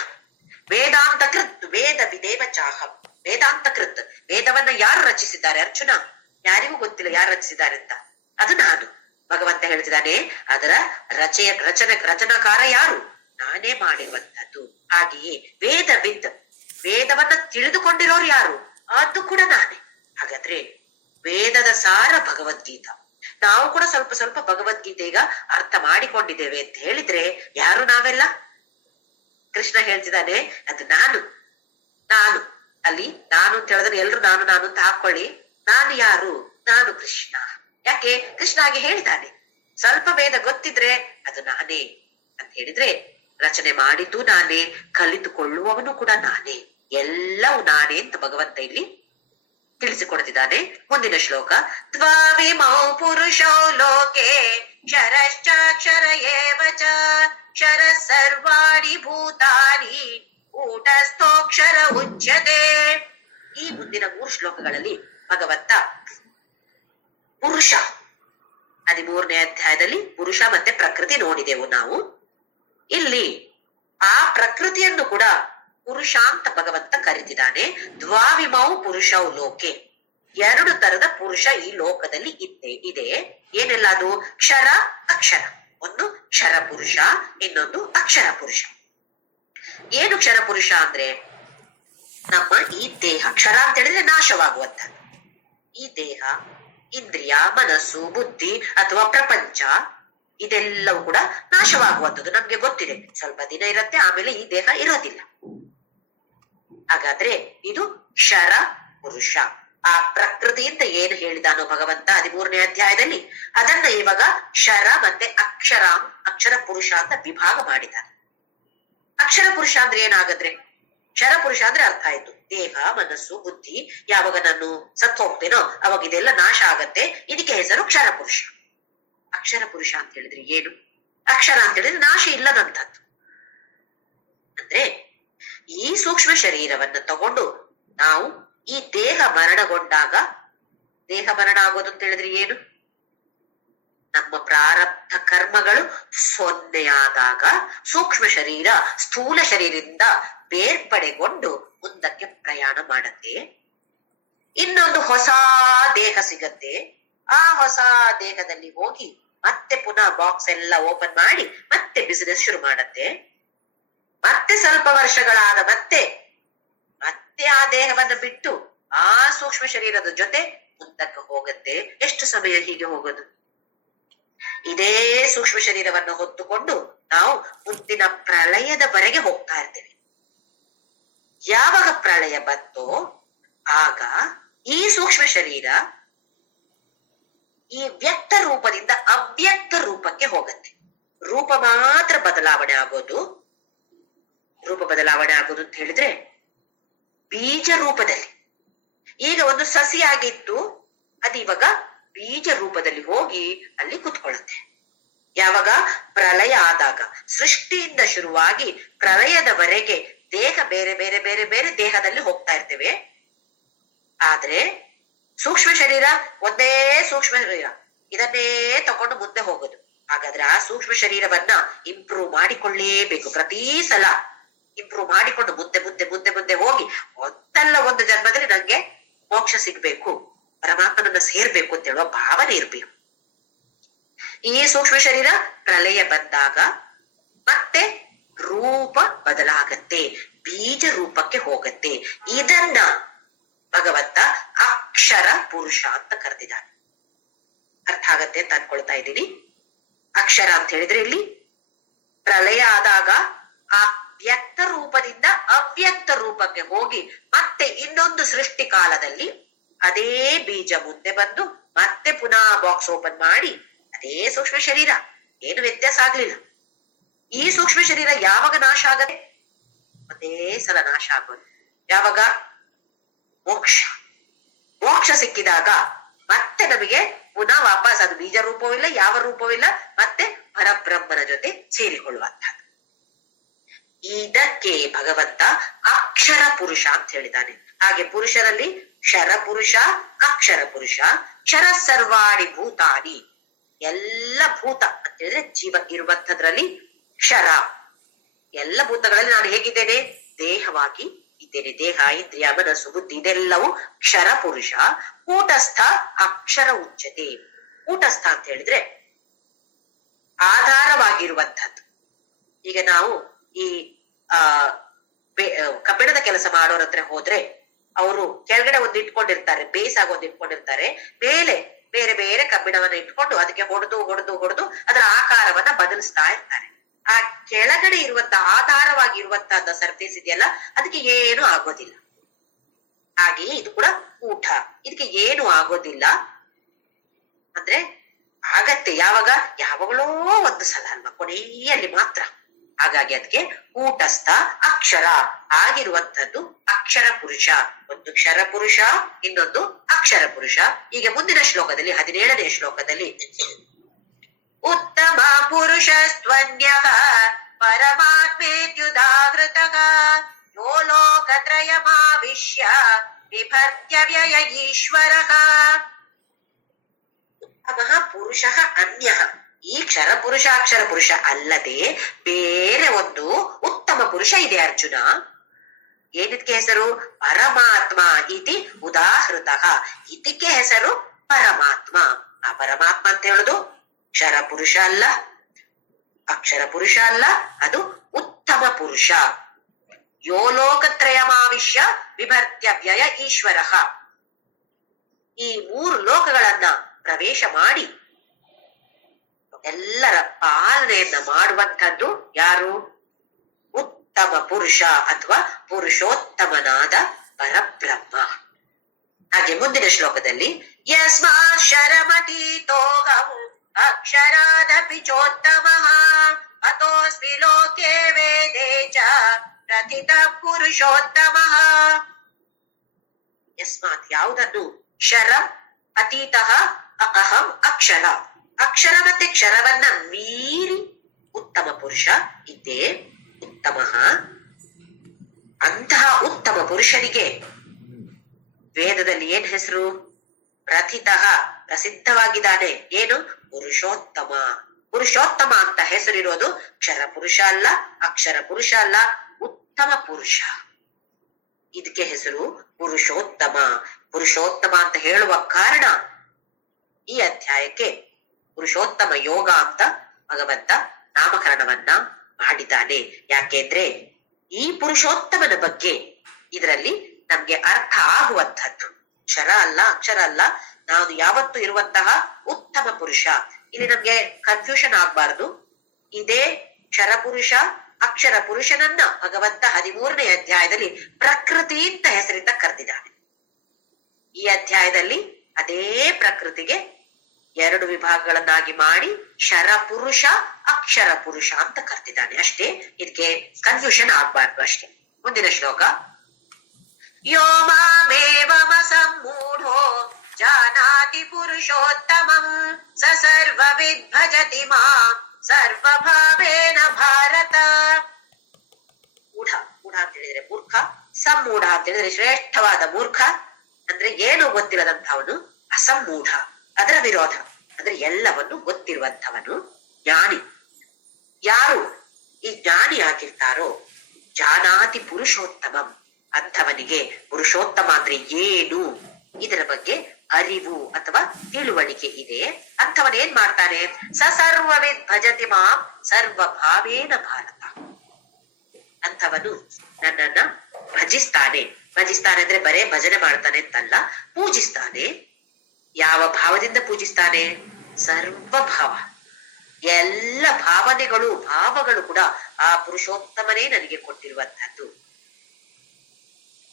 ವೇದಾಂತ ಕೃತ್, ವೇದ ರಚಿಸಿದ್ದಾರೆ ಅರ್ಜುನ? ಯಾರಿಗೂ ಗೊತ್ತಿಲ್ಲ ಯಾರು ರಚಿಸಿದ್ದಾರೆ ಅಂತ. ಅದು ನಾನು. ಭಗವಂತ ಹೇಳ್ತಿದ್ದಾನೆ ಅದರ ರಚನಾಕಾರ ಯಾರು? ನಾನೇ ಮಾಡಿರುವಂತದ್ದು. ಹಾಗೆಯೇ ವೇದವನ್ನ ತಿಳಿದುಕೊಂಡಿರೋರು ಯಾರು? ಅದು ಕೂಡ ನಾನೇ. ಹಾಗಾದ್ರೆ ವೇದದ ಸಾರ ಭಗವದ್ಗೀತಾ. ನಾವು ಕೂಡ ಸ್ವಲ್ಪ ಸ್ವಲ್ಪ ಭಗವದ್ಗೀತೆ ಈಗ ಅರ್ಥ ಮಾಡಿಕೊಂಡಿದ್ದೇವೆ ಅಂತ ಹೇಳಿದ್ರೆ ಯಾರು ನಾವೆಲ್ಲ? ಕೃಷ್ಣ ಹೇಳ್ತಿದ್ದಾನೆ ಅದು ನಾನು ಅಲ್ಲಿ ನಾನು ಅಂತ ಹೇಳಿದ್ರೆ ಎಲ್ರು ನಾನು ಅಂತ ಹಾಕೊಳ್ಳಿ. ನಾನು ಯಾರು? ನಾನು ಕೃಷ್ಣ. ಯಾಕೆ? ಕೃಷ್ಣ ಹಾಗೆ ಹೇಳಿದ್ದಾನೆ. ಸ್ವಲ್ಪ ವೇದ ಗೊತ್ತಿದ್ರೆ ಅದು ನಾನೇ ಅಂತ ಹೇಳಿದ್ರೆ ರಚನೆ ಮಾಡಿದ್ದು ನಾನೇ, ಕಲಿತುಕೊಳ್ಳುವವನು ಕೂಡ ನಾನೇ, ಎಲ್ಲವೂ ನಾನೇ ಅಂತ ಭಗವಂತ ಇಲ್ಲಿ ತಿಳಿಸಿಕೊಡ್ತಿದ್ದಾನೆ. ಮುಂದಿನ ಶ್ಲೋಕ. ದ್ವಾವಿಮೌ ಪುರುಷೌ ಲೋಕೆ ಕ್ಷರಶ್ಚಾಕ್ಷರ ಏವ ಚ ಕ್ಷರ ಸರ್ವಾಣಿ ಭೂತಾನಿ ಕೂಟಸ್ಥೋಕ್ಷರ ಉಚ್ಯತೆ. ಈ ಮುಂದಿನ 3 ಶ್ಲೋಕಗಳಲ್ಲಿ ಭಗವಂತ ಪುರುಷ 13ನೇ ಅಧ್ಯಾಯದಲ್ಲಿ ಪುರುಷ ಮತ್ತೆ ಪ್ರಕೃತಿ ನೋಡಿದೆವು ನಾವು. ಇಲ್ಲಿ ಆ ಪ್ರಕೃತಿಯನ್ನು ಕೂಡ ಪುರುಷ ಅಂತ ಭಗವಂತ ಕರೆದಿದ್ದಾನೆ. ದ್ವಾವಿಮೌ ಪುರುಷೌ ಲೋಕೆ, 2 ತರದ ಪುರುಷ ಈ ಲೋಕದಲ್ಲಿ ಇದೆ. ಏನೆಲ್ಲ ಅದು? ಕ್ಷರ ಅಕ್ಷರ. ಒಂದು ಕ್ಷರ ಪುರುಷ, ಇನ್ನೊಂದು ಅಕ್ಷರ ಪುರುಷ. ಏನು ಕ್ಷರ ಪುರುಷ ಅಂದ್ರೆ ನಮ್ಮ ಈ ದೇಹ. ಕ್ಷರ ಅಂತ ಹೇಳಿದ್ರೆ ನಾಶವಾಗುವಂತದ್ದು. ಈ ದೇಹ, ಇಂದ್ರಿಯ, ಮನಸ್ಸು, ಬುದ್ಧಿ ಅಥವಾ ಪ್ರಪಂಚ ಇದೆಲ್ಲವೂ ಕೂಡ ನಾಶವಾಗುವಂಥದ್ದು. ನಮ್ಗೆ ಗೊತ್ತಿದೆ, ಸ್ವಲ್ಪ ದಿನ ಇರುತ್ತೆ, ಆಮೇಲೆ ಈ ದೇಹ ಇರೋದಿಲ್ಲ. ಹಾಗಾದ್ರೆ ಇದು ಕ್ಷರ ಪುರುಷ. ಆ ಪ್ರಕೃತಿಯಿಂದ ಏನು ಹೇಳಿದಾನೋ ಭಗವಂತ 13ನೇ ಅಧ್ಯಾಯದಲ್ಲಿ, ಅದನ್ನ ಇವಾಗ ಕ್ಷರ ಮತ್ತೆ ಅಕ್ಷರ ಪುರುಷ ಅಂತ ವಿಭಾಗ ಮಾಡಿದ್ದಾನೆ. ಅಕ್ಷರ ಪುರುಷ ಅಂದ್ರೆ ಏನಾಗದ್ರೆ, ಕ್ಷರ ಪುರುಷ ಅಂದ್ರೆ ಅರ್ಥ ಆಯ್ತು, ದೇಹ, ಮನಸ್ಸು, ಬುದ್ಧಿ. ಯಾವಾಗ ನಾನು ಸತ್ತು ಹೋಗ್ತೇನೋ ಅವಾಗ ಇದೆಲ್ಲ ನಾಶ ಆಗತ್ತೆ. ಇದಕ್ಕೆ ಹೆಸರು ಕ್ಷರ ಪುರುಷ. ಅಕ್ಷರ ಪುರುಷ ಅಂತ ಹೇಳಿದ್ರೆ ಏನು? ಅಕ್ಷರ ಅಂತ ಹೇಳಿದ್ರೆ ನಾಶ ಇಲ್ಲದಂತದ್ದು. ಅಂದ್ರೆ ಈ ಸೂಕ್ಷ್ಮ ಶರೀರವನ್ನು ತಗೊಂಡು ನಾವು ಈ ದೇಹ ಮರಣಗೊಂಡಾಗ, ದೇಹ ಮರಣ ಆಗೋದು ಅಂತ ಹೇಳಿದ್ರೆ ಏನು? ನಮ್ಮ ಪ್ರಾರಬ್ಧ ಕರ್ಮಗಳು ಸೊನ್ನೆಯಾದಾಗ ಸೂಕ್ಷ್ಮ ಶರೀರ ಸ್ಥೂಲ ಶರೀರದಿಂದ ಬೇರ್ಪಡೆಗೊಂಡು ಮುಂದಕ್ಕೆ ಪ್ರಯಾಣ ಮಾಡತ್ತೆ. ಇನ್ನೊಂದು ಹೊಸ ದೇಹ ಸಿಗತ್ತೆ. ಆ ಹೊಸ ದೇಹದಲ್ಲಿ ಹೋಗಿ ಮತ್ತೆ ಪುನಃ ಬಾಕ್ಸ್ ಎಲ್ಲ ಓಪನ್ ಮಾಡಿ ಮತ್ತೆ ಬಿಸಿನೆಸ್ ಶುರು ಮಾಡತ್ತೆ. ಮತ್ತೆ ಸ್ವಲ್ಪ ವರ್ಷಗಳಾದ ಮತ್ತೆ ಆ ದೇಹವನ್ನು ಬಿಟ್ಟು ಆ ಸೂಕ್ಷ್ಮ ಶರೀರದ ಜೊತೆ ಮುಂದಕ್ಕೆ ಹೋಗತ್ತೆ. ಎಷ್ಟು ಸಮಯ ಹೀಗೆ ಹೋಗೋದು? ಇದೇ ಸೂಕ್ಷ್ಮ ಶರೀರವನ್ನು ಹೊತ್ತುಕೊಂಡು ನಾವು ಮುಂದಿನ ಪ್ರಳಯದವರೆಗೆ ಹೋಗ್ತಾ ಇರ್ತೇವೆ. ಯಾವಾಗ ಪ್ರಳಯ ಬಂತೋ ಆಗ ಈ ಸೂಕ್ಷ್ಮ ಶರೀರ ಈ ವ್ಯಕ್ತ ರೂಪದಿಂದ ಅವ್ಯಕ್ತ ರೂಪಕ್ಕೆ ಹೋಗತ್ತೆ. ರೂಪ ಮಾತ್ರ ಬದಲಾವಣೆ ಆಗೋದು. ರೂಪ ಬದಲಾವಣೆ ಆಗೋದು ಅಂತ ಹೇಳಿದ್ರೆ ಬೀಜ ರೂಪದಲ್ಲಿ. ಈಗ ಒಂದು ಸಸಿ ಆಗಿತ್ತು, ಅದು ಇವಾಗ ಬೀಜ ರೂಪದಲ್ಲಿ ಹೋಗಿ ಅಲ್ಲಿ ಕುತ್ಕೊಳ್ಳುತ್ತೆ. ಯಾವಾಗ? ಪ್ರಳಯ ಆದಾಗ. ಸೃಷ್ಟಿಯಿಂದ ಶುರುವಾಗಿ ಪ್ರಳಯದವರೆಗೆ ದೇಹ ಬೇರೆ ಬೇರೆ ಬೇರೆ ಬೇರೆ ದೇಹದಲ್ಲಿ ಹೋಗ್ತಾ ಇರ್ತೇವೆ. ಆದ್ರೆ ಸೂಕ್ಷ್ಮ ಶರೀರ ಒಂದೇ ಸೂಕ್ಷ್ಮ ಶರೀರ, ಇದನ್ನೇ ತಕೊಂಡು ಮುಂದೆ ಹೋಗೋದು. ಹಾಗಾದ್ರೆ ಆ ಸೂಕ್ಷ್ಮ ಶರೀರವನ್ನ ಇಂಪ್ರೂವ್ ಮಾಡಿಕೊಳ್ಳೇಬೇಕು. ಪ್ರತಿ ಸಲ ಇಂಪ್ರೂವ್ ಮಾಡಿಕೊಂಡು ಮುಂದೆ ಮುಂದೆ ಮುಂದೆ ಮುಂದೆ ಹೋಗಿ ಒಂದಲ್ಲ ಒಂದು ಜನ್ಮದಲ್ಲಿ ನಂಗೆ ಮೋಕ್ಷ ಸಿಗ್ಬೇಕು, ಪರಮಾತ್ಮನನ್ನ ಸೇರ್ಬೇಕು ಅಂತ ಹೇಳುವ ಭಾವನೆ ಇರ್ಬೇಕು. ಈ ಸೂಕ್ಷ್ಮ ಶರೀರ ಪ್ರಳಯ ಬಂದಾಗ ಮತ್ತೆ ರೂಪ ಬದಲಾಗತ್ತೆ, ಬೀಜ ರೂಪಕ್ಕೆ ಹೋಗತ್ತೆ. ಇದನ್ನ ಭಗವಂತ ಅಕ್ಷರ ಪುರುಷ ಅಂತ ಕರೆದಿದ್ದಾನೆ. ಅರ್ಥ ಆಗತ್ತೆ ಅಂತ ಅನ್ಕೊಳ್ತಾ ಇದ್ದೀನಿ. ಅಕ್ಷರ ಅಂತ ಹೇಳಿದ್ರೆ ಇಲ್ಲಿ ಪ್ರಳಯ ಆದಾಗ ಆ ವ್ಯಕ್ತ ರೂಪದಿಂದ ಅವ್ಯಕ್ತ ರೂಪಕ್ಕೆ ಹೋಗಿ ಮತ್ತೆ ಇನ್ನೊಂದು ಸೃಷ್ಟಿ ಕಾಲದಲ್ಲಿ ಅದೇ ಬೀಜ ಮುಂದೆ ಬಂದು ಮತ್ತೆ ಪುನಃ ಬಾಕ್ಸ್ ಓಪನ್ ಮಾಡಿ ಅದೇ ಸೂಕ್ಷ್ಮ ಶರೀರ, ಏನು ವ್ಯತ್ಯಾಸ ಆಗ್ಲಿಲ್ಲ. ಈ ಸೂಕ್ಷ್ಮ ಶರೀರ ಯಾವಾಗ ನಾಶ ಆಗದೆ? ಒಂದೇ ಸಲ ನಾಶ ಆಗೋದು. ಯಾವಾಗ? ಮೋಕ್ಷ ಸಿಕ್ಕಿದಾಗ ಮತ್ತೆ ನಮಗೆ ಪುನಃ ವಾಪಸ್ ಅದು ಬೀಜ ರೂಪವಿಲ್ಲ, ಯಾವ ರೂಪವಿಲ್ಲ, ಮತ್ತೆ ಪರಬ್ರಹ್ಮನ ಜೊತೆ ಸೇರಿಕೊಳ್ಳುವಂತಹದ್ದು. ಇದಕ್ಕೆ ಭಗವಂತ ಅಕ್ಷರ ಪುರುಷ ಅಂತ ಹೇಳಿದ್ದಾನೆ. ಹಾಗೆ ಪುರುಷರಲ್ಲಿ ಕ್ಷರ ಪುರುಷ, ಅಕ್ಷರ ಪುರುಷ. ಕ್ಷರ ಸರ್ವಾಣಿ ಭೂತಾನಿ, ಎಲ್ಲ ಭೂತ ಅಂತ ಹೇಳಿದ್ರೆ ಜೀವ ಇರುವಂತದ್ರಲ್ಲಿ ಕ್ಷರ. ಎಲ್ಲ ಭೂತಗಳಲ್ಲಿ ನಾನು ಹೇಗಿದ್ದೇನೆ? ದೇಹವಾಗಿ ಇದ್ದೇನೆ. ದೇಹ, ಇಂದ್ರಿಯ, ಮನಸ್ಸು, ಬುದ್ಧಿ ಇದೆಲ್ಲವೂ ಕ್ಷರ ಪುರುಷ. ಕೂಟಸ್ಥ ಅಕ್ಷರ ಉಚ್ಯತೆ. ಕೂಟಸ್ಥ ಅಂತ ಹೇಳಿದ್ರೆ ಆಧಾರವಾಗಿರುವಂಥದ್ದು. ಈಗ ನಾವು ಈ ಆ ಕಬ್ಬಿಣದ ಕೆಲಸ ಮಾಡೋರ ಹತ್ರ ಹೋದ್ರೆ ಅವರು ಕೆಳಗಡೆ ಒಂದು ಇಟ್ಕೊಂಡಿರ್ತಾರೆ, ಬೇಸ್ ಆಗಿ ಒಂದು ಇಟ್ಕೊಂಡಿರ್ತಾರೆ, ಮೇಲೆ ಬೇರೆ ಬೇರೆ ಕಬ್ಬಿಣವನ್ನ ಇಟ್ಕೊಂಡು ಅದಕ್ಕೆ ಹೊಡೆದು ಹೊಡೆದು ಹೊಡೆದು ಅದರ ಆಕಾರವನ್ನ ಬದಲಿಸ್ತಾ ಇರ್ತಾರೆ. ಆ ಕೆಳಗಡೆ ಇರುವಂತ ಆಧಾರವಾಗಿರುವಂತಹದ್ದು ಸರ್ಫೇಸ್ ಇದೆಯಲ್ಲ, ಅದಕ್ಕೆ ಏನು ಆಗೋದಿಲ್ಲ. ಹಾಗೆಯೇ ಇದು ಕೂಡ ಕೂಟ, ಇದಕ್ಕೆ ಏನು ಆಗೋದಿಲ್ಲ. ಅಂದ್ರೆ ಆಗತ್ತೆ ಯಾವಾಗ, ಯಾವಾಗಲೋ ಒಂದು ಸಲ ಅಲ್ವಾ, ಕೊನೆಯಲ್ಲಿ ಮಾತ್ರ. ಹಾಗಾಗಿ ಅದಕ್ಕೆ ಕೂಟಸ್ಥ ಅಕ್ಷರ ಆಗಿರುವಂತದ್ದು ಅಕ್ಷರ ಪುರುಷ. ಒಂದು ಕ್ಷರ ಪುರುಷ, ಇನ್ನೊಂದು ಅಕ್ಷರ ಪುರುಷ. ಈಗ ಮುಂದಿನ ಶ್ಲೋಕದಲ್ಲಿ 17ನೇ ಶ್ಲೋಕದಲ್ಲಿ ಉತ್ತಮ ಪುರುಷ ಸ್ವನ್ಯಃ ಪರಮಾತ್ಮೇತ್ಯುದಾಹೃತಃ ಯೋ ಲೋಕತ್ರಯಮಾವಿಶ್ಯ ಬಿಭರ್ತ್ಯ ವ್ಯಯ ಈಶ್ವರಃ. ಉತ್ತಮಃ ಪುರುಷಃ ಅನ್ಯಃ. ಈ ಕ್ಷರ ಪುರುಷ ಅಕ್ಷರ ಪುರುಷ ಅಲ್ಲದೆ ಬೇರೆ ಒಂದು ಉತ್ತಮ ಪುರುಷ ಇದೆ ಅರ್ಜುನ. ಏನಿದಕ್ಕೆ ಹೆಸರು? ಪರಮಾತ್ಮ ಇತಿ ಉದಾಹೃತಃ. ಇದಕ್ಕೆ ಹೆಸರು ಪರಮಾತ್ಮ. ಆ ಪರಮಾತ್ಮ ಅಂತ ಹೇಳುದು ಕ್ಷರ ಪುರುಷ ಅಲ್ಲ, ಅಕ್ಷರ ಪುರುಷ ಅಲ್ಲ, ಅದು ಉತ್ತಮ ಪುರುಷ. ಯೋ ಲೋಕತ್ರಯಮಾವಿಶ್ಯ ವಿಭರ್ತ್ಯ ವ್ಯಯ ಈಶ್ವರಃ. ಈ 3 ಲೋಕಗಳನ್ನ ಪ್ರವೇಶ ಮಾಡಿ ಎಲ್ಲರ ಪಾಲನೆಯನ್ನ ಮಾಡುವಂಥದ್ದು ಯಾರು? ಉತ್ತಮ ಪುರುಷ ಅಥವಾ ಪುರುಷೋತ್ತಮನಾದ ಪರಬ್ರಹ್ಮ. ಹಾಗೆ ಮುಂದಿನ ಶ್ಲೋಕದಲ್ಲಿ ಯಸ್ಮಾತ್ ಶರಮತೀತೋಹಂ ಅಕ್ಷರಾದಪಿ ಚೋತ್ತಮಃ ಅತೋಸ್ಮಿ ಲೋಕೆ ವೇದೇ ಚ ಪ್ರಥಿತ ಪುರುಷೋತ್ತಮಃ. ಯಸ್ಮಾತ್ ಯಾವುದನ್ನು? ಶರಂ ಅತೀತಃ ಅಹಂ ಅಕ್ಷರ. ಅಕ್ಷರ ಮತ್ತೆ ಕ್ಷರವನ್ನ ಮೀರಿ ಉತ್ತಮ ಪುರುಷ ಇದ್ದೇ ಉತ್ತಮ. ಅಂತಹ ಉತ್ತಮ ಪುರುಷನಿಗೆ ವೇದದಲ್ಲಿ ಏನ್ ಹೆಸರು? ಪ್ರಥಿತಃ, ಪ್ರಸಿದ್ಧವಾಗಿದ್ದಾನೆ. ಏನು? ಪುರುಷೋತ್ತಮ. ಪುರುಷೋತ್ತಮ ಅಂತ ಹೆಸರಿರೋದು ಕ್ಷರ ಪುರುಷ ಅಲ್ಲ, ಅಕ್ಷರ ಪುರುಷ ಅಲ್ಲ, ಉತ್ತಮ ಪುರುಷ. ಇದಕ್ಕೆ ಹೆಸರು ಪುರುಷೋತ್ತಮ. ಪುರುಷೋತ್ತಮ ಅಂತ ಹೇಳುವ ಕಾರಣ ಈ ಅಧ್ಯಾಯಕ್ಕೆ ಪುರುಷೋತ್ತಮ ಯೋಗ ಅಂತ ಭಗವಂತ ನಾಮಕರಣವನ್ನ ಮಾಡಿದ್ದಾನೆ. ಯಾಕೆಂದ್ರೆ ಈ ಪುರುಷೋತ್ತಮನ ಬಗ್ಗೆ ಇದರಲ್ಲಿ ನಮ್ಗೆ ಅರ್ಥ ಆಗುವಂಥದ್ದು ಕ್ಷರ ಅಲ್ಲ, ಅಕ್ಷರ ಅಲ್ಲ, ನಾವು ಯಾವತ್ತು ಇರುವಂತಹ ಉತ್ತಮ ಪುರುಷ. ಇಲ್ಲಿ ನಮ್ಗೆ ಕನ್ಫ್ಯೂಷನ್ ಆಗ್ಬಾರ್ದು. ಇದೇ ಕ್ಷರ ಪುರುಷ ಅಕ್ಷರ ಪುರುಷನನ್ನ ಭಗವಂತ 13ನೇ ಅಧ್ಯಾಯದಲ್ಲಿ ಪ್ರಕೃತಿ ಅಂತ ಹೆಸರಿಂದ ಕರೆದಿದ್ದಾನೆ. ಈ ಅಧ್ಯಾಯದಲ್ಲಿ ಅದೇ ಪ್ರಕೃತಿಗೆ 2 ವಿಭಾಗಗಳನ್ನಾಗಿ ಮಾಡಿ ಕ್ಷರ ಪುರುಷ ಅಕ್ಷರ ಪುರುಷ ಅಂತ ಕರೆದಿದ್ದಾನೆ. ಅಷ್ಟೇ, ಇದಕ್ಕೆ ಕನ್ಫ್ಯೂಷನ್ ಆಗ್ಬಾರ್ದು ಅಷ್ಟೇ. ಮುಂದಿನ ಶ್ಲೋಕ ಯೋ ಮಾಮೇವಮ ಸಮ್ಮೂಢೋ ಜಾನಾತಿ ಪುರುಷೋತ್ತಮಂ ಸ ಸರ್ವವಿದ್ ಭಜತಿ ಮಾಂ ಸರ್ವಭಾವೇನ ಭಾರತ. ಮೂಢ, ಮೂಢ ಅಂತ ಹೇಳಿದ್ರೆ ಮೂರ್ಖ, ಸಮ್ಮೂಢ ಅಂತ ಹೇಳಿದ್ರೆ ಶ್ರೇಷ್ಠವಾದ ಮೂರ್ಖ. ಅಂದ್ರೆ ಏನು ಗೊತ್ತಿರದಂಥವನು ಅಸಮ್ಮೂಢ, ಅದರ ವಿರೋಧ. ಅಂದ್ರೆ ಎಲ್ಲವನ್ನು ಗೊತ್ತಿರುವಂಥವನು ಜ್ಞಾನಿ. ಯಾರು ಈ ಜ್ಞಾನಿ ಆಗಿರ್ತಾರೋ ಜಾನಾತಿ ಪುರುಷೋತ್ತಮಂ, ಅಂಥವನಿಗೆ ಪುರುಷೋತ್ತಮ ಅಂದ್ರೆ ಏನು ಇದರ ಬಗ್ಗೆ ಅರಿವು ಅಥವಾ ತಿಳುವಳಿಕೆ ಇದೆ. ಅಂಥವನ್ ಏನ್ ಮಾಡ್ತಾನೆ? ಸ ಸರ್ವವಿದ್ ಭಜತಿ ಮಾಂ ಸರ್ವಭಾವೇನ ಭಾರತ. ಅಂಥವನು ನನ್ನನ್ನ ಭಜಿಸ್ತಾನೆ. ಭಜಿಸ್ತಾನೆ ಅಂದ್ರೆ ಬರೇ ಭಜನೆ ಮಾಡ್ತಾನೆ ಅಂತಲ್ಲ, ಪೂಜಿಸ್ತಾನೆ. ಯಾವ ಭಾವದಿಂದ ಪೂಜಿಸ್ತಾನೆ? ಸರ್ವಭಾವ, ಎಲ್ಲ ಭಾವನೆಗಳು ಭಾವಗಳು ಕೂಡ ಆ ಪುರುಷೋತ್ತಮನೇ ನನಗೆ ಕೊಟ್ಟಿರುವಂತಹದ್ದು.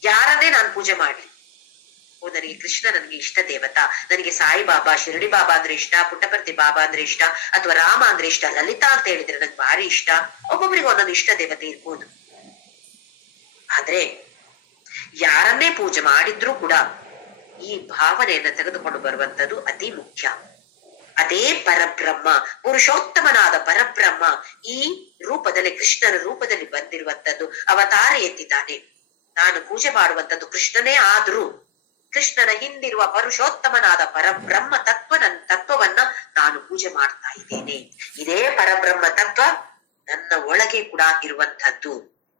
ಯಾರನ್ನೇ ನಾನು ಪೂಜೆ ಮಾಡ್ಲಿ, ಓ ನನಗೆ ಕೃಷ್ಣ ನನಗೆ ಇಷ್ಟ ದೇವತಾ, ನನಗೆ ಸಾಯಿಬಾಬಾ ಶಿರಡಿ ಬಾಬಾ ಅಂದ್ರೆ ಇಷ್ಟ, ಪುಟ್ಟಪರ್ತಿ ಬಾಬಾ ಅಂದ್ರೆ ಇಷ್ಟ, ಅಥವಾ ರಾಮ ಅಂದ್ರೆ ಇಷ್ಟ, ಲಲಿತಾ ಅಂತ ಹೇಳಿದ್ರೆ ನಂಗೆ ಭಾರಿ ಇಷ್ಟ. ಒಬ್ಬೊಬ್ಬರಿಗೆ ಒಂದೊಂದು ಇಷ್ಟ ದೇವತೆ ಇರ್ಬೋದು. ಆದ್ರೆ ಯಾರನ್ನೇ ಪೂಜೆ ಮಾಡಿದ್ರೂ ಕೂಡ ಈ ಭಾವನೆಯನ್ನ ತೆಗೆದುಕೊಂಡು ಬರುವಂತದ್ದು ಅತಿ ಮುಖ್ಯ. ಅದೇ ಪರಬ್ರಹ್ಮ, ಪುರುಷೋತ್ತಮನಾದ ಪರಬ್ರಹ್ಮ ಈ ರೂಪದಲ್ಲಿ, ಕೃಷ್ಣನ ರೂಪದಲ್ಲಿ ಬಂದಿರುವಂತದ್ದು, ಅವತಾರ ಎತ್ತಿದ್ದಾನೆ. ನಾನು ಪೂಜೆ ಮಾಡುವಂತದ್ದು ಕೃಷ್ಣನೇ ಆದ್ರೂ ಕೃಷ್ಣನ ಹಿಂದಿರುವ ಪುರುಷೋತ್ತಮನಾದ ಪರಬ್ರಹ್ಮ ತತ್ವವನ್ನ ನಾನು ಪೂಜೆ ಮಾಡ್ತಾ ಇದ್ದೇನೆ. ಇದೇ ಪರಬ್ರಹ್ಮ ತತ್ವ ನನ್ನ ಒಳಗೆ ಕೂಡ ಇರುವಂತಹದ್ದು.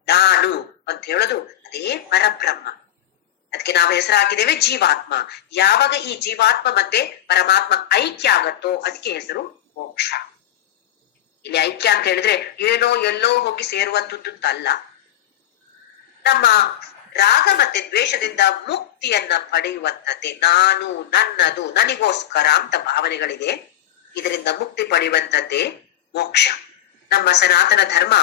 ನಾನು ಅಂತ ಹೇಳೋದು ಅದೇ ಪರಬ್ರಹ್ಮ. ಅದಕ್ಕೆ ನಾವು ಹೆಸರು ಹಾಕಿದ್ದೇವೆ ಜೀವಾತ್ಮ. ಯಾವಾಗ ಈ ಜೀವಾತ್ಮ ಮತ್ತೆ ಪರಮಾತ್ಮ ಐಕ್ಯ ಆಗತ್ತೋ ಅದಕ್ಕೆ ಹೆಸರು ಮೋಕ್ಷ. ಇಲ್ಲಿ ಐಕ್ಯ ಅಂತ ಹೇಳಿದ್ರೆ ಏನೋ ಎಲ್ಲೋ ಹೋಗಿ ಸೇರುವಂತದ್ದಲ್ಲ. ನಮ್ಮ ರಾಗ ಮತ್ತೆ ದ್ವೇಷದಿಂದ ಮುಕ್ತಿಯನ್ನ ಪಡೆಯುವಂಥದ್ದೇ. ನಾನು, ನನ್ನದು, ನನಗೋಸ್ಕರ ಅಂತ ಭಾವನೆಗಳಿದೆ. ಇದರಿಂದ ಮುಕ್ತಿ ಪಡೆಯುವಂಥದ್ದೇ ಮೋಕ್ಷ. ನಮ್ಮ ಸನಾತನ ಧರ್ಮ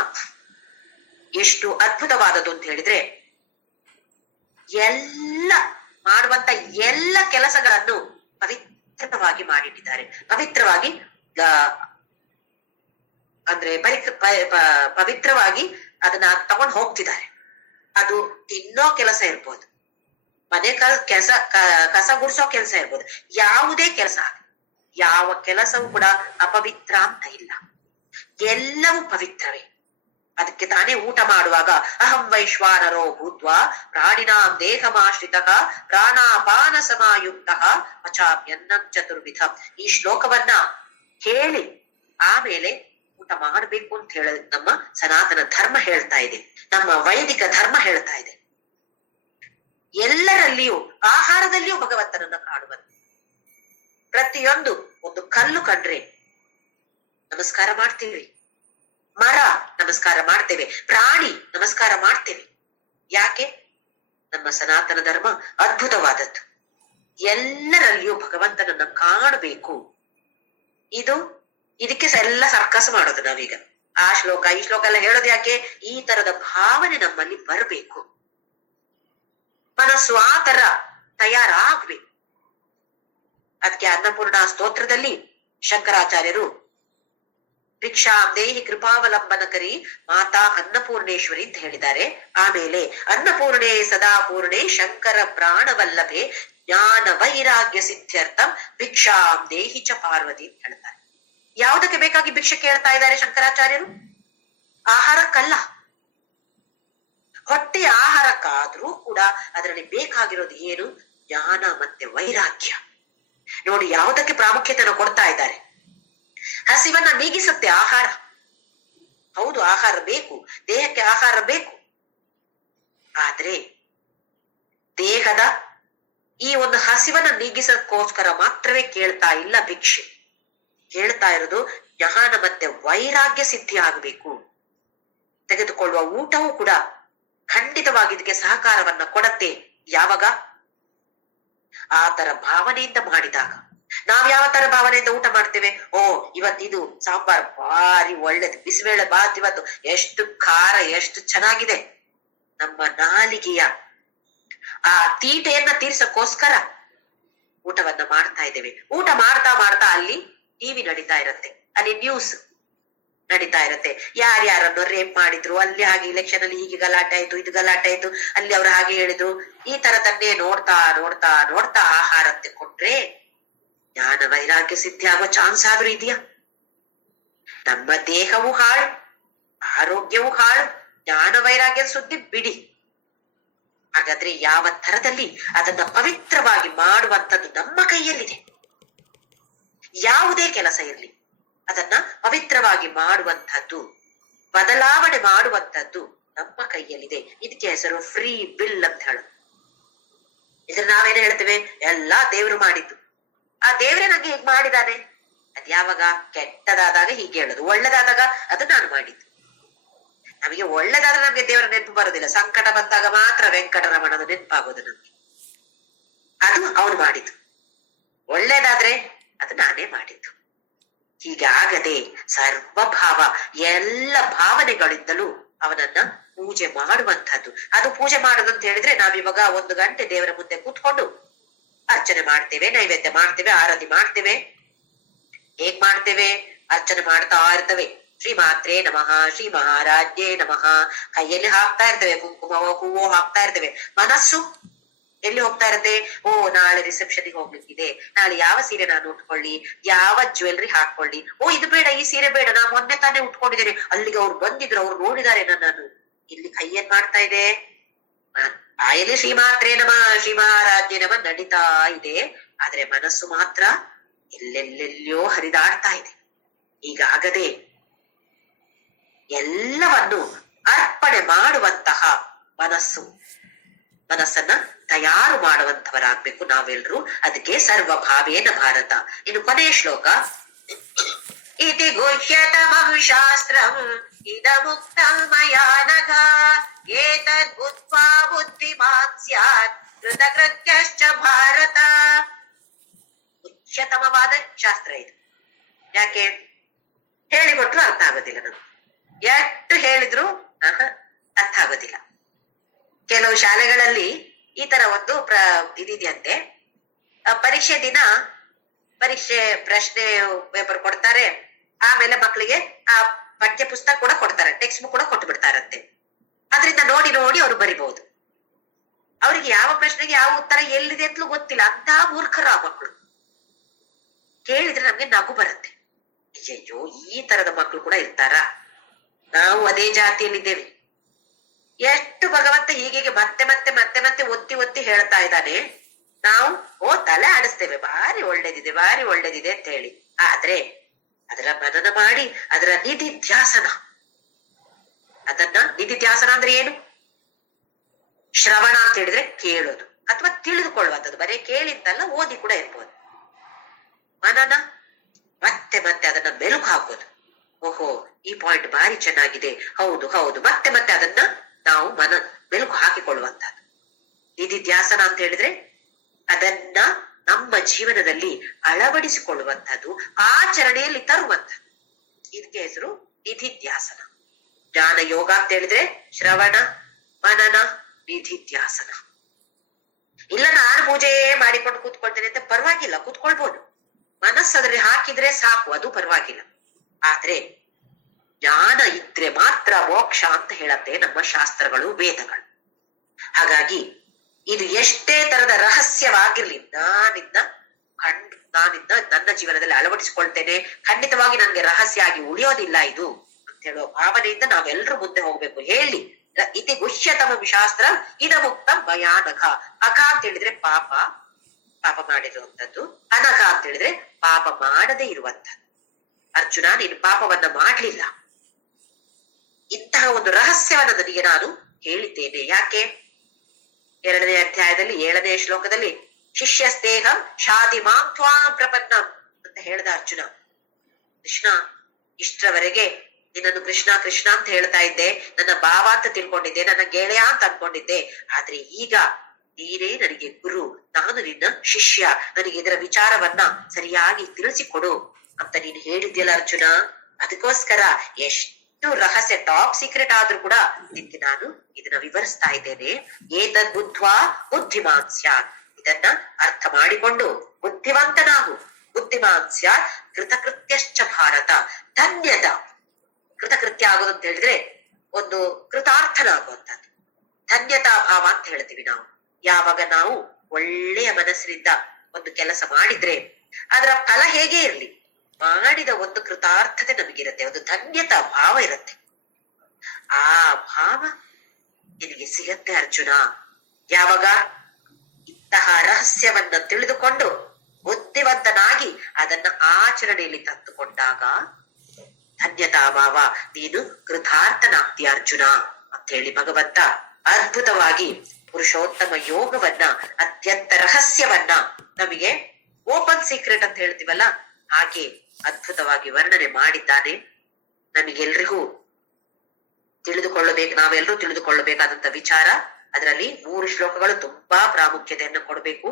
ಎಷ್ಟು ಅದ್ಭುತವಾದದ್ದು ಅಂತ ಹೇಳಿದ್ರೆ, ಎಲ್ಲ ಮಾಡುವಂತ ಎಲ್ಲ ಕೆಲಸಗಳನ್ನು ಪವಿತ್ರವಾಗಿ ಮಾಡಿಟ್ಟಿದ್ದಾರೆ. ಪವಿತ್ರವಾಗಿ ಅಂದ್ರೆ ಪವಿತ್ರವಾಗಿ ಅದನ್ನ ತಗೊಂಡು ಹೋಗ್ತಿದ್ದಾರೆ. ಅದು ತಿನ್ನೋ ಕೆಲಸ ಇರ್ಬೋದು, ಮನೆ ಕಸ ಗುಡಿಸೋ ಕೆಲಸ ಇರ್ಬೋದು, ಯಾವುದೇ ಕೆಲಸ, ಯಾವ ಕೆಲಸವೂ ಕೂಡ ಅಪವಿತ್ರ ಅಂತ ಇಲ್ಲ, ಎಲ್ಲವೂ ಪವಿತ್ರವೇ. ಅದಕ್ಕೆ ತಾನೇ ಊಟ ಮಾಡುವಾಗ ಅಹಂ ವೈಶ್ವಾನರೋ ಭೂತ್ವ ಪ್ರಾಣಿನಾಂ ದೇಹಮಾಶ್ರಿತಃ ಪ್ರಾಣಾಪಾನ ಸಮಾಯುಕ್ತಃ ಪಚಾಮ್ಯನ್ನಂ ಚತುರ್ವಿಧ. ಈ ಶ್ಲೋಕವನ್ನ ಹೇಳಿ ಆಮೇಲೆ ಊಟ ಮಾಡಬೇಕು ಅಂತ ಹೇಳ ನಮ್ಮ ಸನಾತನ ಧರ್ಮ ಹೇಳ್ತಾ ಇದೆ, ನಮ್ಮ ವೈದಿಕ ಧರ್ಮ ಹೇಳ್ತಾ ಇದೆ. ಎಲ್ಲರಲ್ಲಿಯೂ ಆಹಾರದಲ್ಲಿಯೂ ಭಗವಂತನನ್ನ ಕಾಣುವಂತೆ. ಪ್ರತಿಯೊಂದು ಒಂದು ಕಲ್ಲು ಕಂಡ್ರೆ ನಮಸ್ಕಾರ ಮಾಡ್ತೀವಿ, ಮರ ನಮಸ್ಕಾರ ಮಾಡ್ತೇವೆ, ಪ್ರಾಣಿ ನಮಸ್ಕಾರ ಮಾಡ್ತೇವೆ. ಯಾಕೆ? ನಮ್ಮ ಸನಾತನ ಧರ್ಮ ಅದ್ಭುತವಾದದ್ದು. ಎಲ್ಲರಲ್ಲಿಯೂ ಭಗವಂತನನ್ನ ಕಾಣಬೇಕು. ಇದಕ್ಕೆ ಎಲ್ಲ ಸರ್ಕಸ್ ಮಾಡೋದು ನಾವೀಗ. ಆ ಶ್ಲೋಕ ಈ ಶ್ಲೋಕ ಎಲ್ಲ ಹೇಳೋದು ಯಾಕೆ? ಈ ತರದ ಭಾವನೆ ನಮ್ಮಲ್ಲಿ ಬರಬೇಕು, ಮನಸ್ಸು ಆ ತರ ತಯಾರಾಗ್ಬೇಕು. ಅದಕ್ಕೆ ಅನ್ನಪೂರ್ಣ ಸ್ತೋತ್ರದಲ್ಲಿ ಶಂಕರಾಚಾರ್ಯರು ಭಿಕ್ಷಾ ದೇಹಿ ಕೃಪಾವಲಂಬನಕರಿ ಮಾತಾ ಅನ್ನಪೂರ್ಣೇಶ್ವರಿ ಅಂತ ಹೇಳಿದ್ದಾರೆ. ಆಮೇಲೆ ಅನ್ನಪೂರ್ಣೆ ಸದಾ ಪೂರ್ಣೆ ಶಂಕರ ಪ್ರಾಣವಲ್ಲಭೆ ಜ್ಞಾನ ವೈರಾಗ್ಯ ಸಿದ್ಧ್ಯರ್ಥಂ ಭಿಕ್ಷಾಂ ದೇಹಿ ಚ ಪಾರ್ವತಿ ಅಂತ ಹೇಳ್ತಾರೆ. ಯಾವುದಕ್ಕೆ ಬೇಕಾಗಿ ಭಿಕ್ಷೆ ಕೇಳ್ತಾ ಇದ್ದಾರೆ ಶಂಕರಾಚಾರ್ಯರು? ಆಹಾರಕ್ಕಲ್ಲ, ಹೊಟ್ಟೆಯ ಆಹಾರಕ್ಕಾದ್ರೂ ಕೂಡ ಅದರಲ್ಲಿ ಬೇಕಾಗಿರೋದು ಏನು? ಜ್ಞಾನ ಮತ್ತೆ ವೈರಾಗ್ಯ. ನೋಡಿ ಯಾವುದಕ್ಕೆ ಪ್ರಾಮುಖ್ಯತೆಯನ್ನು ಕೊಡ್ತಾ ಇದ್ದಾರೆ. ಹಸಿವನ್ನ ನೀಗಿಸುತ್ತೆ ಆಹಾರ. ಹೌದು, ಆಹಾರ ಬೇಕು, ದೇಹಕ್ಕೆ ಆಹಾರ ಬೇಕು. ಆದ್ರೆ ದೇಹದ ಈ ಒಂದು ಹಸಿವನ್ನ ನೀಗಿಸೋಕ್ಕೋಸ್ಕರ ಮಾತ್ರವೇ ಕೇಳ್ತಾ ಇಲ್ಲ ಭಿಕ್ಷೆ. ಹೇಳ್ತಾ ಇರೋದು ಜ್ಞಾನ ಮತ್ತೆ ವೈರಾಗ್ಯ ಸಿದ್ಧಿ ಆಗಬೇಕು. ತೆಗೆದುಕೊಳ್ಳುವ ಊಟವೂ ಕೂಡ ಖಂಡಿತವಾಗಿ ಇದಕ್ಕೆ ಸಹಕಾರವನ್ನ ಕೊಡತ್ತೆ. ಯಾವಾಗ? ಆ ತರ ಭಾವನೆಯಿಂದ ಮಾಡಿದಾಗ. ನಾವ್ ಯಾವ ತರ ಭಾವನೆಯಿಂದ ಊಟ ಮಾಡ್ತೇವೆ? ಓ, ಇವತ್ತಿದು ಸಾಂಬಾರ್ ಭಾರಿ ಒಳ್ಳೇದು, ಬಿಸಿಬೇಳೆ ಬಾತ್ ಇವತ್ತು ಎಷ್ಟು ಖಾರ, ಎಷ್ಟು ಚೆನ್ನಾಗಿದೆ. ನಮ್ಮ ನಾಲಿಗೆಯ ಆ ತೀಟೆಯನ್ನ ತೀರ್ಸಕ್ಕೋಸ್ಕರ ಊಟವನ್ನ ಮಾಡ್ತಾ ಇದ್ದೇವೆ. ಊಟ ಮಾಡ್ತಾ ಮಾಡ್ತಾ ಅಲ್ಲಿ ಟಿವಿ ನಡೀತಾ ಇರತ್ತೆ, ಅಲ್ಲಿ ನ್ಯೂಸ್ ನಡೀತಾ ಇರತ್ತೆ. ಯಾರ್ಯಾರನ್ನು ರೇಪ್ ಮಾಡಿದ್ರು, ಅಲ್ಲಿ ಹಾಗೆ ಇಲೆಕ್ಷನ್ ಅಲ್ಲಿ ಹೀಗೆ ಗಲಾಟೆ ಆಯ್ತು, ಇದು ಗಲಾಟೆ ಆಯ್ತು, ಅಲ್ಲಿ ಅವ್ರು ಹಾಗೆ ಹೇಳಿದ್ರು. ಈ ತರದನ್ನೇ ನೋಡ್ತಾ ನೋಡ್ತಾ ನೋಡ್ತಾ ಆಹಾರಕ್ಕೆ ಕೊಟ್ರೆ ಜ್ಞಾನ ವೈರಾಗ್ಯ ಸಿದ್ಧಿ ಆಗೋ ಚಾನ್ಸ್ ಆದ್ರೂ ಇದೆಯಾ? ನಮ್ಮ ದೇಹವು ಹಾಳು, ಆರೋಗ್ಯವು ಹಾಳು, ಜ್ಞಾನ ವೈರಾಗ್ಯದ ಸುದ್ದಿ ಬಿಡಿ. ಹಾಗಾದ್ರೆ ಯಾವ ತರದಲ್ಲಿ ಅದನ್ನ ಪವಿತ್ರವಾಗಿ ಮಾಡುವಂಥದ್ದು ನಮ್ಮ ಕೈಯಲ್ಲಿದೆ. ಯಾವುದೇ ಕೆಲಸ ಇರ್ಲಿ, ಅದನ್ನ ಪವಿತ್ರವಾಗಿ ಮಾಡುವಂಥದ್ದು, ಬದಲಾವಣೆ ಮಾಡುವಂಥದ್ದು ನಮ್ಮ ಕೈಯಲ್ಲಿದೆ. ಇದಕ್ಕೆ ಹೆಸರು ಫ್ರೀ ವಿಲ್ ಅಂತ ಹೇಳು. ಇದ್ರ ನಾವೇನು ಹೇಳ್ತೇವೆ? ಎಲ್ಲಾ ದೇವ್ರು ಮಾಡಿದ್ದು. ಆ ದೇವ್ರೆ ನಂಗೆ ಹೀಗ್ ಮಾಡಿದಾನೆ. ಅದ್ ಯಾವಾಗ? ಕೆಟ್ಟದಾದಾಗ ಹೀಗೆ ಹೇಳುದು, ಒಳ್ಳೇದಾದಾಗ ಅದು ನಾನು ಮಾಡಿದ್ದು. ನಮಗೆ ಒಳ್ಳೇದಾದ್ರೆ ನಮ್ಗೆ ದೇವರ ನೆನಪು ಬರೋದಿಲ್ಲ. ಸಂಕಟ ಬಂದಾಗ ಮಾತ್ರ ವೆಂಕಟರಮಣದ ನೆನಪಾಗೋದು ನಮ್ಗೆ. ಅದು ಅವನು ಮಾಡಿದ್ದು. ಒಳ್ಳೇದಾದ್ರೆ ಅದು ನಾನೇ ಮಾಡಿದ್ದು. ಹೀಗಾಗದೆ ಸರ್ವಭಾವ ಎಲ್ಲ ಭಾವನೆಗಳಿಂದಲೂ ಅವನನ್ನ ಪೂಜೆ ಮಾಡುವಂಥದ್ದು. ಅದು ಪೂಜೆ ಮಾಡೋದು ಅಂತ ಹೇಳಿದ್ರೆ ನಾವಿವಾಗ 1 ಗಂಟೆ ದೇವರ ಮುಂದೆ ಕೂತ್ಕೊಂಡು ಅರ್ಚನೆ ಮಾಡ್ತೇವೆ, ನೈವೇದ್ಯ ಮಾಡ್ತೇವೆ, ಆರತಿ ಮಾಡ್ತೇವೆ. ಹೇಗ್ ಮಾಡ್ತೇವೆ? ಅರ್ಚನೆ ಮಾಡ್ತಾ ಇರ್ತವೆ. ಶ್ರೀ ಮಾತ್ರೇ ನಮಃ, ಶ್ರೀ ಮಹಾರಾಜ್ಯೇ ನಮಃ. ಕೈಯಲ್ಲಿ ಹಾಕ್ತಾ ಇರ್ತೇವೆ, ಕುಂಕುಮವೋ ಹೂವೋ ಹಾಕ್ತಾ ಇರ್ತೇವೆ. ಮನಸ್ಸು ಎಲ್ಲಿ ಹೋಗ್ತಾ ಇರತ್ತೆ? ಓ, ನಾಳೆ ರಿಸೆಪ್ಷನ್ಗೆ ಹೋಗ್ಲಿಕ್ಕಿದೆ, ನಾಳೆ ಯಾವ ಸೀರೆ ನಾನು ಉಟ್ಕೊಳ್ಳಿ, ಯಾವ ಜ್ಯುವೆಲ್ರಿ ಹಾಕೊಳ್ಳಿ, ಓ ಇದು ಬೇಡ, ಈ ಸೀರೆ ಬೇಡ, ನಾ ಮೊನ್ನೆ ತಾನೇ ಉಟ್ಕೊಂಡಿದ್ದೇನೆ, ಅಲ್ಲಿಗೆ ಅವ್ರು ಬಂದಿದ್ರು, ಅವ್ರು ನೋಡಿದ್ದಾರೆ ನನ್ನನ್ನು. ಇಲ್ಲಿ ಕೈ ಏನ್ ಮಾಡ್ತಾ ಇದೆ? ಬಾಯಲ್ಲಿ ಶ್ರೀಮಾತ್ರೇ ನಮ, ಶ್ರೀ ಮಹಾರಾಜ್ಯ ನಮ ನಡೀತಾ ಇದೆ. ಆದ್ರೆ ಮನಸ್ಸು ಮಾತ್ರ ಎಲ್ಲೆಲ್ಲೆಲ್ಲೋ ಹರಿದಾಡ್ತಾ ಇದೆ. ಹೀಗಾಗದೆ ಎಲ್ಲವನ್ನು ಅರ್ಪಣೆ ಮಾಡುವಂತಹ ಮನಸ್ಸು, ಮನಸ್ಸನ್ನ ತಯಾರು ಮಾಡುವಂತವರಾಗ್ಬೇಕು ನಾವೆಲ್ಲರೂ. ಅದಕ್ಕೆ ಸರ್ವಭಾವೇನ ಭಾರತ. ಇನ್ನು ಕೊನೆಯ ಶ್ಲೋಕ, ಇತಿ ಗುಹ್ಯತಮಂ ಶಾಸ್ತ್ರಂ ಇದಮುಕ್ತಂ ಮಯಾ ನಘ ಏತದ್ ಬುದ್ಧ್ವಾ ಬುದ್ಧಿಮಾನ್ ಸ್ಯಾತ್ ಕೃತಕೃತ್ಯಶ್ಚ ಭಾರತ. ಗುಹ್ಯತಮವಾದ ಶಾಸ್ತ್ರ ಇದು. ಯಾಕೆ ಹೇಳಿಕೊಟ್ರು ಅರ್ಥ ಆಗೋದಿಲ್ಲ, ನಮ್ಗೆ ಎಷ್ಟು ಹೇಳಿದ್ರು ಅರ್ಥ ಆಗೋದಿಲ್ಲ. ಕೆಲವು ಶಾಲೆಗಳಲ್ಲಿ ಈ ತರ ಒಂದು ಇದಿದೆಯಂತೆ, ಪರೀಕ್ಷೆ ದಿನ ಪರೀಕ್ಷೆ ಪ್ರಶ್ನೆ ಪೇಪರ್ ಕೊಡ್ತಾರೆ, ಆಮೇಲೆ ಮಕ್ಕಳಿಗೆ ಆ ಪಠ್ಯ ಪುಸ್ತಕ ಕೂಡ ಕೊಡ್ತಾರೆ, ಟೆಕ್ಸ್ಟ್ ಬುಕ್ ಕೂಡ ಕೊಟ್ಟು ಬಿಡ್ತಾರಂತೆ. ಅದರಿಂದ ನೋಡಿ ನೋಡಿ ಅವ್ರು ಬರಿಬಹುದು. ಅವ್ರಿಗೆ ಯಾವ ಪ್ರಶ್ನೆಗೆ ಯಾವ ಉತ್ತರ ಎಲ್ಲಿದೆ ಅಂತಲೂ ಗೊತ್ತಿಲ್ಲ, ಅಂತ ಮೂರ್ಖರ ಮಕ್ಕಳು. ಕೇಳಿದ್ರೆ ನಮ್ಗೆ ನಗು ಬರುತ್ತೆ. ಅಯ್ಯೋ, ಈ ತರದ ಮಕ್ಕಳು ಕೂಡ ಇರ್ತಾರ? ನಾವು ಅದೇ ಜಾತಿಯಲ್ಲಿದ್ದೇವೆ. ಎಷ್ಟು ಭಗವಂತ ಹೀಗೆ ಮತ್ತೆ ಮತ್ತೆ ಮತ್ತೆ ಮತ್ತೆ ಒತ್ತಿ ಒತ್ತಿ ಹೇಳ್ತಾ ಇದ್ದಾನೆ. ನಾವು ತಲೆ ಆಡಿಸ್ತೇವೆ, ಭಾರಿ ಒಳ್ಳೇದಿದೆ ಭಾರಿ ಒಳ್ಳೇದಿದೆ ಅಂತ ಹೇಳಿ. ಆದ್ರೆ ಅದರ ಮನನ ಮಾಡಿ ಅದರ ನಿಧಿಧ್ಯಾಸನ, ಅದನ್ನ ನಿಧಿಧ್ಯಾಸನ ಅಂದ್ರೆ ಏನು? ಶ್ರವಣ ಅಂತ ಹೇಳಿದ್ರೆ ಕೇಳೋದು ಅಥವಾ ತಿಳಿದುಕೊಳ್ಳುವಂಥದ್ದು. ಬರೀ ಕೇಳಿದ್ದಲ್ಲ, ಓದಿ ಕೂಡ ಇರ್ಬೋದು. ಮನನ ಮತ್ತೆ ಮತ್ತೆ ಅದನ್ನ ಮೆಲುಕು ಹಾಕೋದು. ಓಹೋ, ಈ ಪಾಯಿಂಟ್ ಭಾರಿ ಚೆನ್ನಾಗಿದೆ, ಹೌದು ಹೌದು, ಮತ್ತೆ ಮತ್ತೆ ಅದನ್ನ ನಾವು ಮೆಲುಕು ಹಾಕಿಕೊಳ್ಳುವಂತಹದ್ದು. ನಿಧಿಧ್ಯಾಸನ ಅಂತ ಹೇಳಿದ್ರೆ ಅದನ್ನ ನಮ್ಮ ಜೀವನದಲ್ಲಿ ಅಳವಡಿಸಿಕೊಳ್ಳುವಂಥದ್ದು, ಆಚರಣೆಯಲ್ಲಿ ತರುವಂಥದ್ದು. ಇದಕ್ಕೆ ಹೆಸರು ನಿಧಿಧ್ಯಾಸನ. ಜ್ಞಾನ ಯೋಗ ಅಂತ ಹೇಳಿದ್ರೆ ಶ್ರವಣ, ಮನನ, ನಿಧಿಧ್ಯಾಸನ. ಇಲ್ಲ ನಾನು ಪೂಜೆ ಮಾಡಿಕೊಂಡು ಕೂತ್ಕೊಳ್ತೇನೆ ಅಂತ ಪರವಾಗಿಲ್ಲ, ಕೂತ್ಕೊಳ್ಬಹುದು. ಮನಸ್ಸದ್ರಲ್ಲಿ ಹಾಕಿದ್ರೆ ಸಾಕು, ಅದು ಪರವಾಗಿಲ್ಲ. ಆದ್ರೆ ಜ್ಞಾನ ಇದ್ರೆ ಮಾತ್ರ ಮೋಕ್ಷ ಅಂತ ಹೇಳತ್ತೆ ನಮ್ಮ ಶಾಸ್ತ್ರಗಳು, ವೇದಗಳು. ಹಾಗಾಗಿ ಇದು ಎಷ್ಟೇ ತರದ ರಹಸ್ಯವಾಗಿರ್ಲಿ, ನಾನಿಂದ ನನ್ನ ಜೀವನದಲ್ಲಿ ಅಳವಡಿಸಿಕೊಳ್ತೇನೆ, ಖಂಡಿತವಾಗಿ ನನ್ಗೆ ರಹಸ್ಯ ಆಗಿ ಉಳಿಯೋದಿಲ್ಲ ಇದು ಅಂತ ಹೇಳೋ ಭಾವನೆಯಿಂದ ನಾವೆಲ್ಲರೂ ಮುಂದೆ ಹೋಗ್ಬೇಕು. ಹೇಳಿ, ಇತಿ ಗುಹ್ಯತಮ ಶಾಸ್ತ್ರ ಇದ ಮುಕ್ತ ಭಯಾನಘ. ಅಘ ಅಂತ ಹೇಳಿದ್ರೆ ಪಾಪ, ಪಾಪ ಮಾಡಿರುವಂತದ್ದು. ಅನಘ ಅಂತ ಹೇಳಿದ್ರೆ ಪಾಪ ಮಾಡದೇ ಇರುವಂತದ್ದು. ಅರ್ಜುನ, ನೀನು ಪಾಪವನ್ನ ಮಾಡ್ಲಿಲ್ಲ. ಇಂತಹ ಒಂದು ರಹಸ್ಯವನ್ನ ನನಗೆ ನಾನು ಹೇಳಿದ್ದೇನೆ. ಯಾಕೆ? 2ನೇ ಅಧ್ಯಾಯದಲ್ಲಿ 7ನೇ ಶ್ಲೋಕದಲ್ಲಿ ಶಿಷ್ಯಸ್ತೇಹಂ ಶಾದಿ ಮಾಂ ತ್ವಾಂ ಪ್ರಪನ್ನಂ ಅಂತ ಹೇಳ್ದ ಅರ್ಜುನ. ಕೃಷ್ಣ, ಇಷ್ಟರವರೆಗೆ ನಿನ್ನನ್ನು ಕೃಷ್ಣ ಕೃಷ್ಣ ಅಂತ ಹೇಳ್ತಾ ಇದ್ದೆ, ನನ್ನ ಭಾವ ಅಂತ ತಿಳ್ಕೊಂಡಿದ್ದೆ, ನನ್ನ ಗೆಳೆಯ ಅಂತ ಅನ್ಕೊಂಡಿದ್ದೆ. ಆದ್ರೆ ಈಗ ನೀನೇ ನನಗೆ ಗುರು, ನಾನು ನಿನ್ನ ಶಿಷ್ಯ, ನನಗೆ ಇದರ ವಿಚಾರವನ್ನ ಸರಿಯಾಗಿ ತಿಳಿಸಿಕೊಡು ಅಂತ ನೀನು ಹೇಳಿದ್ಯಲ್ಲ ಅರ್ಜುನ. ಅದಕ್ಕೋಸ್ಕರ ಎಷ್ಟು ರಹಸ್ಯ, ಟಾಪ್ ಸೀಕ್ರೆಟ್ ಆದ್ರೂ ಕೂಡ ನಿನ್ಗೆ ನಾನು ಇದನ್ನ ವಿವರಿಸ್ತಾ ಇದ್ದೇನೆ. ಏತದ್ ಬುದ್ಧ್ವಾ ಬುದ್ಧಿಮಾನ್ ಸ್ಯಾತ್. ಇದನ್ನ ಅರ್ಥ ಮಾಡಿಕೊಂಡು ಬುದ್ಧಿವಂತನಾಗು. ಬುದ್ಧಿಮಾನ್ ಸ್ಯಾತ್ ಕೃತಕೃತ್ಯಶ್ಚ ಭಾರತ. ಧನ್ಯದ ಕೃತಕೃತ್ಯ ಆಗೋದು ಅಂತ ಹೇಳಿದ್ರೆ ಒಂದು ಕೃತಾರ್ಥನಾಗುವಂಥದ್ದು, ಧನ್ಯತಾ ಭಾವ ಅಂತ ಹೇಳ್ತೀವಿ ನಾವು. ಯಾವಾಗ ನಾವು ಒಳ್ಳೆಯ ಮನಸ್ಸಿನಿಂದ ಒಂದು ಕೆಲಸ ಮಾಡಿದ್ರೆ ಅದರ ಫಲ ಹೇಗೆ ಇರ್ಲಿ, ಮಾಡಿದ ಒಂದು ಕೃತಾರ್ಥತೆ ನಮಗಿರುತ್ತೆ, ಒಂದು ಧನ್ಯತಾ ಭಾವ ಇರುತ್ತೆ. ಆ ಭಾವ ನಿನಗೆ ಸಿಗತ್ತೆ ಅರ್ಜುನ. ಯಾವಾಗ ಇಂತಹ ರಹಸ್ಯವನ್ನ ತಿಳಿದುಕೊಂಡು ಬುದ್ಧಿವಂತನಾಗಿ ಅದನ್ನ ಆಚರಣೆಯಲ್ಲಿ ತಂದುಕೊಂಡಾಗ ಧನ್ಯತಾ ಭಾವ, ನೀನು ಕೃತಾರ್ಥನಾಗ್ತೀಯ ಅರ್ಜುನ ಅಂತ ಹೇಳಿ ಭಗವಂತ ಅದ್ಭುತವಾಗಿ ಪುರುಷೋತ್ತಮ ಯೋಗವನ್ನ, ಅತ್ಯಂತ ರಹಸ್ಯವನ್ನ ನಮಗೆ ಓಪನ್ ಸೀಕ್ರೆಟ್ ಅಂತ ಹೇಳ್ತೀವಲ್ಲ, ಹಾಗೆ ಅದ್ಭುತವಾಗಿ ವರ್ಣನೆ ಮಾಡಿದ್ದಾನೆ. ನಮಗೆಲ್ರಿಗೂ ನಾವೆಲ್ಲರೂ ತಿಳಿದುಕೊಳ್ಳಬೇಕಾದಂತ ವಿಚಾರ. ಅದರಲ್ಲಿ 3 ಶ್ಲೋಕಗಳು ತುಂಬಾ ಪ್ರಾಮುಖ್ಯತೆಯನ್ನು ಕೊಡಬೇಕು,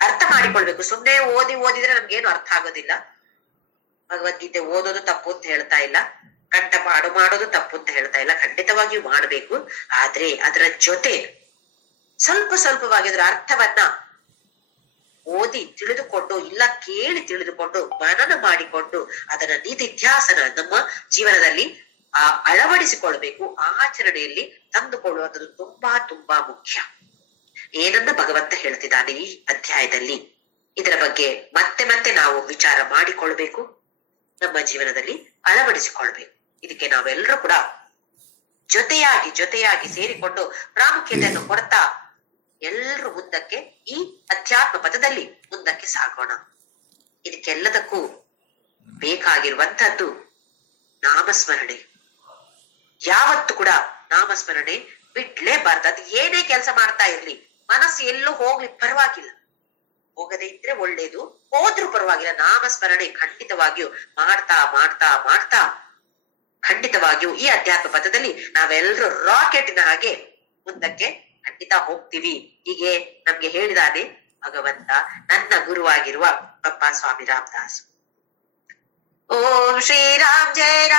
ಅರ್ಥ ಮಾಡಿಕೊಳ್ಬೇಕು. ಸುಮ್ನೆ ಓದಿದ್ರೆ ನಮ್ಗೇನು ಅರ್ಥ ಆಗೋದಿಲ್ಲ. ಭಗವದ್ಗೀತೆ ಓದೋದು ತಪ್ಪು ಅಂತ ಹೇಳ್ತಾ ಇಲ್ಲ, ಕಂಠಪಾಡು ಮಾಡೋದು ತಪ್ಪು ಅಂತ ಹೇಳ್ತಾ ಇಲ್ಲ, ಖಂಡಿತವಾಗಿಯೂ ಮಾಡಬೇಕು. ಆದ್ರೆ ಅದರ ಜೊತೆ ಸ್ವಲ್ಪವಾಗಿ ಅದರ ಅರ್ಥವನ್ನ ಓದಿ ತಿಳಿದುಕೊಂಡು, ಇಲ್ಲ ಕೇಳಿ ತಿಳಿದುಕೊಂಡು, ಮನನ ಮಾಡಿಕೊಂಡು ಅದನ್ನ ನಿಧಿಧ್ಯಾಸನ ನಮ್ಮ ಜೀವನದಲ್ಲಿ ಅಳವಡಿಸಿಕೊಳ್ಬೇಕು, ಆಚರಣೆಯಲ್ಲಿ ತಂದುಕೊಳ್ಳುವಂಥದ್ದು ತುಂಬಾ ತುಂಬಾ ಮುಖ್ಯ. ಏನನ್ನ ಭಗವಂತ ಹೇಳ್ತಿದ್ದಾನೆ ಈ ಅಧ್ಯಾಯದಲ್ಲಿ, ಇದರ ಬಗ್ಗೆ ಮತ್ತೆ ಮತ್ತೆ ನಾವು ವಿಚಾರ ಮಾಡಿಕೊಳ್ಬೇಕು, ನಮ್ಮ ಜೀವನದಲ್ಲಿ ಅಳವಡಿಸಿಕೊಳ್ಬೇಕು. ಇದಕ್ಕೆ ನಾವೆಲ್ಲರೂ ಕೂಡ ಜೊತೆಯಾಗಿ ಸೇರಿಕೊಂಡು ಪ್ರಾಮುಖ್ಯತೆಯನ್ನು ಕೊಡ್ತಾ ಎಲ್ಲರೂ ಮುಂದಕ್ಕೆ ಈ ಅಧ್ಯಾತ್ಮ ಪಥದಲ್ಲಿ ಮುಂದಕ್ಕೆ ಸಾಗೋಣ. ಇದಕ್ಕೆಲ್ಲದಕ್ಕೂ ಬೇಕಾಗಿರುವಂತಹದ್ದು ನಾಮಸ್ಮರಣೆ. ಯಾವತ್ತು ಕೂಡ ನಾಮಸ್ಮರಣೆ ಬಿಡ್ಲೇಬಾರ್ದು. ಅದು ಏನೇ ಕೆಲಸ ಮಾಡ್ತಾ ಇರ್ಲಿ, ಮನಸ್ಸು ಎಲ್ಲೂ ಹೋಗ್ಲಿ ಪರವಾಗಿಲ್ಲ, ಹೋಗದೆ ಇದ್ರೆ ಒಳ್ಳೇದು, ಹೋದ್ರೂ ಪರವಾಗಿಲ್ಲ, ನಾಮಸ್ಮರಣೆ ಖಂಡಿತವಾಗಿಯೂ ಮಾಡ್ತಾ ಮಾಡ್ತಾ ಮಾಡ್ತಾ ಖಂಡಿತವಾಗಿಯೂ ಈ ಅಧ್ಯಾತ್ಮ ಪಥದಲ್ಲಿ ನಾವೆಲ್ಲರೂ ರಾಕೆಟ್ನ ಹಾಗೆ ಮುಂದಕ್ಕೆ ಖಂಡಿತ ಹೋಗ್ತೀವಿ. ಹೀಗೆ ನಮ್ಗೆ ಹೇಳಿದಾನೆ ಭಗವಂತ, ನನ್ನ ಗುರುವಾಗಿರುವ ಪಪ್ಪ ಸ್ವಾಮಿ ರಾಮದಾಸ್. ಓಂ ಶ್ರೀರಾಮ್ ಜಯ ರಾಮ್.